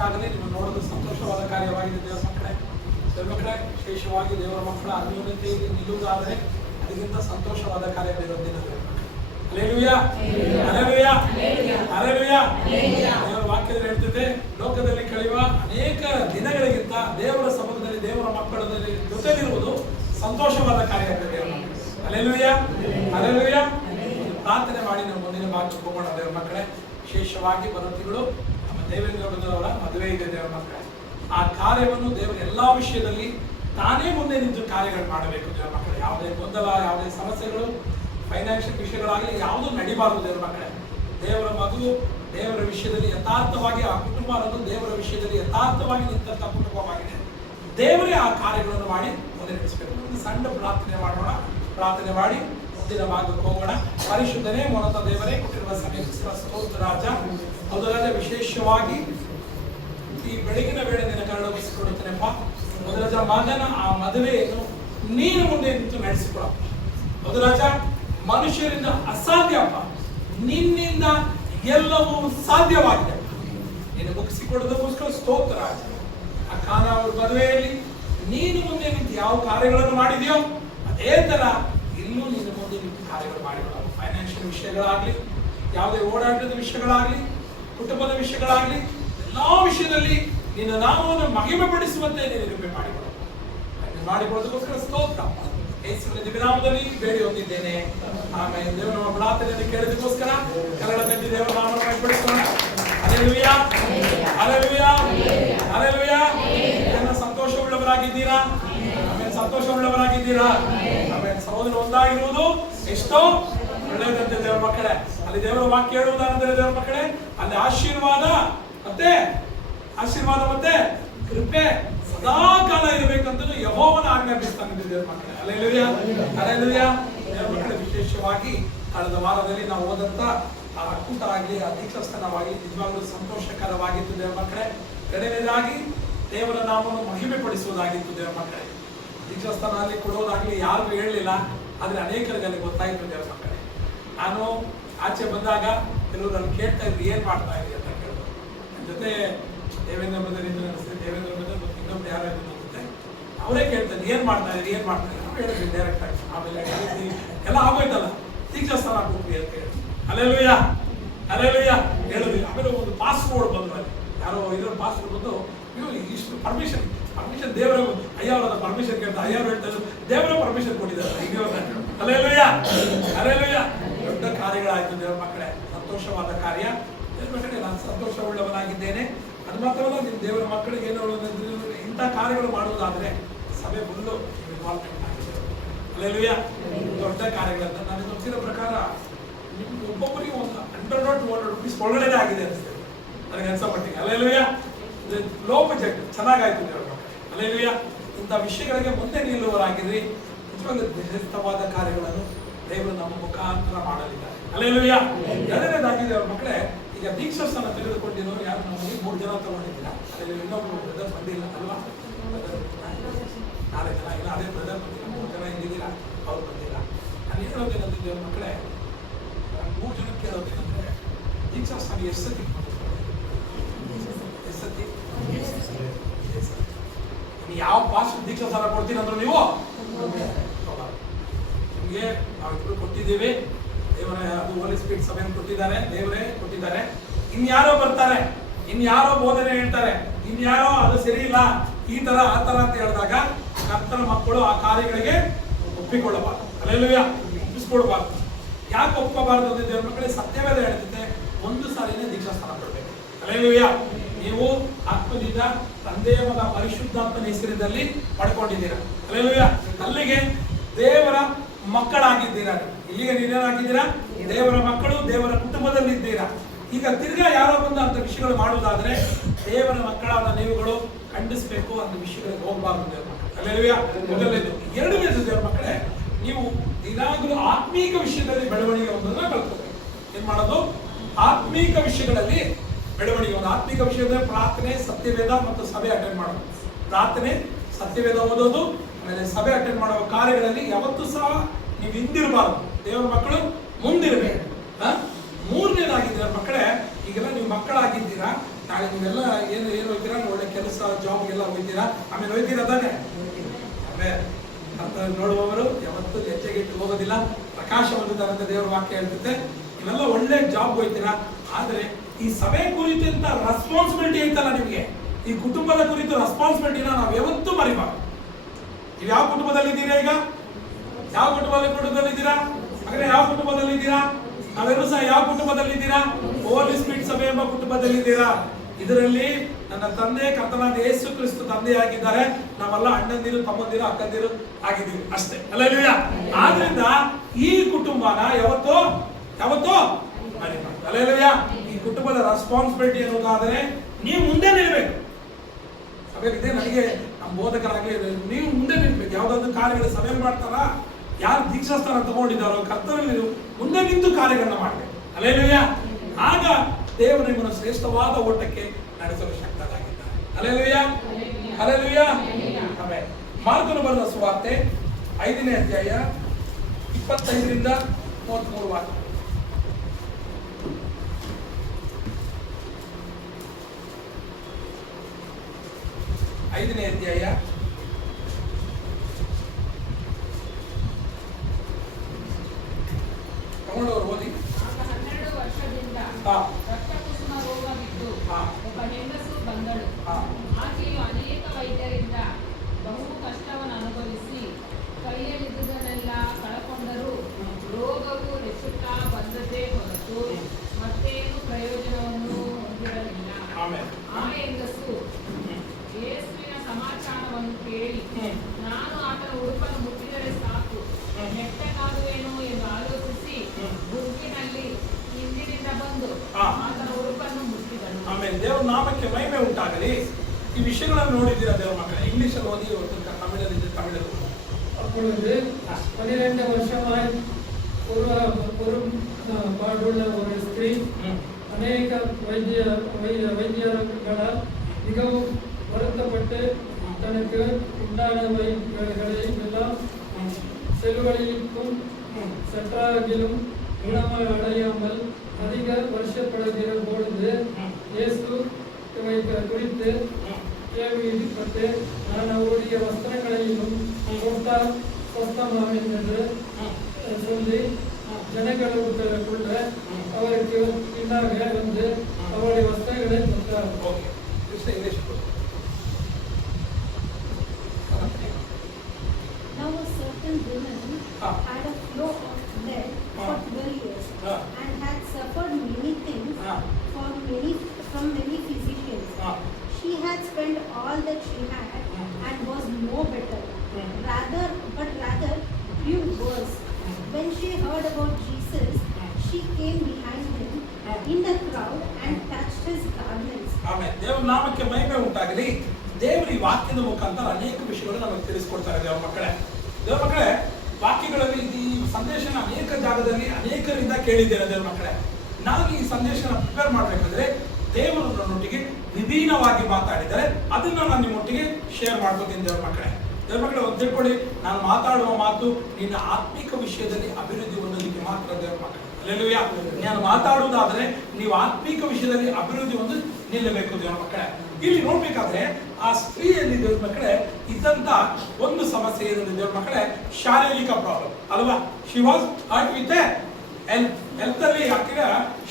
ಉಂಟಾಗಲಿ. ನೀವು ನೋಡೋದು ಸಂತೋಷವಾದ ಕಾರ್ಯವಾಗಿದೆ ದೇವರ ಮಕ್ಕಳೇ. ದೇವರ ಮಕ್ಕಳೇ, ವಿಶೇಷವಾಗಿ ದೇವರ ಮಕ್ಕಳ ಅನ್ಯೋನ್ಯತೆಯಲ್ಲಿ ನಿಲ್ಲುವುದಾದರೆ ಅದಕ್ಕಿಂತ ಸಂತೋಷವಾದ ಕಾರ್ಯಗಳಿರೋದಿಲ್ಲ. Hallelujah, hallelujah, hallelujah. ದೇವರ ವಾಕ್ಯದಲ್ಲಿ ಹೇಳ್ತಿದೆ, ಲೋಕದಲ್ಲಿ ಕಳೆಯುವ ಅನೇಕ ದಿನಗಳಿಗಿಂತ ದೇವರ ಸಮ್ಮುಖದಲ್ಲಿ ದೇವರ ಮಕ್ಕಳ ಜೊತೆಲಿರುವುದು ಸಂತೋಷವಾದ ಕಾರ್ಯ ಆಗಿದೆ. Hallelujah, hallelujah. ಪ್ರಾರ್ಥನೆ ಮಾಡಿ ನಾವು ಮುಂದಿನ ಭಾಗಕ್ಕೆ ಹೋಗೋಣ ದೇವರ ಮಕ್ಕಳೇ. ವಿಶೇಷವಾಗಿ ಬರೋ ತಿಂಗಳು ನಮ್ಮ ದೇವೇಂದ್ರವರ ಮದುವೆ ಇದೆ ದೇವರ ಮಕ್ಕಳೇ. ಆ ಕಾರ್ಯವನ್ನು ದೇವರ ಎಲ್ಲಾ ವಿಷಯದಲ್ಲಿ ತಾನೇ ಮುಂದೆ ನಿಂತು ಕಾರ್ಯಗಳು ಮಾಡಬೇಕು ದೇವರ ಮಕ್ಕಳೇ. ಯಾವುದೇ ಗೊಂದಲ, ಯಾವುದೇ ಸಮಸ್ಯೆಗಳು, ಫೈನಾನ್ಷಿಯಲ್ ವಿಷಯಗಳಾಗಲಿ ಯಾವುದೂ ನಡಿಬಾರದು ದೇವರ ಮಕ್ಕಳೇ. ದೇವರ ಮಗು ದೇವರ ವಿಷಯದಲ್ಲಿ ಯಥಾರ್ಥವಾಗಿ, ಆ ಕುಟುಂಬ ಅನ್ನೋದು ದೇವರ ವಿಷಯದಲ್ಲಿ ಯಥಾರ್ಥವಾಗಿ ನಿಂತಹ ಕುಟುಂಬವಾಗಿದೆ. ದೇವರೇ ಆ ಕಾರ್ಯಗಳನ್ನು ಮಾಡಿ ಮುಂದೆ ನಡೆಸಬೇಕು. ಒಂದು ಸಣ್ಣ ಪ್ರಾರ್ಥನೆ ಮಾಡೋಣ. ಪ್ರಾರ್ಥನೆ ಮಾಡಿ ಮುಂದಿನ ಭಾಗಕ್ಕೆ ಹೋಗೋಣ. ಪರಿಶುದ್ಧನೇ ಮೊನತ ದೇವರೇ, ಕೊಟ್ಟಿರುವ ಸಮಯಕ್ಕೆ ಸ್ತೋತ್ರ ರಾಜ. ಹೌದು ರಾಜ, ವಿಶೇಷವಾಗಿ ಈ ಬೆಳಗಿನ ವೇಳೆ ನಿನ್ನ ಕರುಣಿಸಿಕೊಡುತ್ತೇನೆಪ್ಪ. ಹೌದು ರಾಜ, ಮಗನ ಆ ಮದುವೆಯನ್ನು ನೀನು ಮುಂದೆ ನಿಂತು ನಡೆಸಿಕೊಡಪ್ಪ. ಹೌದು ರಾಜ, ಮನುಷ್ಯರಿಂದ ಅಸಾಧ್ಯಪ್ಪ, ನಿನ್ನಿಂದ ಎಲ್ಲವೂ ಸಾಧ್ಯವಾಗಿದೆ. ನೀನು ಮುಗಿಸಿಕೊಡೋದಕ್ಕೋಸ್ಕರ ಸ್ತೋತ್ರ ರಾಜ. ಆ ಕಾಲ ಅವಳ ಮದುವೆಯಲ್ಲಿ ನೀನು ಮುಂದೆ ನಿಂತು ಯಾವ ಕಾರ್ಯಗಳನ್ನು ಮಾಡಿದೆಯೋ ಅದೇ ತರ ಇಲ್ಲೂ ನೀನು ಮುಂದೆ ನಿಂತು ಕಾರ್ಯಗಳು ಮಾಡಿಕೊಳ್ಳ. ಫೈನಾನ್ಷಿಯಲ್ ವಿಷಯಗಳಾಗ್ಲಿ, ಯಾವುದೇ ಓಡಾಟದ ವಿಷಯಗಳಾಗ್ಲಿ, ಕುಟುಂಬದ ವಿಷಯಗಳಾಗ್ಲಿ, ಎಲ್ಲಾ ವಿಷಯದಲ್ಲಿ ನಿನ್ನ ನಾಮವನ್ನು ಮಹಿಮೆ ಪಡಿಸುವಂತೆ ನೀನು ಕೃಪೆ ಮಾಡಿಕೊಳ್ಳೋದಕ್ಕೋಸ್ಕರ ಸ್ತೋತ್ರ. ಯೇಸುವಿನ ದಿವ್ಯನಾಮದಲ್ಲಿ ಬೇಡಿ ಹೊಂದಿದ್ದೇನೆ, ಆಮೇಲೆ. ದೇವರ ನಮ್ಮ ಪ್ರಾರ್ಥನೆಯನ್ನು ಕೇಳೋದಕ್ಕೋಸ್ಕರ ಕನ್ನಡ ಕಟ್ಟಿ ದೇವರ ನಾಮವನ್ನು ಮಹಿಮೆಪಡಿಸೋಣ. Hallelujah, hallelujah, hallelujah. ನನ್ನ ಸಂತೋಷವುಳ್ಳವರಾಗಿದ್ದೀರಾ, ಆಮೇಲೆ ಸಂತೋಷವುಳ್ಳವರಾಗಿದ್ದೀರಾ. ಆಮೇಲೆ ಸಹೋದರ ಒಂದಾಗಿರುವುದು ಎಷ್ಟೋ ಒಳ್ಳೆಯದಂತೆ ದೇವರ ಮಕ್ಕಳೇ. ಅಲ್ಲಿ ದೇವರ ವಾಕ್ಯ ಹೇಳುವುದಾದರೆ ದೇವರ ಮಕ್ಕಳೇ, ಅಲ್ಲಿ ಆಶೀರ್ವಾದ ಮತ್ತೆ ಕೃಪೆ ಸದಾ ಕಾಲ ಇರಬೇಕಂತ ಯೆಹೋವನ ಆಜ್ಞಾಪಿಸ್ತಾನೆ ದೇವರ ಮಕ್ಕಳೇ. Hallelujah, hallelujah. ದೇವರ ಮಕ್ಕಳೇ, ವಿಶೇಷವಾಗಿ ಕಳೆದ ವಾರದಲ್ಲಿ ನಾವು ಓದಂತ ಆ ಅದ್ಭುತ ಆಗಲಿ, ಆ ದೀಕ್ಷಾಸ್ಥಾನವಾಗಲಿ ನಿಜವಾಗ್ಲೂ ಸಂತೋಷಕರವಾಗಿತ್ತು ದೇವರ ಮಕ್ಕಳೇ. ಎರಡನೇದಾಗಿ ದೇವರ ನಾಮವನ್ನು ಮಹಿಮೆ ಪಡಿಸುವುದಾಗಿತ್ತು ದೇವರ ಮಕ್ಕಳೇ. ದೀಕ್ಷಾಸ್ಥಾನದಲ್ಲಿ ಕೊಡೋದಾಗ್ಲಿ ಯಾರಿಗೂ ಹೇಳಲಿಲ್ಲ, ಆದ್ರೆ ಅನೇಕರಿಗೆ ಅಲ್ಲಿ ಗೊತ್ತಾಯಿತು ದೇವರ ಮಕ್ಕಳೇ. ನಾನು ಆಚೆ ಬಂದಾಗ ಕೆಲವರು ಅಲ್ಲಿ ಕೇಳ್ತಾ ಇದ್ರು, ಏನ್ ಮಾಡ್ತಾ ಇದ್ರಿ ಅಂತ ಕೇಳಿದ್ರು. ನನ್ನ ಜೊತೆ ದೇವೇಂದ್ರ ಬ್ರದರ್ ದೇವೇಂದ್ರ ಬ್ರದರ್ ಮತ್ತು ಇನ್ನೊಬ್ರು ಯಾರು ಅನ್ಸುತ್ತೆ, ಅವರೇ ಕೇಳ್ತಾರೆ ಏನ್ ಮಾಡ್ತಾ ಇದ್ರಿ, ಏನ್ ಮಾಡ್ತಾ ಇದ್ರಿ. ನಾವು ಹೇಳಿದ್ವಿ ಡೈರೆಕ್ಟ್ ಆಗಿ. ಆಮೇಲೆ ಎಲ್ಲ ಆಗೋಯ್ತಲ್ಲ, ದೀಕ್ಷಾಸ್ಥಾನ ಹೋಗ್ರಿ ಅಂತ ಹೇಳಿ. ಹಲ್ಲೆಲೂಯಾ, ಹಲ್ಲೆಲೂಯಾ ಹೇಳಿದ್ವಿ. ಆಮೇಲೆ ಒಂದು ಪಾಸ್ಪೋರ್ಟ್ ಬಂದ್ರು, ಅಲ್ಲಿ ಯಾರೋ ಇದ್ರ ಪಾಸ್ಪೋರ್ಟ್ ಬಂದು, ಇಷ್ಟು ಪರ್ಮಿಷನ್ ದೇವರ ಅಯ್ಯವ್ರದ ಪರ್ಮಿಷನ್ ಕೇಳ್ತಾ, ಅಯ್ಯವ್ರು ಹೇಳ್ತಾರೆ ದೇವರ ಪರ್ಮಿಷನ್ ಕೊಟ್ಟಿದ್ದಾರೆ. Hallelujah, hallelujah. ದೊಡ್ಡ ಕಾರ್ಯಗಳಾಯ್ತು ದೇವರ ಮಕ್ಕಳೇ, ಸಂತೋಷವಾದ ಕಾರ್ಯ ದೇವರ ಮಕ್ಕಳೇ. ನಾನು ಸಂತೋಷವುಳ್ಳವನಾಗಿದ್ದೇನೆ. ಅದು ಮಾತ್ರವಲ್ಲ, ನಿಮ್ಮ ದೇವರ ಮಕ್ಕಳಿಗೆ ಏನೋ ಇಂಥ ಕಾರ್ಯಗಳು ಮಾಡುವುದಾದ್ರೆ ಸಭೆ ಫುಲ್ಲು ಇನ್ವಾಲ್ವ್ಮೆಂಟ್ ಆಗಿದೆ. ಹಲ್ಲೆಲೂಯಾ, ದೊಡ್ಡ ಕಾರ್ಯಗಳಂತ ನನಗೆ ಗೊತ್ತಿರೋ ಪ್ರಕಾರ ನಿಮ್ಗೆ ಒಬ್ಬೊಬ್ಬರಿಗೆ ಒಂದು 100 ರೂಪೀಸ್ ಒಳಗಡೆ ಆಗಿದೆ ಅನಿಸ್ತದೆ ನನಗೆ ಅನ್ಸೋ ಮಟ್ಟಿಗೆ. ಹಲ್ಲೆಲೂಯಾ, ಲೋ ಬಜೆಟ್ ಚೆನ್ನಾಗಾಯ್ತು ದೇವರ ಮಕ್ಕಳೇ. ಹಲ್ಲೆಲೂಯಾ. ಇಂಥ ವಿಷಯಗಳಿಗೆ ಮುಂದೆ ನಿಲ್ಲುವರಾಗಿರ್ರಿ. ನಿಜವಾಗ್ಲೂ ಶ್ರೇಷ್ಠವಾದ ಕಾರ್ಯಗಳನ್ನು ದೇವರು ನಮ್ಮ ಮುಖಾಂತರ ಮಾಡಲಿದ್ದಾರೆ. ಹಲ್ಲೆಲೂಯಾ. ಎರಡನೇದಾಗಿ ದೇವರ ಮಕ್ಕಳೇ, ಈಗ ದೀಕ್ಷಾಸ್ಥಾನ ತೆಗೆದುಕೊಂಡಿರೋ ಯಾರು ನಾವು 3 ಜನ ತಗೊಂಡಿದ್ದೀರಾ. ಅದರಲ್ಲಿ ಇನ್ನೊಬ್ರು ಬ್ರದರ್ ಬಂದಿಲ್ಲ ಅಲ್ವಾ? 4 ಜನ ಇಲ್ಲ, ಅದೇ ಬ್ರದರ್ ಬಂದಿಲ್ಲ. 3 ಜನ ಇಲ್ಲಿದ್ದೀರಾ, ಅವ್ರು ಬಂದಿಲ್ಲ. ನಾನು ಹೇಳೋದೇನಂದ್ರೆ ದೇವರ ಮಕ್ಕಳೇ, 3 ಜನ ಕೇಳೋದೇನಂದ್ರೆ, ದೀಕ್ಷಾಸ್ಥಾನ ಎಷ್ಟು ಸತಿ ಯಾವ ಪಾಸ್ ದೀಕ್ಷಾಸ್ಥಾನ ಕೊಡ್ತೀನಿ ಅಂದ್ರೆ ನೀವು ನಿಮಗೆ ನಾವಿಬ್ರು ಕೊಟ್ಟಿದ್ದೀವಿ. ದೇವರ ಅದು ಹೋಲಿ ಸ್ಪಿರಿಟ್ ಸಭೆಯನ್ನು ಕೊಟ್ಟಿದ್ದಾರೆ, ದೇವರೇ ಕೊಟ್ಟಿದ್ದಾರೆ. ಇನ್ಯಾರೋ ಬರ್ತಾರೆ, ಇನ್ಯಾರೋ ಬೋಧನೆ ಹೇಳ್ತಾರೆ, ಇನ್ಯಾರೋ ಅದು ಸರಿ ಇಲ್ಲ, ಈ ತರ ಆ ತರ ಅಂತ ಹೇಳಿದಾಗ ಕರ್ತನ ಮಕ್ಕಳು ಆ ಕಾರ್ಯಗಳಿಗೆ ಒಪ್ಪಿಕೊಳ್ಳಬಾರದು. ಹಲ್ಲೆಲೂಯಾ, ಒಪ್ಪಿಸ್ಕೊಳ್ಬಾರ್ದು. ಯಾಕೆ ಒಪ್ಪಬಾರದು ಅಂದ್ರೆ ದೇವರ ಮಕ್ಕಳೇ, ಸತ್ಯವೇದ ಹೇಳ್ತಿದ್ದೆ, ಒಂದು ಸಾಲಿನೇ ದೀಕ್ಷಾಸ್ಥಾನ ಕೊಡಬೇಕು. ಹಲ್ಲೆಲೂಯಾ. ನೀವು ಆತ್ಮದಿಂದ ತಂದೆಯ ಮಗ ಪರಿಶುದ್ಧಾತ್ಮನ ಹೆಸರಿನಲ್ಲಿ ಪಡ್ಕೊಂಡಿದ್ದೀರಾ. ಹಲ್ಲೆಲೂಯಾ. ಅಲ್ಲಿಗೆ ದೇವರ ಮಕ್ಕಳಾಗಿದ್ದೀರಾ. ಇಲ್ಲಿಗೆ ನೀವೇನಾಗಿದ್ದೀರಾ? ದೇವರ ಮಕ್ಕಳು, ದೇವರ ಕುಟುಂಬದಲ್ಲಿ ಇದ್ದೀರಾ. ಈಗ ತಿರ್ಗಾ ಯಾರೋ ಬಂದು ಅಂತ ವಿಷಯಗಳು ಮಾಡುವುದಾದ್ರೆ ದೇವರ ಮಕ್ಕಳಾದ ನೀವುಗಳು ಖಂಡಿಸಬೇಕು, ಅಂತ ವಿಷಯಗಳಿಗೆ ಹೋಗಬಾರ್ದು ದೇವರ ಮಕ್ಕಳು. ಹಲ್ಲೆಲೂಯಾ. ಮೊದಲನೇದು. ಎರಡನೇದು ದೇವರ ಮಕ್ಕಳೇ, ನೀವು ದಿನಾಗಲೂ ಆತ್ಮೀಕ ವಿಷಯದಲ್ಲಿ ಬೆಳವಣಿಗೆ ಒಂದನ್ನು ಕಲ್ತ್ಕೋಬೇಕು. ಏನ್ ಮಾಡೋದು? ಆತ್ಮೀಕ ವಿಷಯಗಳಲ್ಲಿ ಬೆಳವಣಿಗೆ. ಒಂದು ಆತ್ಮಿಕ ವಿಷಯದ ಪ್ರಾರ್ಥನೆ, ಸತ್ಯವೇದ ಮತ್ತು ಸಭೆ ಅಟೆಂಡ್ ಮಾಡೋದು. ಪ್ರಾರ್ಥನೆ, ಸತ್ಯವೇದ ಓದೋದು, ಆಮೇಲೆ ಸಭೆ ಅಟೆಂಡ್ ಮಾಡುವ ಕಾರ್ಯಗಳಲ್ಲಿ ಯಾವತ್ತೂ ಸಹ ನೀವು ಹಿಂದಿರಬಾರ್ದು. ದೇವರ ಮಕ್ಕಳು ಮುಂದಿರಬೇಕು. ಮೂರನೇದಾಗಿ ದೇವರ ಮಕ್ಕಳೇ, ಈಗೆಲ್ಲ ನೀವು ಮಕ್ಕಳಾಗಿದ್ದೀರಾ, ನಾ ನೀವೆಲ್ಲ ಏನು ಹೋಗ್ತೀರಾ, ಒಳ್ಳೆ ಕೆಲಸ ಜಾಬ್ಗೆಲ್ಲ ಹೋಗ್ತೀರಾ, ಆಮೇಲೆ ಹೋಗ್ತೀರಾ ತಾನೆ. ಆಮೇಲೆ ಅಂತ ನೋಡುವವರು ಯಾವತ್ತೂ ಹೆಜ್ಜೆಗಿಟ್ಟು ಹೋಗೋದಿಲ್ಲ. ಪ್ರಕಾಶ ಹೊಂದುತ್ತಾರಂತ ದೇವರ ವಾಕ್ಯ ಹೇಳ್ತದೆ. ನೀವೆಲ್ಲ ಒಳ್ಳೆ ಜಾಬ್ ಹೋಗ್ತೀರಾ, ಆದ್ರೆ ಈ ಸಭೆ ಕುರಿತಂತ ರೆಸ್ಪಾನ್ಸಿಬಿಲಿಟಿ ಐತಲ್ಲ ನಿಮಗೆ, ಈ ಕುಟುಂಬದ ಕುರಿತು ರೆಸ್ಪಾನ್ಸಿಬಿಲಿಟಿನ ನಾವು ಯಾವತ್ತೂ ಮರಿಬಾರ್ದು. ನೀವು ಯಾವ ಕುಟುಂಬದಲ್ಲಿದ್ದೀರಾ? ಈಗ ಯಾವ ಕುಟುಂಬದಲ್ಲಿದ್ದೀರಾ? ಹಾಗಾದ್ರೆ ಯಾವ ಕುಟುಂಬದಲ್ಲಿದ್ದೀರಾ? ನಾವೆಲ್ಲರೂ ಸಹ ಯಾವ ಕುಟುಂಬದಲ್ಲಿದ್ದೀರಾ? ಹೋಲಿ ಸ್ಪಿರಿಟ್ ಸಭೆ ಎಂಬ ಕುಟುಂಬದಲ್ಲಿದ್ದೀರಾ. ಇದರಲ್ಲಿ ನನ್ನ ತಂದೆ ಕರ್ತನಾದ ಯೇಸು ಕ್ರಿಸ್ತ ತಂದೆಯಾಗಿದ್ದಾರೆ. ನಾವೆಲ್ಲ ಅಣ್ಣಂದಿರು, ತಮ್ಮಂದಿರು, ಅಕ್ಕಂದಿರು ಆಗಿದ್ದೀವಿ ಅಷ್ಟೇ. ಹಲ್ಲೆಲೂಯಾ. ಆದ್ರಿಂದ ಈ ಕುಟುಂಬನ ಯಾವತ್ತೂ ಮರಿಬಾರ್ದು. ಹಲ್ಲೆಲೂಯಾ. ಈ ಕುಟುಂಬದ ರೆಸ್ಪಾನ್ಸಿಬಿಲಿಟಿ ಅನ್ನೋದಾದರೆ ನೀವು ಮುಂದೆ ನಿಲ್ಬೇಕು. ಸಭೆಯಲ್ಲಿ ನನಗೆ ನಮ್ಮ ಬೋಧಕರಾಗಲಿ ನೀವು ಮುಂದೆ ನಿಲ್ಬೇಕು. ಯಾವ್ದಾದ್ರು ಕಾರ್ಯಗಳು ಸಭೆಯಲ್ಲಿ ಮಾಡ್ತಾರ, ಯಾರು ದೀಕ್ಷಾಸ್ಥಾನ ತಗೊಂಡಿದ್ದಾರೋ ಕರ್ತನಲ್ಲಿ ಮುಂದೆ ನಿಂತು ಕಾರ್ಯಗಳನ್ನ ಮಾಡಬೇಕು. ಹಲ್ಲೆಲೂಯಾ. ಆಗ ದೇವರು ನಿಮ್ಮನ್ನು ಶ್ರೇಷ್ಠವಾದ ಓಟಕ್ಕೆ ನಡೆಸಲು ಶಕ್ತರಾಗಿದ್ದಾರೆ. Hallelujah, hallelujah. ಆಮೆನ್. ಮಾರ್ಕನು ಬರೆದ ಸುವಾರ್ತೆ 5ನೇ ಅಧ್ಯಾಯ 25ರಿಂದ 33 ವಾಕ್ಯ. 5ನೇ ಅಧ್ಯಾಯ 12 ವರ್ಷದಿಂದ ರಕ್ತಕುಸುಮ ರೋಗವಿದ್ದು ಒಬ್ಬ ಹೆಂಗಸು ಬಂದಳು. ಆಕೆಯು ಅನೇಕ ವೈದ್ಯರಿಂದ ಬಹು ಕಷ್ಟವನ್ನು ಅನುಭವಿಸಿ ಕೈಯಲ್ಲಿದ್ದುದನ್ನೆಲ್ಲ ಕಳಕೊಂಡರೂ ರೋಗವು ಹೆಚ್ಚುತ್ತಾ ಬಂದದ್ದೇ ಹೊರತು ಮತ್ತೇನು ಪ್ರಯೋಜನವನ್ನು ಹೊಂದಿರಲಿಲ್ಲ. ಆ ಹೆಂಗಸು ಯೇಸುವಿನ ಸಮಾಚಾರವನ್ನು ಕೇಳಿ ನಾನು ಆತನ ಉಡುಪನ್ನು ಮುಟ್ಟಿದರೆ ಸಾಕು, ನೆಟ್ಟಗಾಗುವೇನೋ ಎಂದು ಆಲೋಚಿಸಿ ಗುಂಪಿನಲ್ಲಿ ಹಿಂದಿನಿಂದ ಬಂದು ಆತನ ಉಡುಪನ್ನು ಮುಟ್ಟಿದನು. ಆಮೇಲೆ ದೇವರ ನಾಮಕ್ಕೆ ಮಹಿಮೆ ಉಂಟಾಗಲಿ. ಈ ವಿಷಯಗಳನ್ನು ನೋಡಿದ್ದೀರಾ ದೇವರ ಮಕ್ಕಳೇ? ಇಂಗ್ಲಿಷಲ್ಲಿ ಓದಿ, ತಮಿಳಲ್ಲಿ அப்பொழுது 12 வருஷமாய் பாடுள்ள ஒரு ஸ்திரீ அநேக வைத்தியர்களால் மிகவும் வருத்தப்பட்டு தனக்கு உண்டானவைகளை எல்லாம் செல்வழிக்கும் சற்றாகிலும் குணமடையாமல் அதிக வருஷப்படுகிற பொழுது இயேசு இவை குறித்து கேள்விப்பட்டு நான் அவருடைய வஸ்திரங்களையும் தொட்டால் சொஸ்தமாவேன் என்று சொல்லி ஜனங்களுக்குள்ள அவருக்கு பின்னாக வந்து அவருடைய வஸ்திரங்களை தொட்டார். Now a certain woman had a flow of blood for 12 years and had suffered many things from many physicians. She had spent all that she had and was no better, rather grew worse. When she heard about Jesus, she came behind him in the crowd and touched his garments. Amen. ದೇವರ ನಾಮಕ್ಕೆ ಮಹಿಮೆ ಉಂಟಾಗಲಿ. ದೇವರ ಈ ವಾಕ್ಯದ ಮುಖಾಂತರ ಅನೇಕ ವಿಷಯಗಳು ನಮಗೆ ತಿಳಿಸ್ಕೊಡ್ತಾರೆ ದೇವರ ಮಕ್ಕಳೇ. ದೇವರ ಮಕ್ಕಳೇ, ವಾಕ್ಯಗಳಲ್ಲಿ ಈ ಸಂದೇಶನ ಅನೇಕ ಜಾಗದಲ್ಲಿ ಅನೇಕರಿಂದ ಕೇಳಿದ್ದೇನೆ ದೇವರ ಮಕ್ಕಳೇ. ನಾನು ಈ ಸಂದೇಶನ ಪ್ರಿಪೇರ್ ಮಾಡಬೇಕಾದ್ರೆ ದೇವರು ನನ್ನೊಟ್ಟಿಗೆ ವಿಭಿನ್ನವಾಗಿ ಮಾತಾಡಿದರೆ ಅದನ್ನ ನಾನು ನಿಮ್ಮೊಟ್ಟಿಗೆ ಶೇರ್ ಮಾಡ್ಕೋತೀನಿ ದೇವರ ಮಕ್ಕಳೇ. ದೇವರ ಮಕ್ಕಳೇ, ಒಂದು ತಿಳ್ಕೊಳ್ಳಿ, ನಾನು ಮಾತಾಡುವ ಮಾತು ನಿನ್ನ ಆತ್ಮಿಕ ವಿಷಯದಲ್ಲಿ ಅಭಿವೃದ್ಧಿ ಹೊಂದಲಿಕ್ಕೆ ಮಾತ್ರ ದೇವರ ಮಕ್ಕಳೇ. ಹಲ್ಲೆಲೂಯಾ. ನಾನು ಮಾತಾಡುವುದಾದ್ರೆ ನೀವು ಆತ್ಮಿಕ ವಿಷಯದಲ್ಲಿ ಅಭಿವೃದ್ಧಿ ಹೊಂದಿ ನಿಲ್ಲಬೇಕು ದೇವರ ಮಕ್ಕಳೇ. ಇಲ್ಲಿ ನೋಡ್ಬೇಕಾದ್ರೆ ಆ ಸ್ತ್ರೀಯಲ್ಲಿ ದೇವರ ಮಕ್ಕಳೇ ಇದ್ದಂತ ಒಂದು ಸಮಸ್ಯೆ ಏನಿದೆ ದೇವರ ಮಕ್ಕಳೇ, ಶಾರೀರಿಕ ಪ್ರಾಬ್ಲಮ್ ಅಲ್ವಾ. She was hurt with health ಅಲ್ಲಿ ಆಕೆಯ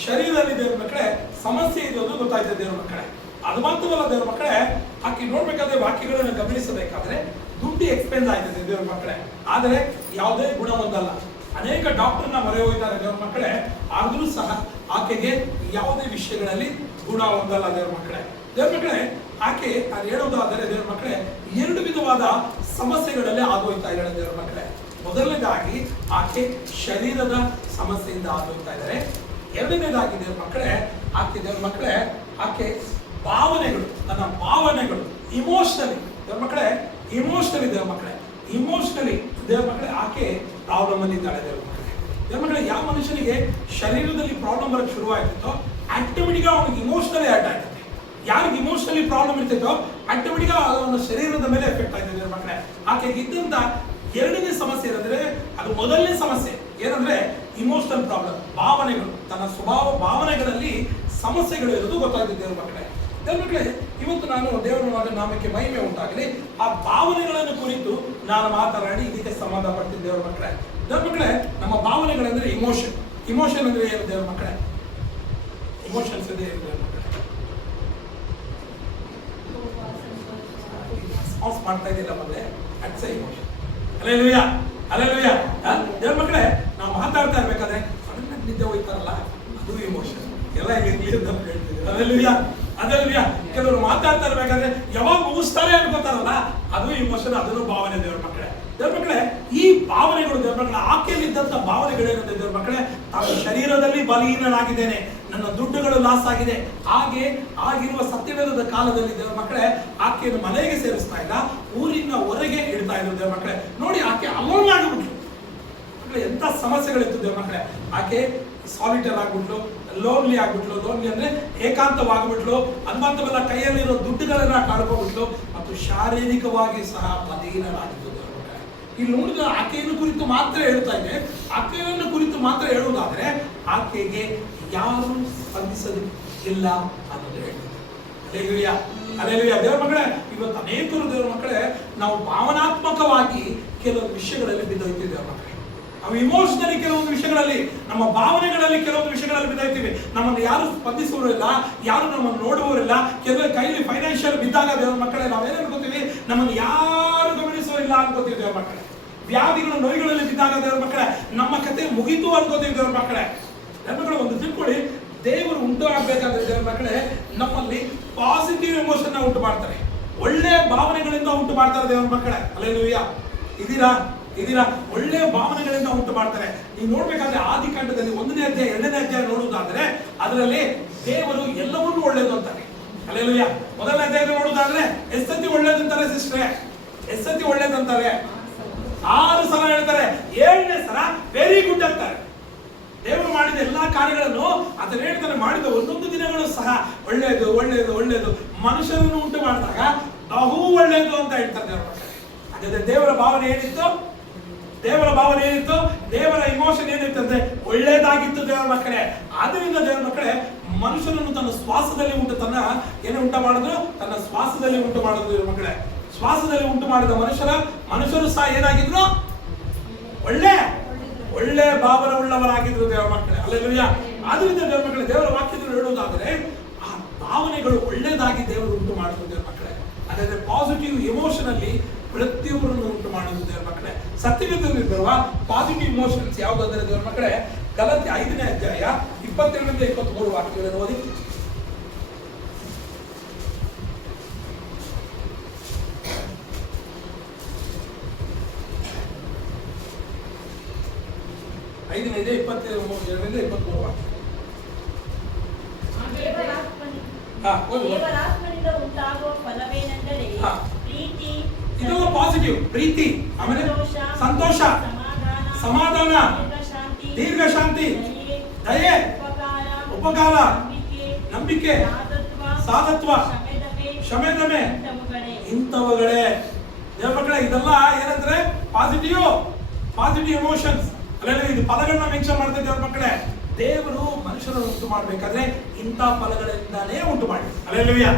ಶರೀರದಲ್ಲಿ ದೇವರ ಮಕ್ಕಳೇ ಸಮಸ್ಯೆ ಇರೋದು ಗೊತ್ತಾಯ್ತದೆ ದೇವರ ಮಕ್ಕಳೇ. ಅದು ಮಾತ್ರವಲ್ಲ ದೇವರ ಮಕ್ಕಳೇ, ಆಕೆ ನೋಡ್ಬೇಕಾದ್ರೆ ವಾಕ್ಯಗಳನ್ನು ಗಮನಿಸಬೇಕಾದ್ರೆ ದುಡ್ಡು ಎಕ್ಸ್ಪೆನ್ಸ್ ಆಯ್ತದೆ ದೇವರ ಮಕ್ಕಳೇ, ಆದರೆ ಯಾವುದೇ ಗುಣ ಹೊಂದಲ್ಲ. ಅನೇಕ ಡಾಕ್ಟರ್ನ ಮೊರೆ ಹೋಗಿದ್ದಾರೆ ದೇವರ ಮಕ್ಕಳೇ, ಆದರೂ ಸಹ ಆಕೆಗೆ ಯಾವುದೇ ವಿಷಯಗಳಲ್ಲಿ ಗುಣ ಹೊಂದಲ್ಲ ದೇವರ ಮಕ್ಕಳೇ. ದೇವರ ಮಕ್ಕಳೇ, ಆಕೆ ಅದು ಹೇಳೋದಾದರೆ ದೇವರ ಮಕ್ಕಳೇ 2 ವಿಧವಾದ ಸಮಸ್ಯೆಗಳಲ್ಲಿ ಆಗೋಯ್ತಾ ಇದ್ದಾಳೆ ದೇವರ ಮಕ್ಕಳೇ. ಮೊದಲನೇದಾಗಿ ಆಕೆ ಶರೀರದ ಸಮಸ್ಯೆಯಿಂದ ಆಗೋಯ್ತಾ ಇದ್ದಾರೆ. ಎರಡನೇದಾಗಿ ದೇವರ ಮಕ್ಕಳೇ, ಆಕೆ ದೇವರ ಮಕ್ಕಳೇ ಆಕೆ ಭಾವನೆಗಳು, ತನ್ನ ಭಾವನೆಗಳು ಇಮೋಷನಲಿ ದೇವರ ಮಕ್ಕಳೇ, ಇಮೋಷನಲಿ ದೇವರ ಮಕ್ಕಳೇ, ಇಮೋಷನಲಿ ದೇವರ ಮಕ್ಕಳೇ ಆಕೆ ಪ್ರಾಬ್ಲಮ್ ಅಲ್ಲಿ ಇದ್ದಾಳೆ ದೇವರ ಮಕ್ಕಳೇ. ದೇವರ ಮಕ್ಕಳೇ, ಯಾವ ಮನುಷ್ಯನಿಗೆ ಶರೀರದಲ್ಲಿ ಪ್ರಾಬ್ಲಮ್ ಬರೋಕ್ಕೆ ಶುರುವಾಗ್ತಿತ್ತೋ ಆಟೋಮೆಟಿಕ್ ಅವನಿಗೆ ಇಮೋಷನಲಿ ಅಟ್ಯಾಕ್ ಆಗ್ತದೆ. ಯಾರಿಗೆ ಇಮೋಷನಲಿ ಪ್ರಾಬ್ಲಮ್ ಇರ್ತೈತೋ ಆಟೋಮೆಟಿಕ್ ಅವನ ಶರೀರದ ಮೇಲೆ ಎಫೆಕ್ಟ್ ಆಗ್ತದೆ ದೇವರ ಮಕ್ಕಳೇ. ಆಕೆಗೆ ಇದ್ದಂತ ಎರಡನೇ ಸಮಸ್ಯೆ ಏನಂದ್ರೆ, ಅದು ಮೊದಲನೇ ಸಮಸ್ಯೆ ಏನಂದ್ರೆ ಇಮೋಷನಲ್ ಪ್ರಾಬ್ಲಮ್, ಭಾವನೆಗಳು, ತನ್ನ ಸ್ವಭಾವ ಭಾವನೆಗಳಲ್ಲಿ ಸಮಸ್ಯೆಗಳು ಇರೋದು ಗೊತ್ತಾಗ್ತದೆ ದೇವರ ಮಕ್ಕಳೇ. ದೇವರುಗಳೇ, ಇವತ್ತು ನಾನು ದೇವರ ನಾಮಕ್ಕೆ ಮಹಿಮೆ ಉಂಟಾಗಲಿ, ಆ ಭಾವನೆಗಳನ್ನು ಕುರಿತು ನಾನು ಮಾತನಾಡಿ ಇದಕ್ಕೆ ಸಂಬಂಧಪಡ್ತೀನಿ ದೇವರ ಮಕ್ಕಳೇ. ದೇವರ ಮಕ್ಕಳೇ, ನಮ್ಮ ಭಾವನೆಗಳಂದ್ರೆ ಇಮೋಷನ್. ಇಮೋಷನ್ ಅಂದ್ರೆ ಏನು ದೇವರ ಮಕ್ಕಳೇ? ಇಮೋಷನ್ಸ್ ಇದೆ ಏನು ದೇವರ ಮಕ್ಕಳೇ? ರೆಸ್ಪಾನ್ಸ್ ಮಾಡ್ತಾ ಇದ್ದಿಲ್ಲ ಮೊದಲೇ, ಅಟ್ಸ್ ಇಮೋಷನ್. Hallelujah, hallelujah. ದೇವರ ಮಕ್ಕಳೇ, ನಾವು ಮಾತಾಡ್ತಾ ಇರ್ಬೇಕಾದ್ರೆ ಸಡನ್ ನಿದ್ದೆ ಹೋಯ್ತಾರಲ್ಲ, ಅದು ಇಮೋಷನ್. ಎಲ್ಲ ಇಂಗ್ಲಿಷ್ ಅಂತ ಹೇಳ್ತಿದ್ರು. Hallelujah, hallelujah. ಕೆಲವರು ಮಾತಾಡ್ತಾ ಇರ್ಬೇಕಾದ್ರೆ ಯಾವಾಗ ಮುಗಿಸ್ತಾರೆ ಅನ್ಕೋತಾರಲ್ಲ, ಅದು ಇಮೋಷನ್, ಅದನ್ನು ಭಾವನೆ ದೇವರ ಮಕ್ಕಳೇ. ದೇವರ ಮಕ್ಕಳೇ, ಈ ಭಾವನೆಗಳು ದೇವರ ಮಕ್ಕಳೇ, ಆಕೆಯಲ್ಲಿದ್ದಂಥ ಭಾವನೆಗಳೇನಿದೆ ದೇವರ ಮಕ್ಕಳೇ, ತಾನು ಶರೀರದಲ್ಲಿ ಬಲಹೀನನಾಗಿದ್ದೇನೆ, ನನ್ನ ದುಡ್ಡುಗಳು ಲಾಸ್ ಆಗಿದೆ, ಹಾಗೆ ಆಗಿರುವ ಸತ್ಯವೇದದ ಕಾಲದಲ್ಲಿ ದೇವರ ಮಕ್ಕಳೇ ಆಕೆಯನ್ನು ಮನೆಗೆ ಸೇರಿಸ್ತಾ ಇಲ್ಲ, ಊರಿನ ಹೊರಗೆ ಇಡ್ತಾ ಇದ್ರು ದೇವರ ಮಕ್ಕಳೇ. ನೋಡಿ, ಆಕೆ ಅಲೋನ್ ಆಗಿಬಿಟ್ಲು. ಎಂತ ಸಮಸ್ಯೆಗಳಿತ್ತು ದೇವರ ಮಕ್ಕಳೇ. ಆಕೆ ಸಾಲಿಟರ್ ಆಗ್ಬಿಟ್ಲು, ಲೋನ್ಲಿ ಆಗ್ಬಿಟ್ಲು. ಲೋನ್ಲಿ ಅಂದ್ರೆ ಏಕಾಂತವಾಗ್ಬಿಟ್ಲು. ಅನ್ಬಂತವೆಲ್ಲ ಕೈಯಲ್ಲಿರೋ ದುಡ್ಡುಗಳನ್ನ ಕಳ್ಕೊಂಡ್ಬಿಟ್ಲು ಮತ್ತು ಶಾರೀರಿಕವಾಗಿ ಸಹ ಬಲಹೀನರಾಗಿತ್ತು ದೇವರ ಮಕ್ಕಳೇ. ಇಲ್ಲಿ ನೋಡಿದ ಆಕೆಯನ್ನು ಕುರಿತು ಮಾತ್ರ ಹೇಳ್ತಾ ಇದೆ. ಆಕೆಯನ್ನು ಕುರಿತು ಮಾತ್ರ ಹೇಳುವುದಾದ್ರೆ ಆಕೆಗೆ ಯಾರು ಸ್ಪಂದಿಸಲು ಇಲ್ಲ ಅನ್ನೋದು ಹೇಳ್ತಾರೆ. Hallelujah, hallelujah. ದೇವರ ಮಕ್ಕಳೇ, ಇವತ್ತು ಅನೇಕರು ದೇವರ ಮಕ್ಕಳೇ ನಾವು ಭಾವನಾತ್ಮಕವಾಗಿ ಕೆಲವು ವಿಷಯಗಳಲ್ಲಿ ಬಿದ್ದೋಯ್ತೀವಿ ದೇವರ ಮಕ್ಕಳೇ. ನಾವು ಇಮೋಷನಲಿ ಕೆಲವೊಂದು ವಿಷಯಗಳಲ್ಲಿ, ನಮ್ಮ ಭಾವನೆಗಳಲ್ಲಿ ಕೆಲವೊಂದು ವಿಷಯಗಳಲ್ಲಿ ಬಿದ್ದೋಯ್ತೀವಿ. ನಮ್ಮನ್ನು ಯಾರು ಸ್ಪಂದಿಸುವವರಿಲ್ಲ, ಯಾರು ನಮ್ಮನ್ನು ನೋಡುವವರಿಲ್ಲ. ಕೆಲವರ ಕೈಲಿ ಫೈನಾನ್ಷಿಯಲ್ ಬಿದ್ದಾಗ ದೇವರ ಮಕ್ಕಳೇ ನಾವೇನು ಅನ್ಕೋತೀವಿ? ನಮ್ಮನ್ನು ಯಾರು ಗಮನಿಸುವರಿಲ್ಲ ಅನ್ಕೋತೀವಿ ದೇವರ ಮಕ್ಕಳೇ. ವ್ಯಾಧಿಗಳು, ನೋವುಗಳಲ್ಲಿ ಬಿದ್ದಾಗ ದೇವರ ಮಕ್ಕಳೇ ನಮ್ಮ ಕತೆ ಮುಗಿತು ಅನ್ಕೋತೀವಿ ದೇವರ ಮಕ್ಕಳೇ. ಮಕ್ಕಳು ಒಂದು ತಿಳ್ಕೊಳ್ಳಿ, ದೇವರು ಉಂಟು ಆಗ್ಬೇಕಾದ್ರೆ ದೇವರ ಮಕ್ಕಳೇ ನಮ್ಮಲ್ಲಿ ಪಾಸಿಟಿವ್ ಎಮೋಷನ್ ಉಂಟು ಮಾಡ್ತಾರೆ, ಒಳ್ಳೆ ಭಾವನೆಗಳಿಂದ ಉಂಟು ಮಾಡ್ತಾರೆ ದೇವರ ಮಕ್ಕಳೇ. ಹಲ್ಲೆಲೂಯಾ. ಇದೀರಾ? ಒಳ್ಳೆ ಭಾವನೆಗಳಿಂದ ಉಂಟು ಮಾಡ್ತಾರೆ. ನೀವು ನೋಡ್ಬೇಕಾದ್ರೆ ಆದಿಕಾಂಡದಲ್ಲಿ 1ನೇ ಅಧ್ಯಾಯ 2ನೇ ಅಧ್ಯಾಯ ನೋಡುವುದಾದ್ರೆ ಅದರಲ್ಲಿ ದೇವರು ಎಲ್ಲವನ್ನೂ ಒಳ್ಳೇದು ಅಂತಾರೆ. ಹಲ್ಲೆಲೂಯಾ. 1ನೇ ಅಧ್ಯಾಯದಲ್ಲಿ ನೋಡುವುದಾದ್ರೆ ಎಷ್ಟೊತ್ತಿ ಒಳ್ಳೇದಂತಾರೆ ಸಿಸ್ಟ್ರೆ, ಎಷ್ಟೊತ್ತಿ ಒಳ್ಳೇದಂತಾರೆ 6 ಸಲ ಹೇಳ್ತಾರೆ, 7ನೇ ಸಲ ವೆರಿ ಗುಡ್ ಅಂತಾರೆ. ದೇವರು ಮಾಡಿದ ಎಲ್ಲಾ ಕಾರ್ಯಗಳನ್ನು ಅದನ್ನ ಹೇಳ್ತಾನೆ, ಮಾಡಿದ ಒಂದೊಂದು ದಿನಗಳು ಸಹ ಒಳ್ಳೆಯದು ಒಳ್ಳೆಯದು ಒಳ್ಳೆಯದು, ಮನುಷ್ಯರನ್ನು ಉಂಟು ಮಾಡಿದಾಗ ಬಹು ಒಳ್ಳೆಯದು ಅಂತ ಹೇಳ್ತಾರೆ ದೇವರ ಮಕ್ಕಳೇ. ಹಾಗಾದ್ರೆ ದೇವರ ಭಾವನೆ ಏನಿತ್ತು? ದೇವರ ಇಮೋಷನ್ ಏನಿತ್ತು ಅಂದ್ರೆ ಒಳ್ಳೆಯದಾಗಿತ್ತು ದೇವರ ಮಕ್ಕಳೇ. ಆದ್ದರಿಂದ ದೇವರ ಮಕ್ಕಳೇ ಮನುಷ್ಯನನ್ನು ತನ್ನ ಶ್ವಾಸದಲ್ಲಿ ಉಂಟು ಮಾಡಿದ್ರು, ತನ್ನ ಶ್ವಾಸದಲ್ಲಿ ಉಂಟು ಮಾಡಿದ್ರು ದೇವರ ಮಕ್ಕಳೇ. ಶ್ವಾಸದಲ್ಲಿ ಉಂಟು ಮಾಡಿದ ಮನುಷ್ಯರು ಸಹ ಏನಾಗಿದ್ರು? ಒಳ್ಳೆ ಭಾವನೆ ಉಳ್ಳವರಾಗಿದ್ರು ದೇವರ ಮಕ್ಕಳೇ. ಹಲ್ಲೆಲೂಯಾ. ಆದ್ದರಿಂದ ದೇವರ ಮಕ್ಕಳೇ, ದೇವರ ವಾಕ್ಯದಲ್ಲಿ ಹೇಳುವುದಾದರೆ ಆ ಭಾವನೆಗಳು ಒಳ್ಳೆಯದಾಗಿ ದೇವರು ಉಂಟು ಮಾಡಿದ್ರು ದೇವರ ಮಕ್ಕಳೇ. ಹಾಗಾದ್ರೆ ಪಾಸಿಟಿವ್ ಎಮೋಷನ್ ಅಲ್ಲಿ ಪ್ರತಿಯೊಬ್ಬರನ್ನು ಉಂಟು ಮಾಡುವುದು ದೇವರ ಮಕ್ಕಳೇ. ಸತ್ಯವೇದದಲ್ಲಿ ಬರುವ ಪಾಸಿಟಿವ್ ಇಮೋಷನ್ಸ್ ಯಾವುದಾದ್ರೆ ದೇವರ ಮಕ್ಕಳೇ, ಗಲಾತ್ಯ 5ನೇ ಅಧ್ಯಾಯ 22ರಿಂದ 23 ವಾಕ್ಯಗಳನ್ನು ಓದಿ. ದೇವರಾತ್ಮನಿಂದ ಉಂಟಾಗುವ ಫಲವೇನೆಂದರೆ ಪ್ರೀತಿ, ಇದೆಲ್ಲ ಪಾಸಿಟಿವ್. ಪ್ರೀತಿ, ಆಮೇಲೆ ಸಂತೋಷ, ಸಮಾಧಾನ, ದೀರ್ಘ ಶಾಂತಿ, ದಯೆ, ಉಪಕಾರ, ನಂಬಿಕೆ, ಸಾಧತ್ವ, ಕ್ಷಮೆದಮೆ ಇಂಥವುಗಳೇ ದೇವರ ಮಕ್ಕಳೇ. ಇದೆಲ್ಲ ಏನಂದ್ರೆ ಪಾಸಿಟಿವ್ ಎಮೋಷನ್ಸ್. ಇದು ಫಲಗಳನ್ನ ಮೆನ್ಷನ್ ಮಾಡ್ತಾ ದೇವರ ಮಕ್ಕಳೇ. ದೇವರು ಮನುಷ್ಯರನ್ನು ಉಂಟು ಮಾಡ್ಬೇಕಾದ್ರೆ ಇಂಥ ಫಲಗಳಿಂದಾನೇ ಉಂಟು ಮಾಡಿ. ಹಲ್ಲೆಲೂಯಾ.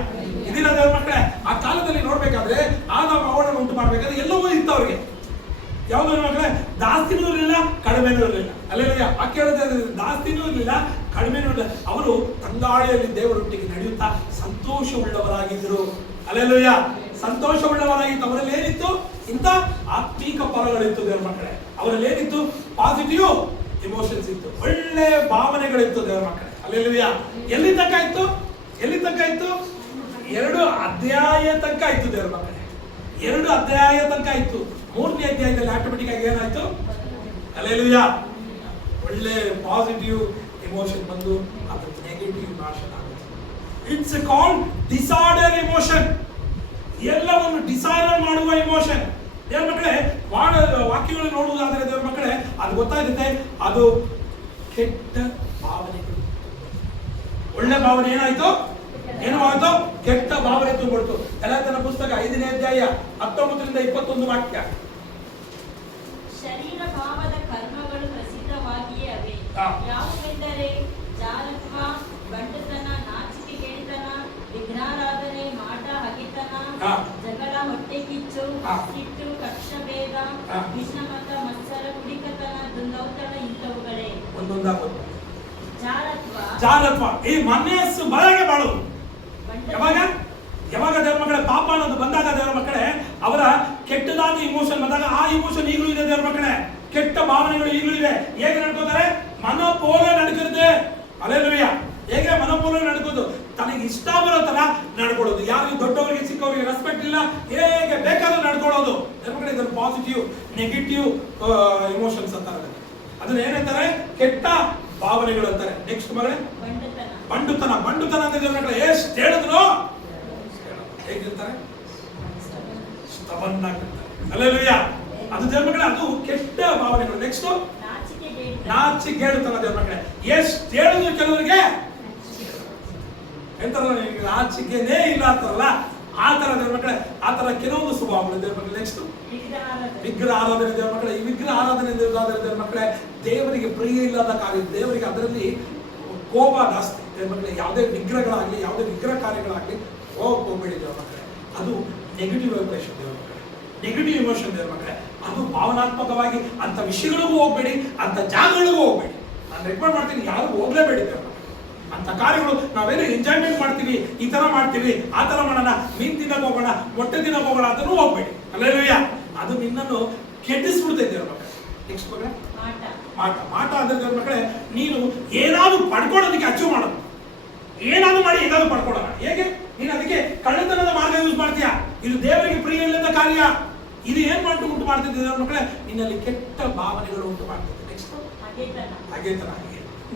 ಇದಿಲ್ಲ ದೇವರ ಮಕ್ಕಳೇ. ಆ ಕಾಲದಲ್ಲಿ ನೋಡ್ಬೇಕಾದ್ರೆ ಆದಾಮ ಅವಳನ್ನು ಉಂಟು ಮಾಡ್ಬೇಕಾದ್ರೆ ಎಲ್ಲವೂ ಇತ್ತು ಅವ್ರಿಗೆ. ಯಾವ್ದು ಮಕ್ಕಳೇ? ಜಾಸ್ತಿನೂ ಇರಲಿಲ್ಲ, ಕಡಿಮೆನೂ ಇರಲಿಲ್ಲ. ಹಲ್ಲೆಲೂಯಾ. ಆ ಕೇಳಿದ್ರೆ ಜಾಸ್ತಿನೂ ಇರಲಿಲ್ಲ, ಕಡಿಮೆನೂ ಇರಲಿಲ್ಲ. ಅವರು ತಂಗಾಳಿಯಲ್ಲಿ ದೇವರೊಟ್ಟಿಗೆ ನಡೆಯುತ್ತಾ ಸಂತೋಷವುಳ್ಳವರಾಗಿದ್ದರು. ಹಲ್ಲೆಲೂಯಾ. ಸಂತೋಷವುಳ್ಳವರಾಗಿತ್ತು. ಅವರಲ್ಲಿ ಏನಿತ್ತು? ಇಂಥ ಆತ್ಮೀಕ ಫಲಗಳಿತ್ತು ದೇವರ ಮಕ್ಕಳೇ. ಅವರಲ್ಲಿ ಏನಿತ್ತು? ಪಾಸಿಟಿವ್ ಇಮೋಷನ್ಸ್ ಇತ್ತು, ಒಳ್ಳೆ ಭಾವನೆಗಳಿತ್ತು ದೇವರ ಮಕ್ಕಳೇ. ಹಲ್ಲೆಲೂಯಾ. ಎಲ್ಲಿ ತನಕ ಇತ್ತು? 2 ಅಧ್ಯಾಯ ತನಕ ಇತ್ತು ದೇವರ ಮಕ್ಕಳೇ. 2 ಅಧ್ಯಾಯ ತನಕ ಇತ್ತು. 3ನೇ ಅಧ್ಯಾಯದಲ್ಲಿ ಆಟೋಮೆಟಿಕ್ ಆಗಿ ಏನಾಯ್ತು? ಹಲ್ಲೆಲೂಯಾ. ಒಳ್ಳೆ ಪಾಸಿಟಿವ್ ಎಮೋಷನ್ ಬಂದು ಅದು ನೆಗೆಟಿವ್ ಇಮೋಷನ್ ಆಗುತ್ತೆ. It's called disorder emotion. ಎಲ್ಲವನ್ನು ಡಿಸಾರ್ಡರ್ ಮಾಡುವ ಇಮೋಷನ್ ದೇವರ ಮಕ್ಕಳೇ. ವಾಕ್ಯಗಳು ನೋಡುವುದಾದರೆ ದೇವರ ಮಕ್ಕಳೇ ಅದು ಗೊತ್ತಾಗುತ್ತೆ, ಅದು ಕೆಟ್ಟ ಭಾವನೆಗಳು. ಒಳ್ಳೆ ಭಾವನೆ ಏನಾಯ್ತು? ಕೆಟ್ಟ ಭಾವನೆ ತುಂಬಿಡ್ತು. ಗಲಾತ್ಯನ ಪುಸ್ತಕ 5ನೇ ಅಧ್ಯಾಯ 19ರಿಂದ 21 ವಾಕ್ಯ. ಶರೀರ ಭಾವದ ಕರ್ಮಗಳು ಪ್ರಸಿದ್ಧವಾಗಿಯೇ ಅವೆ. ಯಾವುವೆಂದರೆ ಜಾರತ್ವ, ಬಂಡತನ, ನಾಚಿಕೆಗೇಡಿತನ, ವಿಗ್ರಹಾರಾಧನೆ, ಹಾ. ಸಿಟ್ಟು, ಕಕ್ಷಭೇದ, ಹಾ. ವಿಷಮತ, ಮತ್ಸರ, ಕುಡಿಕತನ, ದುಂದೌತಣ ಇಂಥವುಗಳೇ. ಒಂದೊಂದಾಗೋದು. ಜಾರತ್ವ, ಈ ಮನಸ್ಸು ಬಲಗೆ ಬಾಳುವುದು ಯಾವಾಗ ಬಂಡ ಯಾವಾಗ ದೇವರ ಮಕ್ಕಳೇ ಪಾಪ ಅನ್ನೋದು ಬಂದಾಗ ದೇವರ ಮಕ್ಕಳೇ ಅವರ ಕೆಟ್ಟದಾದ ಇಮೋಷನ್ ಬಂದಾಗ ಆ ಇಮೋಷನ್ ಈಗಲೂ ಇದೆ ದೇವರ ಮಕ್ಕಳೇ. ಕೆಟ್ಟ ಭಾವನೆಗಳು ಈಗಲೂ ಇದೆ. ಹೇಗೆ ನಡ್ಕೋತಾರೆ? ಮನಪೋಲ ನಡ್ಕಿರುತ್ತೆ. ಹಲ್ಲೆಲೂಯಾ. ಹೇಗೆ ಮನಪೋಲ ನಡ್ಕೋದು? ತನಗೆ ಇಷ್ಟ ಬರೋ ತರ ನಡ್ಕೊಳ್ಳೋದು. ಯಾರು ದೊಡ್ಡವರಿಗೆ ಚಿಕ್ಕವರಿಗೆ ರೆಸ್ಪೆಕ್ಟ್ ಇಲ್ಲ, ಹೇಗೆ ಬೇಕಾದ್ರೂ ನಡ್ಕೊಳ್ಳೋದು. ದೇವರ ಮಕ್ಕಳೇ ಇದನ್ನು ಪಾಸಿಟಿವ್ ನೆಗೆಟಿವ್ ಇಮೋಷನ್ಸ್ ಅಂತಾರೆ. ಅದನ್ನ ಏನಂತಾರೆ? ಕೆಟ್ಟ ಭಾವನೆಗಳು ಅಂತಾರೆ. ನೆಕ್ಸ್ಟ್ ಮಗಳೇ ಬಂಡತನ. ಬಂಡುತನ. ಬಂಡುತನ ಅಂತ ದೇವರ ಮಕ್ಕಳೇ ಎಷ್ಟು ಹೇಳಿದ್ರು ಹೇಗಿರ್ತಾರೆ? ಸ್ಟಬನ್ ಆಗಿರ್ತಾರೆ. ಹಲ್ಲೆಲೂಯಾ. ಅದು ದೇವರ ಮಕ್ಕಳೇ ಅದು ಕೆಟ್ಟ ಭಾವನೆಗಳು. ನೆಕ್ಸ್ಟ್ ನಾಚಿಕೆಗೇಡು. ನಾಚಿಕೆಗೇಡುತನ ದೇವರ ಮಕ್ಕಳೇ. ಎಷ್ಟು ಹೇಳಿದ್ರು ಕೆಲವರಿಗೆ ಎಂತಾರಲ್ಲ ನಾಚಿಕೆನೇ ಇಲ್ಲ ಅಂತಾರಲ್ಲ ಆ ತರ ದೇವರ ಮಕ್ಕಳೇ. ಆ ತರ ಕೆಲವೊಂದು ಸ್ವಭಾವಗಳು ದೇವರ ಮಕ್ಕಳೇ. ನೆಕ್ಸ್ಟ್ ವಿಗ್ರಹಾರಾಧನೆ. ವಿಗ್ರಹ ಆರಾಧನೆ ದೇವರ ಮಕ್ಕಳೇ. ಈ ವಿಗ್ರಹ ಆರಾಧನೆ ದೇವರ ಮಕ್ಕಳೇ ದೇವರಿಗೆ ಪ್ರಿಯ ಇಲ್ಲದ ಕಾರ್ಯ. ದೇವರಿಗೆ ಅದರಲ್ಲಿ ಕೋಪ ಜಾಸ್ತಿ ದೇವರ ಮಕ್ಕಳೇ. ಯಾವುದೇ ವಿಗ್ರಹಗಳಾಗಲಿ ಯಾವುದೇ ವಿಗ್ರಹ ಕಾರ್ಯಗಳಾಗಲಿ ಹೋಗಬೇಡಿ ದೇವರ ಮಕ್ಕಳೇ. ಅದು ನೆಗೆಟಿವ್ ವೈಬ್ರೇಷನ್ ದೇವರ ಮಕ್ಕಳೇ. ನೆಗೆಟಿವ್ ಇಮೋಷನ್ ದೇವರ ಮಕ್ಕಳೇ. ಅದು ಭಾವನಾತ್ಮಕವಾಗಿ ಅಂತ ವಿಷಯಗಳಿಗೂ ಹೋಗ್ಬೇಡಿ, ಅಂತ ಜಾಗಗಳಿಗೂ ಹೋಗ್ಬೇಡಿ. ನಾನು ರೆಕಮೆಂಡ್ ಮಾಡ್ತೀನಿ, ಯಾರು ಹೋಗ್ಲೇಬೇಡಿ ದೇವರ ಮಕ್ಕಳೇ. ಅಂತ ಕಾರ್ಯಗಳು ನಾವೇನು ಎಂಜಾಯ್ಮೆಂಟ್ ಮಾಡ್ತೀವಿ, ಈ ತರ ಮಾಡ್ತೀವಿ, ಆ ತರ ಮಾಡೋಣ, ಮೀನ್ ತಿನ್ನಕ್ ಹೋಗೋಣ, ಮೊಟ್ಟೆ ತಿನ್ನಕ್ ಹೋಗೋಣ ಅದನ್ನು ಹೋಗ್ಬೇಡಿ. ಹಲ್ಲೆಲೂಯಾ. ಅದು ನಿನ್ನನ್ನು ಕೆಡಿಸ್ಬಿಡ್ತೈತೆ ದೇವರ ಮಕ್ಕಳೇ. ನೆಕ್ಸ್ಟ್ ಮಕ್ಕಳೇ ಮಾಟ. ಮಾಟ. ಮಾಟ ಅಂದ್ರೆ ದೇವರ ಮಕ್ಕಳೇ ನೀನು ಏನಾದ್ರು ಪಡ್ಕೊಳ್ಳೋದಕ್ಕೆ ಅಚೀವ್ ಮಾಡೋದು. ಏನಾದ್ರು ಮಾಡಿ ಏನಾದ್ರು ಪಡ್ಕೊಳ್ಳೋಣ. ಹೇಗೆ? ನೀನು ಅದಕ್ಕೆ ಕಳ್ಳತನದ ಮಾರ್ಗ ಯೂಸ್ ಮಾಡ್ತೀಯಾ. ಇದು ದೇವರಿಗೆ ಪ್ರಿಯ ಇಲ್ಲದ ಕಾರ್ಯ. ಇದು ಏನ್ ಉಂಟು ಮಾಡ್ತಿದ್ದೆ ದೇವರ ಮಕ್ಕಳೇ? ನಿನ್ನಲ್ಲಿ ಕೆಟ್ಟ ಭಾವನೆಗಳು ಉಂಟು ಮಾಡ್ತಿದ್ದೆ. ನೆಕ್ಸ್ಟ್ ಹಗೆತನ. ಹಾಗೇತನ.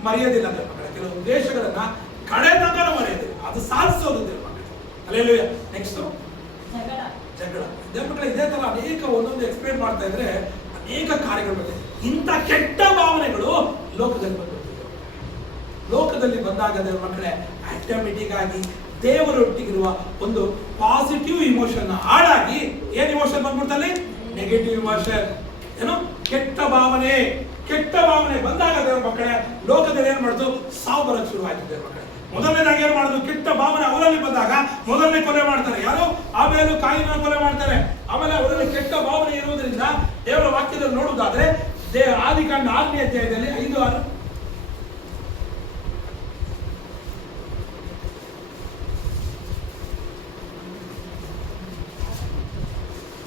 ಮರೆಯೋದಿಲ್ಲ ದೇವರ ಮಕ್ಕಳೇ. ಕೆಲವು ಉದ್ದೇಶಗಳನ್ನ ಕಡೆ ತನಕ ಮರೆಯೋದಿಲ್ಲ. ಅದು ಸಾಧಿಸೋದು ದೇವರ ಮಕ್ಕಳೇ. ಹಲ್ಲೆಲೂಯಾ. ನೆಕ್ಸ್ಟ್ ಜಗಳ. ಜಗಳ. ದೇವರ ಮಕ್ಕಳೇ ಇದೇ ತರ ಅನೇಕ ಒಂದೊಂದು ಎಕ್ಸ್ಪ್ಲೇನ್ ಮಾಡ್ತಾ ಇದ್ರೆ ಅನೇಕ ಕಾರ್ಯಗಳು ಬರ್ತದೆ. ಇಂಥ ಕೆಟ್ಟ ಭಾವನೆಗಳು ಲೋಕದಲ್ಲಿ ಬಂದಿರ್ತದೆ. ಲೋಕದಲ್ಲಿ ಬಂದಾಗ ದೇವರ ಮಕ್ಕಳೇ ಆಟೋಮೆಟಿಕ್ ಆಗಿ ದೇವರೊಟ್ಟಿಗಿರುವ ಒಂದು ಪಾಸಿಟಿವ್ ಇಮೋಷನ್ ಹಾಳಾಗಿ ಏನ್ ಇಮೋಷನ್ ಬಂದ್ಬಿಡ್ತಲ್ಲಿ? Negative emotion. ಏನು? ಕೆಟ್ಟ ಭಾವನೆ. ಕೆಟ್ಟ ಭಾವನೆ ಬಂದಾಗ ದೇವರ ಮಕ್ಕಳೇ ಲೋಕದಲ್ಲಿ ಏನ್ ಮಾಡುದು? ಸಾವು ಬರಕ್ಕೆ ಶುರುವಾಯ್ತು ದೇವರ ಮಕ್ಕಳೇ. ಮೊದಲನೇದಾಗಿ ಏನ್ ಮಾಡುದು? ಕೆಟ್ಟ ಭಾವನೆ ಅವರಲ್ಲಿ ಬಂದಾಗ ಮೊದಲನೇ ಕೊಲೆ ಮಾಡ್ತಾರೆ. ಯಾರು? ಆಮೇಲೆ ಕಾಯಿನ ಕೊಲೆ ಮಾಡ್ತಾರೆ. ಆಮೇಲೆ ಅವರಲ್ಲಿ ಕೆಟ್ಟ ಭಾವನೆ ಇರುವುದರಿಂದ ದೇವರ ವಾಕ್ಯದಲ್ಲಿ ನೋಡುವುದಾದ್ರೆ ಆದಿಕಾಂಡ 6ನೇ ಅಧ್ಯಾಯದಲ್ಲಿ 5-6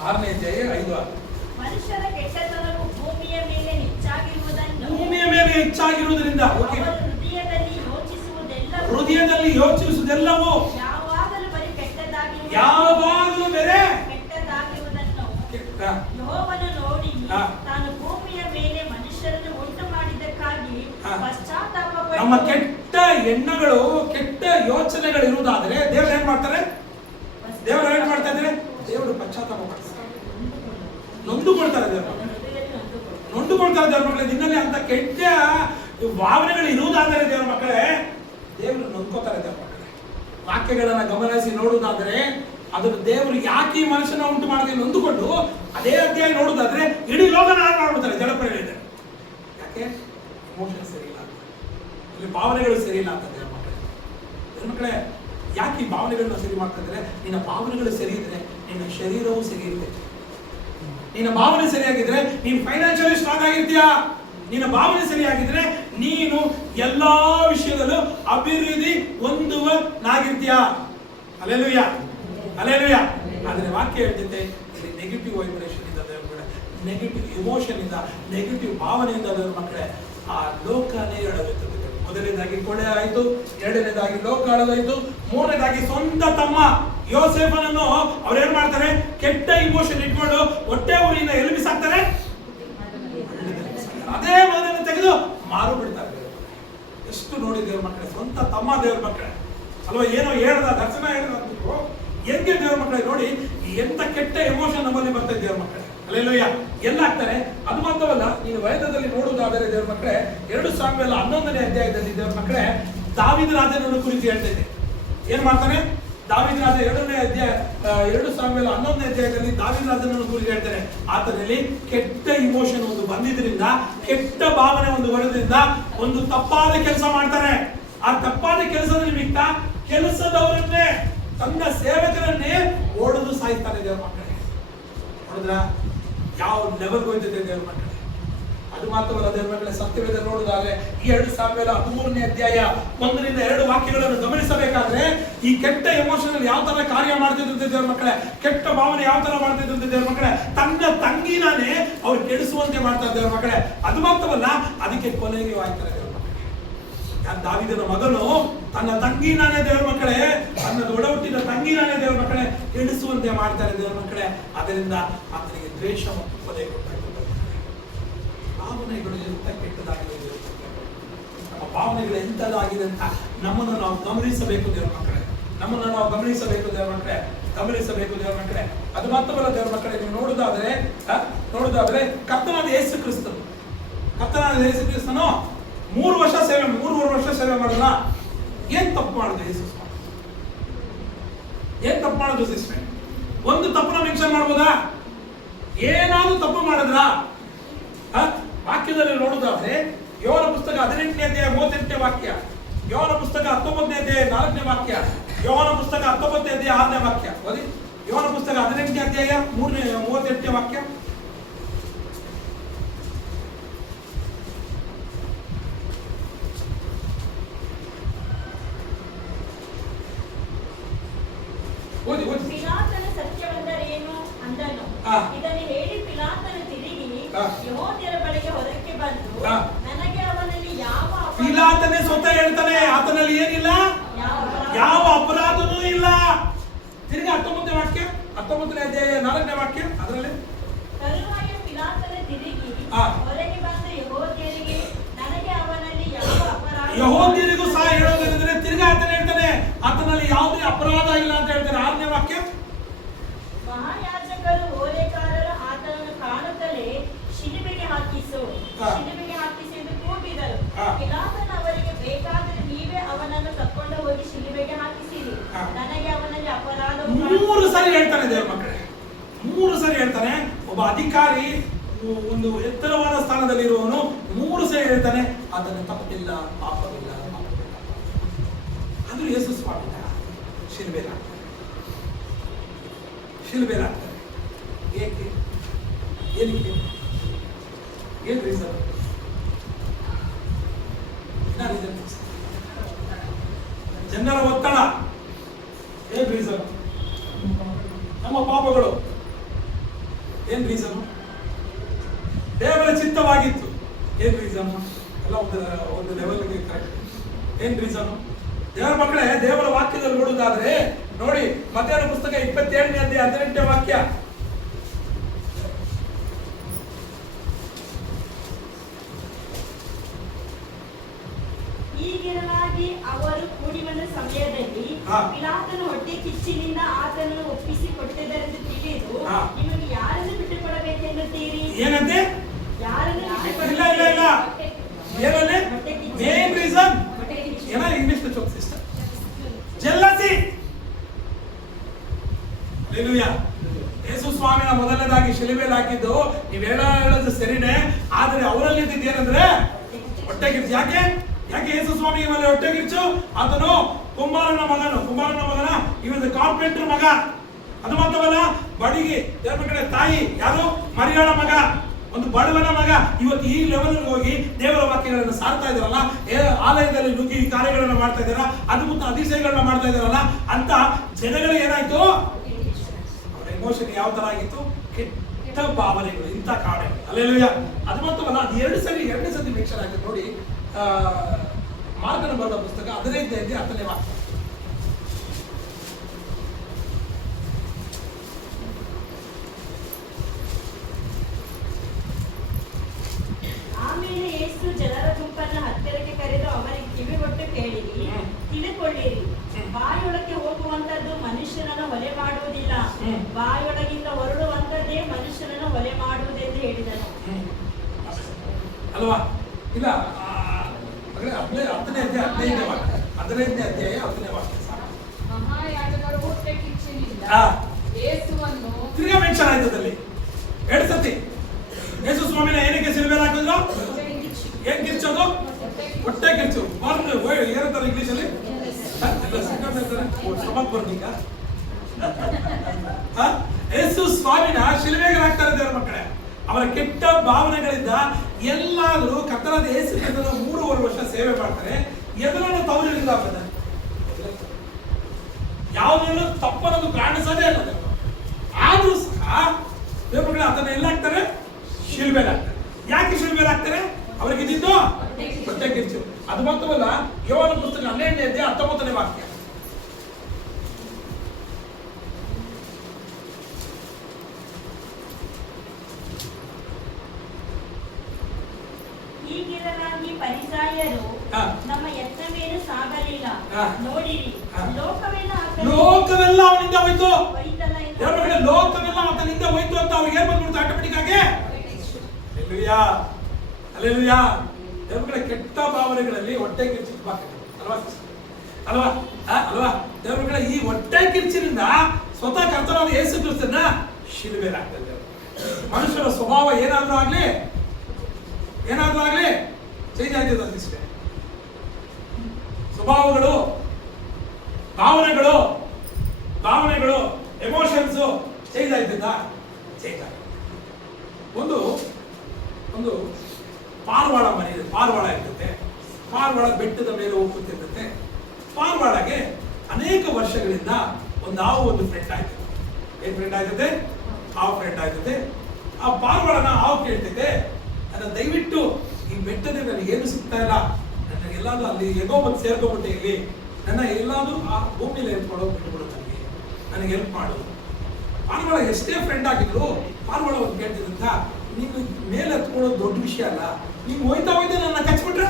6ನೇ ಅಧ್ಯಾಯ 5-6 ಮನುಷ್ಯರ ಕೆಟ್ಟತನವು ಭೂಮಿಯ ಮೇಲೆ ಹೆಚ್ಚಾಗಿರುವುದನ್ನು ಭೂಮಿಯ ಮೇಲೆ ಹೆಚ್ಚಾಗಿರುವುದರಿಂದ ಓಕೆ ಅವರು ಹೃದಯದಲ್ಲಿ ಯೋಚಿಸುವುದೆಲ್ಲವೂ ಯಾವಾಗಲೂ ಬರೀ ಕೆಟ್ಟದಾಗಿರುವುದು. ಯಾವಾಗಲೂ ಬೇರೆ ಕೆಟ್ಟದಾಗಿರುವುದನ್ನು ಕೆಟ್ಟ. ಯೆಹೋವನು ನೋಡಿ ಹಾ. ತಾನು ಭೂಮಿಯ ಮೇಲೆ ಮನುಷ್ಯರನ್ನು ಉಂಟು ಮಾಡಿದ್ದಕ್ಕಾಗಿ ಹಾ. ಪಶ್ಚಾತ್ತಾಪ ನಮ್ಮ ಪಟ್ಟು ಕೆಟ್ಟ ಎಣ್ಣಗಳು ಕೆಟ್ಟ ಯೋಚನೆಗಳು ಇರುವುದಾದ್ರೆ ದೇವರು ಏನ್ ಮಾಡ್ತಾರೆ? ದೇವರು ಏನ್ ಮಾಡ್ತಾ ಇದ್ದಾರೆ? ದೇವರು ಪಶ್ಚಾತ್ತಾಪ ಮಾಡ್ತಾರೆ, ನೊಂದುಕೊಳ್ತಾರೆ. ದೇವರು ನೊಂದುಕೊಳ್ತಾರೆ ದೇವರ ಮಕ್ಕಳೇ. ನಿನ್ನಲ್ಲಿ ಅಂತ ಕೆಟ್ಟ ಭಾವನೆಗಳು ಇರುವುದಾದರೆ ದೇವರ ಮಕ್ಕಳೇ ದೇವರು ನೊಂದ್ಕೋತಾರೆ. ದೇವರ ಮಕ್ಕಳೇ ವಾಕ್ಯಗಳನ್ನ ಗಮನಿಸಿ ನೋಡುವುದಾದರೆ ಅದನ್ನು ದೇವರು ಯಾಕೆ ಈ ಮನುಷ್ಯನ ಉಂಟು ಮಾಡಿದ್ರೆ ನೊಂದುಕೊಂಡು ಅದೇ ಅಧ್ಯಾಯ ನೋಡುವುದಾದ್ರೆ ಇಡೀ ಲೋಕನ ಹಾಳು ಮಾಡ್ಬಿಡ್ತಾರೆ. ಜಡಪ್ರಳಿದೆ. ಯಾಕೆ? ಇಮೋಷನ್ ಸರಿ ಇಲ್ಲ, ಇಲ್ಲಿ ಭಾವನೆಗಳು ಸರಿ ಇಲ್ಲ ಅಂತ ದೇವರ ಮಕ್ಕಳೇ. ದೇವರ ಮಕ್ಕಳೇ ಯಾಕೆ ಈ ಭಾವನೆಗಳನ್ನ ಸರಿ ಮಾಡ್ತಾ ಇದ್ದಾರೆ? ನಿನ್ನ ಭಾವನೆಗಳು ಸರಿ ಇದ್ರೆ ನಿನ್ನ ಶರೀರವೂ ಸರಿ ಇರ್ತೈತೆ. ನಿನ್ನ ಭಾವನೆ ಸರಿಯಾಗಿದ್ರೆ ನೀನು ಫೈನಾನ್ಷಿಯಲಿ ಸ್ಟ್ರಾಂಗ್ ಆಗಿರ್ತೀಯಾ. ನಿನ್ನ ಭಾವನೆ ಸರಿಯಾಗಿದ್ರೆ ನೀನು ಎಲ್ಲಾ ವಿಷಯದಲ್ಲೂ ಅಭಿವೃದ್ಧಿ ಹೊಂದುವನಾಗಿರ್ತೀಯಾ. Hallelujah, hallelujah. ಆದ್ರೆ ವಾಕ್ಯ ಹೇಳ್ತೈತೆ ಇಲ್ಲಿ ನೆಗೆಟಿವ್ ವೈಬ್ರೇಷನ್ ಇಂದ ದೇವರ ಮಕ್ಕಳೇ, ನೆಗೆಟಿವ್ ಇಮೋಷನ್ ಇಂದ, ನೆಗೆಟಿವ್ ಭಾವನೆಯಿಂದ ದೇವರ ಮಕ್ಕಳೇ ಆ ಲೋಕನೇ ಎಡವೆತ್ತದೆ. ಮೊದಲನೇದಾಗಿ ಕೊಳೆ ಆಯ್ತು, ಎರಡನೇದಾಗಿ ಲೋಕ ಅಳದಾಯ್ತು, ಮೂರನೇದಾಗಿ ಸ್ವಂತ ತಮ್ಮ ಯೋಸೇಫನನ್ನು ಅವ್ರೇನ್ ಮಾಡ್ತಾರೆ? ಕೆಟ್ಟ ಇಮೋಷನ್ ಇಟ್ಕೊಂಡು ಹೊಟ್ಟೆ ಊರಿಯಿಂದ ಎಲ್ಲಿ ಬಿಸಾಕ್ತಾರೆ? ಅದೇ ಮಗನನ್ನು ತೆಗೆದು ಮಾರು ಬಿಡ್ತಾರೆ. ಎಷ್ಟು ನೋಡಿ ದೇವ್ರ ಮಕ್ಕಳೇ, ಸ್ವಂತ ತಮ್ಮ ದೇವ್ರ ಮಕ್ಕಳೇ ಅಲ್ವಾ? ಏನೋ ಹೇಳ್ದ ದರ್ಶನ ಹೇಳ್ದ ಅಂದ್ಬಿಟ್ಟು ಹೆಂಗೆ ದೇವ್ರ ಮಕ್ಕಳೇ ನೋಡಿ ಎಂತ ಕೆಟ್ಟ ಎಮೋಷನ್ ನಮ್ಮಲ್ಲಿ ಬರ್ತದೆ ದೇವ್ರ ಮಕ್ಕಳೇ. ಅಲ್ಲೆಲ್ಲೂಯ್ಯ. ಎಲ್ಲ ಆಗ್ತಾರೆ. ಅದು ಮಾತ್ರವಲ್ಲ, ನೀನು ವೇದದಲ್ಲಿ ನೋಡುವುದಾದರೆ ದೇವ್ರ ಮಕ್ಕಳೇ 2 ಸಾಮುವೇಲ 11ನೇ ಅಧ್ಯಾಯದಲ್ಲಿ ದೇವ್ರ ಮಕ್ಕಳೇ ದಾವೀದ ರಾಜನನ್ನು ಕುರಿತು ಹೇಳ್ತೈತೆ. ಏನ್ ಮಾಡ್ತಾನೆ? ದಾವೀದ ರಾಜ 2 ಸಾಮುವೇಲ 11ನೇ ಅಧ್ಯಾಯದಲ್ಲಿ ದಾವೀದ ರಾಜನನ್ನು ಕುರಿತು ಹೇಳ್ತಾರೆ. ಆತನಲ್ಲಿ ಕೆಟ್ಟ ಇಮೋಷನ್ ಒಂದು ಬಂದಿದ್ರಿಂದ, ಕೆಟ್ಟ ಭಾವನೆ ಒಂದು ಬರೋದ್ರಿಂದ ಒಂದು ತಪ್ಪಾದ ಕೆಲಸ ಮಾಡ್ತಾರೆ. ಆ ತಪ್ಪಾದ ಕೆಲಸದ ನಿಮಿತ್ತ ಕೆಲಸದವರನ್ನೇ, ತನ್ನ ಸೇವಕರನ್ನೇ ಓಡೋದು ಸಾಯ್ತಾನೆ ದೇವರ ಮಕ್ಕಳೇ. ನೋಡಿದ್ರ ಯಾವ ಲೆವೆಲ್ಗೆ ಹೋಯ್ತದೆ ದೇವ್ರ ಮಕ್ಕಳೇ. ಅದು ಮಾತ್ರವಲ್ಲ ದೇವ್ರ ಮಕ್ಕಳೇ, ಸತ್ಯವೇದ ನೋಡುವುದಾದ್ರೆ ಈ 2 ಸಾಮುವೇಲ 13ನೇ ಅಧ್ಯಾಯ 1ರಿಂದ 2 ವಾಕ್ಯಗಳನ್ನು ಗಮನಿಸಬೇಕಾದ್ರೆ ಈ ಕೆಟ್ಟ ಎಮೋಷನಲ್ ಯಾವ ತರ ಕಾರ್ಯ ಮಾಡ್ತಿದ್ದಂತೆ ದೇವ್ರ ಮಕ್ಕಳೇ, ಕೆಟ್ಟ ಭಾವನೆ ಯಾವ ತರ ಮಾಡ್ತಿದ್ದಂತೆ ದೇವ್ರ ಮಕ್ಕಳೇ, ತನ್ನ ತಂಗಿನಾನೇ ಅವ್ರು ಕೆಡಿಸುವಂತೆ ಮಾಡ್ತಾರೆ ದೇವ್ರ ಮಕ್ಕಳೇ. ಅದು ಮಾತ್ರವಲ್ಲ, ಅದಕ್ಕೆ ಕೊನೆಗೆ ಆಯ್ತಾರೆ ದೇವ್ರ ಮಕ್ಕಳೇ. ದಾವೀದನ ಮಗನು ತನ್ನ ತಂಗಿನಾನೇ ದೇವ್ರ ಮಕ್ಕಳೇ, ತನ್ನ ಒಡಹುಟ್ಟಿದ ತಂಗಿನಾನೇ ದೇವ್ರ ಮಕ್ಕಳೇ ಕೆಡಿಸುವಂತೆ ಮಾಡ್ತಾರೆ ದೇವ್ರ ಮಕ್ಕಳೇ. ಅದರಿಂದ ಆತನಿಗೆ ದ್ವೇಷ ಮತ್ತು ಕೊಲೆ ಕೊಟ್ಟಾಗ ಭಾವನೆಗಳು ಎಂತ ಕೆಟ್ಟದಾಗಿದೆ, ನಮ್ಮ ಭಾವನೆಗಳು ಎಂತದಾಗಿದೆ ಅಂತ ನಮ್ಮನ್ನು ನಾವು ಗಮನಿಸಬೇಕು ದೇವ್ರ ಮಕ್ಕಳೇ, ನಮ್ಮನ್ನು ನಾವು ಗಮನಿಸಬೇಕು ದೇವ್ರ ಮಕ್ಕಳೇ, ಗಮನಿಸಬೇಕು ದೇವ್ರ ಮಕ್ಕಳೇ. ಅದು ಮಾತ್ರವಲ್ಲ ದೇವ್ರ ಮಕ್ಕಳೇ, ನೀವು ನೋಡುದಾದ್ರೆ ಕರ್ತನಾದ ಯೇಸು ಕ್ರಿಸ್ತನು 3 ವರ್ಷ ಸೇವೆ ಮಾಡಿದ್ರ. ಏನ್ ತಪ್ಪು ಮಾಡಿದ ಯೇಸು? ಏನ್ ತಪ್ಪು ಮಾಡಿದ್ರು ಸಿಸ್ಟರ್? ಒಂದು ತಪ್ಪನ್ನ ಮೆನ್ಷನ್ ಮಾಡ್ಬೋದಾ? ಏನಾದ್ರೂ ತಪ್ಪು ಮಾಡಿದ್ರ? ವಾಕ್ಯದಲ್ಲಿ ನೋಡುದಾದ್ರೆ ಯೋನ ಪುಸ್ತಕ 18ನೇ ಅಧ್ಯಾಯ 38ನೇ ವಾಕ್ಯ, ಯೋನ ಪುಸ್ತಕ 19ನೇ ಅಧ್ಯಾಯ 4ನೇ ವಾಕ್ಯ, ಯೋನ ಪುಸ್ತಕ 19ನೇ ಅಧ್ಯಾಯ 6ನೇ ವಾಕ್ಯ ಓದಿ. ಯೋನ ಪುಸ್ತಕ 18ನೇ ಅಧ್ಯಾಯ 38ನೇ ವಾಕ್ಯ. ಪಿಲಾತನ ಸತ್ಯವೆಂದರೇನು ಅಂದನು. ಇದನ್ನು ಹೇಳಿ ಪಿಲಾತನು ತಿರುಗಿ ಯೆಹೂದ್ಯರ ಬಳಿಗೆ ಹೊರಕ್ಕೆ ಬಂದು, ನನಗೆ ಅವನಲ್ಲಿ ಯಾವ ಪಿಲಾತನೇ ಸ್ವತಃ ಹೇಳ್ತಾನೆ, ಆತನಲ್ಲಿ ಏನಿಲ್ಲ, ಯಾವ ಅಪರಾಧನೂ ಇಲ್ಲ. ತಿರುಗಿ 19ನೇ ವಾಕ್ಯ, 19ನೇ ಅಧ್ಯಾಯ 4ನೇ ವಾಕ್ಯ. ಅದರಲ್ಲಿ ತರುವಾಯ ಪಿಲಾತನ ತಿರುಗಿ ಹೊರಗೆ ಬಂದು ಯೆಹೂದ್ಯರಿಗೆ, ನನಗೆ ಅವನಲ್ಲಿ ಯಾವ ಅಪರಾಧ. ಯೆಹೂದ್ಯರಿಗೂ ಸಹ ಹೇಳೋದೇನೆಂದ್ರೆ ತಿರುಗಿ ಆತನ ಹೇಳ್ತಾನೆ, ಆತನಲ್ಲಿ ಯಾವುದೇ ಅಪರಾಧ ಇಲ್ಲ ಅಂತ ಹೇಳ್ತಾರೆ. 6ನೇ ವಾಕ್ಯ. ಮಹಾಯಾಜಕರು ಓರೆಕಾರರು ಆತನನ್ನು ಕಾಣುತ್ತಲೇ ಶಿಲುಬೆಗೆ ಹಾಕಿಸು ಎಂದು ಕೂಗಿದರು. ಪಿಲಾತನು ಅವರಿಗೆ, ಬೇಕಾದರೆ ನೀವೇ ಅವನನ್ನು ತಕ್ಕೊಂಡು ಹೋಗಿ ಶಿಲುಬೆಗೆ ಹಾಕಿಸಿರಿ, ನನಗೆ ಅವನಲ್ಲಿ ಅಪರಾಧ. 3 ಸರಿ ಹೇಳ್ತಾನೆ ದೇವ್ರ ಮಕ್ಕಳೇ, 3 ಸರಿ ಹೇಳ್ತಾನೆ. ಒಬ್ಬ ಅಧಿಕಾರಿ, ಒಂದು ಎತ್ತರವಾದ ಸ್ಥಾನದಲ್ಲಿರುವವನು 3 ಸರಿ ಹೇಳ್ತಾನೆ, ಅದನ್ನು ತಪ್ಪಿಲ್ಲ, ಪಾಪವಿಲ್ಲ. ಅದು ಯೇಸು ಸ್ವಾಮಿ ಶಿಲುಬೆಲಾಗ್ತಾರೆ. ಏಕೆ? ಏನಕ್ಕೆ? ಏನ್ ರೀಸನ್? ಜನರ ಒತ್ತಡ. ಏನ್ ರೀಸನ್? ನಮ್ಮ ಪಾಪಗಳು. ಏನ್ ರೀಸನ್? ದೇವರ ಚಿತ್ತವಾಗಿತ್ತು. ಏನ್ ರೀಸನ್? ಎಲ್ಲ ಒಂದು ಲೆವೆಲ್ಗೆ ಕರೆಕ್ಟ್. ಏನ್ ರೀಸನ್? ದೇವರ ಮಕ್ಕಳೇ, ದೇವರ ವಾಕ್ಯದಲ್ಲಿ ನೋಡುವುದಾದ್ರೆ ನೋಡಿ, ಮತ್ತಾಯನ ಪುಸ್ತಕ 27ನೇ ಅಧ್ಯಾಯ 18ನೇ ವಾಕ್ಯ. ಹೀಗಿರಲಾಗಿ ಅವರು ಕೂಡಿ ಬಂದ ಸಮಯದಲ್ಲಿ ಪಿಲಾತನು ಹೊಟ್ಟೆ ಕಿಚ್ಚಿನಿಂದ ಆತನನ್ನು ಒಪ್ಪಿಸಿಕೊಟ್ಟಿದ್ದರೆಂದು ತಿಳಿದು, ನಿಮಗೆ ಯಾರನ್ನು ಬಿಟ್ಟುಕೊಡಬೇಕೆನ್ನುತ್ತೀರಿ? ಏನಂತೆ? ಯಾರನ್ನು ಇಲ್ಲ ಏನಂದ್ರೆ ಮೇನ್ ರೀಸನ್ ಏನ? ಇಂಗ್ಲಿಷ್ ಚೋಕ್ ಸಿಸ್ಟರ್ ಜೆಲ್ಲಸಿ. ಹಲ್ಲೆಲೂಯಾ. ಯೇಸು ಸ್ವಾಮಿನ ಮೊದಲನೇದಾಗಿ ಶಿಲುಬೆಯಲ್ಲಿ ಹಾಕಿದ್ದು ನೀವು ಹೇಳೋದು ಸರಿನೇ, ಆದ್ರೆ ಅವರಲ್ಲಿ ಏನಂದ್ರೆ ಹೊಟ್ಟೆ ಕಿರ್ಚು. ಯಾಕೆ ಯೇಸು ಸ್ವಾಮಿ ಮೇಲೆ ಹೊಟ್ಟೆ ಕಿರ್ಚು? ಆತನು ಕುಂಬಾರನ ಮಗನ ಇವತ್ತು ಕಾರ್ಪೆಂಟರ್ ಮಗ. ಅದು ಮಾತ್ರವಲ್ಲ, ಬಡಿಗೆ ದೇವರ ಕಡೆ ತಾಯಿ ಯಾರು? ಮರಿಯಾಳ ಮಗ, ಒಂದು ಬಡವನ ಮಗ. ಇವತ್ತು ಈ ಲೆವೆಲ್ ಹೋಗಿ ದೇವರ ವಾಕ್ಯಗಳನ್ನು ಸಾರ್ತಾ ಇದಾರಲ್ಲ, ಆಲಯದಲ್ಲಿ ನುಗ್ಗಿ ಕಾರ್ಯಗಳನ್ನು ಮಾಡ್ತಾ ಇದಾರ, ಅದ್ಭುತ ಅತಿಶಯಗಳನ್ನ ಮಾಡ್ತಾ ಇದಾರಲ್ಲ ಅಂತ ಜನಗಳಿಗೆ ಏನಾಯ್ತು? ಅವರ ಎಮೋಷನ್ ಯಾವ ತರ ಆಗಿತ್ತು? ಕೆಟ್ಟ ಭಾವನೆಗಳು, ಇಂಥ ಕಾರಣಗಳು. ಹಲ್ಲೆಲೂಯಾ. ಅದು ಮಾತ್ರವಲ್ಲ, ಅದು ಎರಡನೇ ಸತಿ ಮೆನ್ಷನ್ ಆಗಿದೆ ನೋಡಿ. ಮಾರ್ಕನ ಬರೆದ ಪುಸ್ತಕ 15ನೇ ಅಧ್ಯಾಯ 10ನೇ ವಾಕ್ಯ. ಆಮೇಲೆ ಯೇಸು ಜನರ ಗುಂಪನ್ನು ಹತ್ತಿರಕ್ಕೆ ಕರೆದು ಅವರಿಗೆ ಕಿವಿಗೊಟ್ಟು ಕೇಳಿರಿ, ತಿಳಿದುಕೊಳ್ಳಿರಿ, ಬಾಯೊಳಕ್ಕೆ ಹೋಗುವಂತದ್ದು ಮನುಷ್ಯನನ್ನು ಹೊಲೆ ಮಾಡುವುದಿಲ್ಲ, ಬಾಯೊಳಗಿಂದ ಹೊರಡುವಂತದ್ದೇ ಮನುಷ್ಯನನ್ನು ಹೊಲೆ ಮಾಡುವುದೆಂದು ಹೇಳಿದನು. ಅಲ್ವಾ? ಇಲ್ಲ, 10ನೇ ಅಧ್ಯಾಯ 15ನೇ ವಾಕ್ಯ. 15ನೇ ಅಧ್ಯಾಯ 10ನೇ ವಾಕ್ಯ. ಮಹಾಯಾಜಕರು ಹೊಟ್ಟೆ ಕಿಚ್ಚಿನಿಂದ ಯೇಸುವನ್ನು ತಿರ್ಗಾ ಮೆನ್ಷನ್ ಆಯ್ತದಲ್ಲಿ 2 ಸತಿ. ಯೇಸು ಸ್ವಾಮಿನ ಏನಕ್ಕೆ ಶಿಲುಬೆಯಲ್ಲಿ ಹಾಕಿದ್ರು? ಏನ್ ಕಿರ್ಚೋದು? ಹೊಟ್ಟೆ ಕಿರ್ಚು. ಏನಂತಾರೆ ಇಂಗ್ಲಿಷ್ ಅಲ್ಲಿ? ಸ್ಟಮಕ್ ಬರ್ನಿಂಗ. ಯೇಸು ಸ್ವಾಮಿನ ಶಿಲುಬೆಗಳಾಗ್ತಾರೆ ದೇವರ ಮಕ್ಕಳೇ. ಅವರ ಕೆಟ್ಟ ಭಾವನೆಗಳಿಂದ ಎಲ್ಲಾದರೂ ಕರ್ತನಾದ ಯೇಸು ಕ್ರಿಸ್ತನ 3.5 ವರ್ಷ ಸೇವೆ ಮಾಡ್ತಾರೆ. ಎದುರನ್ನು ತವರಿಲ್ಲ ಬಂದ ಯಾವುದನ್ನು ತಪ್ಪನ್ನೋದು ಕಾಣಿಸೋದೇ ಇಲ್ಲ ದೇವರು. ಆದ್ರೂ ಸಹ ದೇವರ ಮಕ್ಕಳೇ ಅದನ್ನ ಎಲ್ಲಾಗ್ತಾರೆ, ಶಿಲುಬೆಲಾಗ್ತಾರೆ. ಯಾಕೆ ಶಿಲುಬೆಲಾಗ್ತಾರೆ? ಅವ್ರಿಗೆ ಇದ್ದಿದ್ದು ಹೊಟ್ಟೆ ಕಿಚ್ಚು. ಅದು ಮಾತ್ರವಲ್ಲ, ಯೋಹಾನ ಪುಸ್ತಕ 12ನೇ ಅಧ್ಯಾಯ 19ನೇ ವಾಕ್ಯ. ಹೀಗಿರಲಾಗಿ ಫರಿಸಾಯರು ನಮ್ಮ ಯತ್ನವೇನು ಸಾಗಲಿಲ್ಲ, ನೋಡಿರಿ ಲೋಕವೆಲ್ಲ ಅವನಿಂದ ಹೋಯ್ತು, ಹೋಯ್ತಲ್ಲ ಎಂದು ಲೋಕವೆಲ್ಲ ಆತನಿಂದ ಹೋಯ್ತು ಅಂತ ಅವ್ರಿಗೆ ಏನ್ ಬಂದ್ಬಿಡ್ತು ಆಟೋಮೆಟಿಕ್ ಆಗಿ. Alleluia, alleluia. ದೇವರುಗಳ ಕೆಟ್ಟ ಭಾವನೆಗಳಲ್ಲಿ ಹೊಟ್ಟೆ ಕಿಚ್ಚು ಅಲ್ವಾ ಅಲ್ವಾ ಅಲ್ವಾ? ದೇವರುಗಳ ಈ ಹೊಟ್ಟೆ ಕಿಚ್ಚಿನಿಂದ ಸ್ವತಃ ಕರ್ತನಾದ ಯೇಸು ಕ್ರಿಸ್ತನ ಶಿಲುಬೆಲಾಗ್ತದೆ. ಮನುಷ್ಯರ ಸ್ವಭಾವ ಏನಾದ್ರೂ ಆಗ್ಲಿ ಚೇಂಜ್ ಆಗ್ತದೆ ಅದಿಷ್ಟೇ. ಸ್ವಭಾವಗಳು, ಭಾವನೆಗಳು ಎಮೋಷನ್ಸ್ ಚೇಂಜ್ ಆಗ್ತದ? ಚೇಂಜ್ ಆಗ. ಒಂದು ಪಾರ್ವಾಳ ಮನೆ ಇದೆ, ಪಾರ್ವಾಳ ಇರ್ತದೆ. ಪಾರ್ವಾಳ ಬೆಟ್ಟದ ಮೇಲೆ ಹೋಗ್ತಿರ್ತದೆ. ಪಾರ್ವಾಳಗೆ ಅನೇಕ ವರ್ಷಗಳಿಂದ ಒಂದು ಫ್ರೆಂಡ್ ಆಯ್ತದೆ. ಏನ್ ಫ್ರೆಂಡ್ ಆಯ್ತದೆ? ಹಾವು ಫ್ರೆಂಡ್ ಆಯ್ತದೆ. ಆ ಪಾರ್ವಾಳನ ಹಾವು ಕೇಳ್ತೈತೆ, ನನ್ನ ದಯವಿಟ್ಟು ಈ ಬೆಟ್ಟದಲ್ಲಿ ನನಗೆ ಏನು ಸಿಗ್ತಾ ಇಲ್ಲ, ನನಗೆಲ್ಲಾದ್ರೂ ಅಲ್ಲಿ ಎಗೋ ಬಂದು ಸೇರ್ಕೊಂಡ್ಬಿಟ್ಟೆ, ಇಲ್ಲಿ ನನ್ನ ಎಲ್ಲಾದ್ರೂ ಆ ಭೂಮಿಯಲ್ಲಿ ಎತ್ಕೊಳ್ಳೋದು ಬಿಟ್ಬಿಡು, ನನಗೆ ಹೆಲ್ಪ್ ಮಾಡು. ಪಾರ್ವಾಳ ಎಷ್ಟೇ ಫ್ರೆಂಡ್ ಆಗಿದ್ರು ಪಾರ್ವಾಳ ಒಂದು ಕೇಳ್ತಿದ್ದಂತ, ನೀನು ಮೇಲೆ ಹತ್ಕೊಳ್ಳೋದು ದೊಡ್ಡ ವಿಷಯ ಅಲ್ಲ, ನೀವು ಹೋಯ್ತಾ ನನ್ನ ಕಚ್ಬಿಟ್ರೆ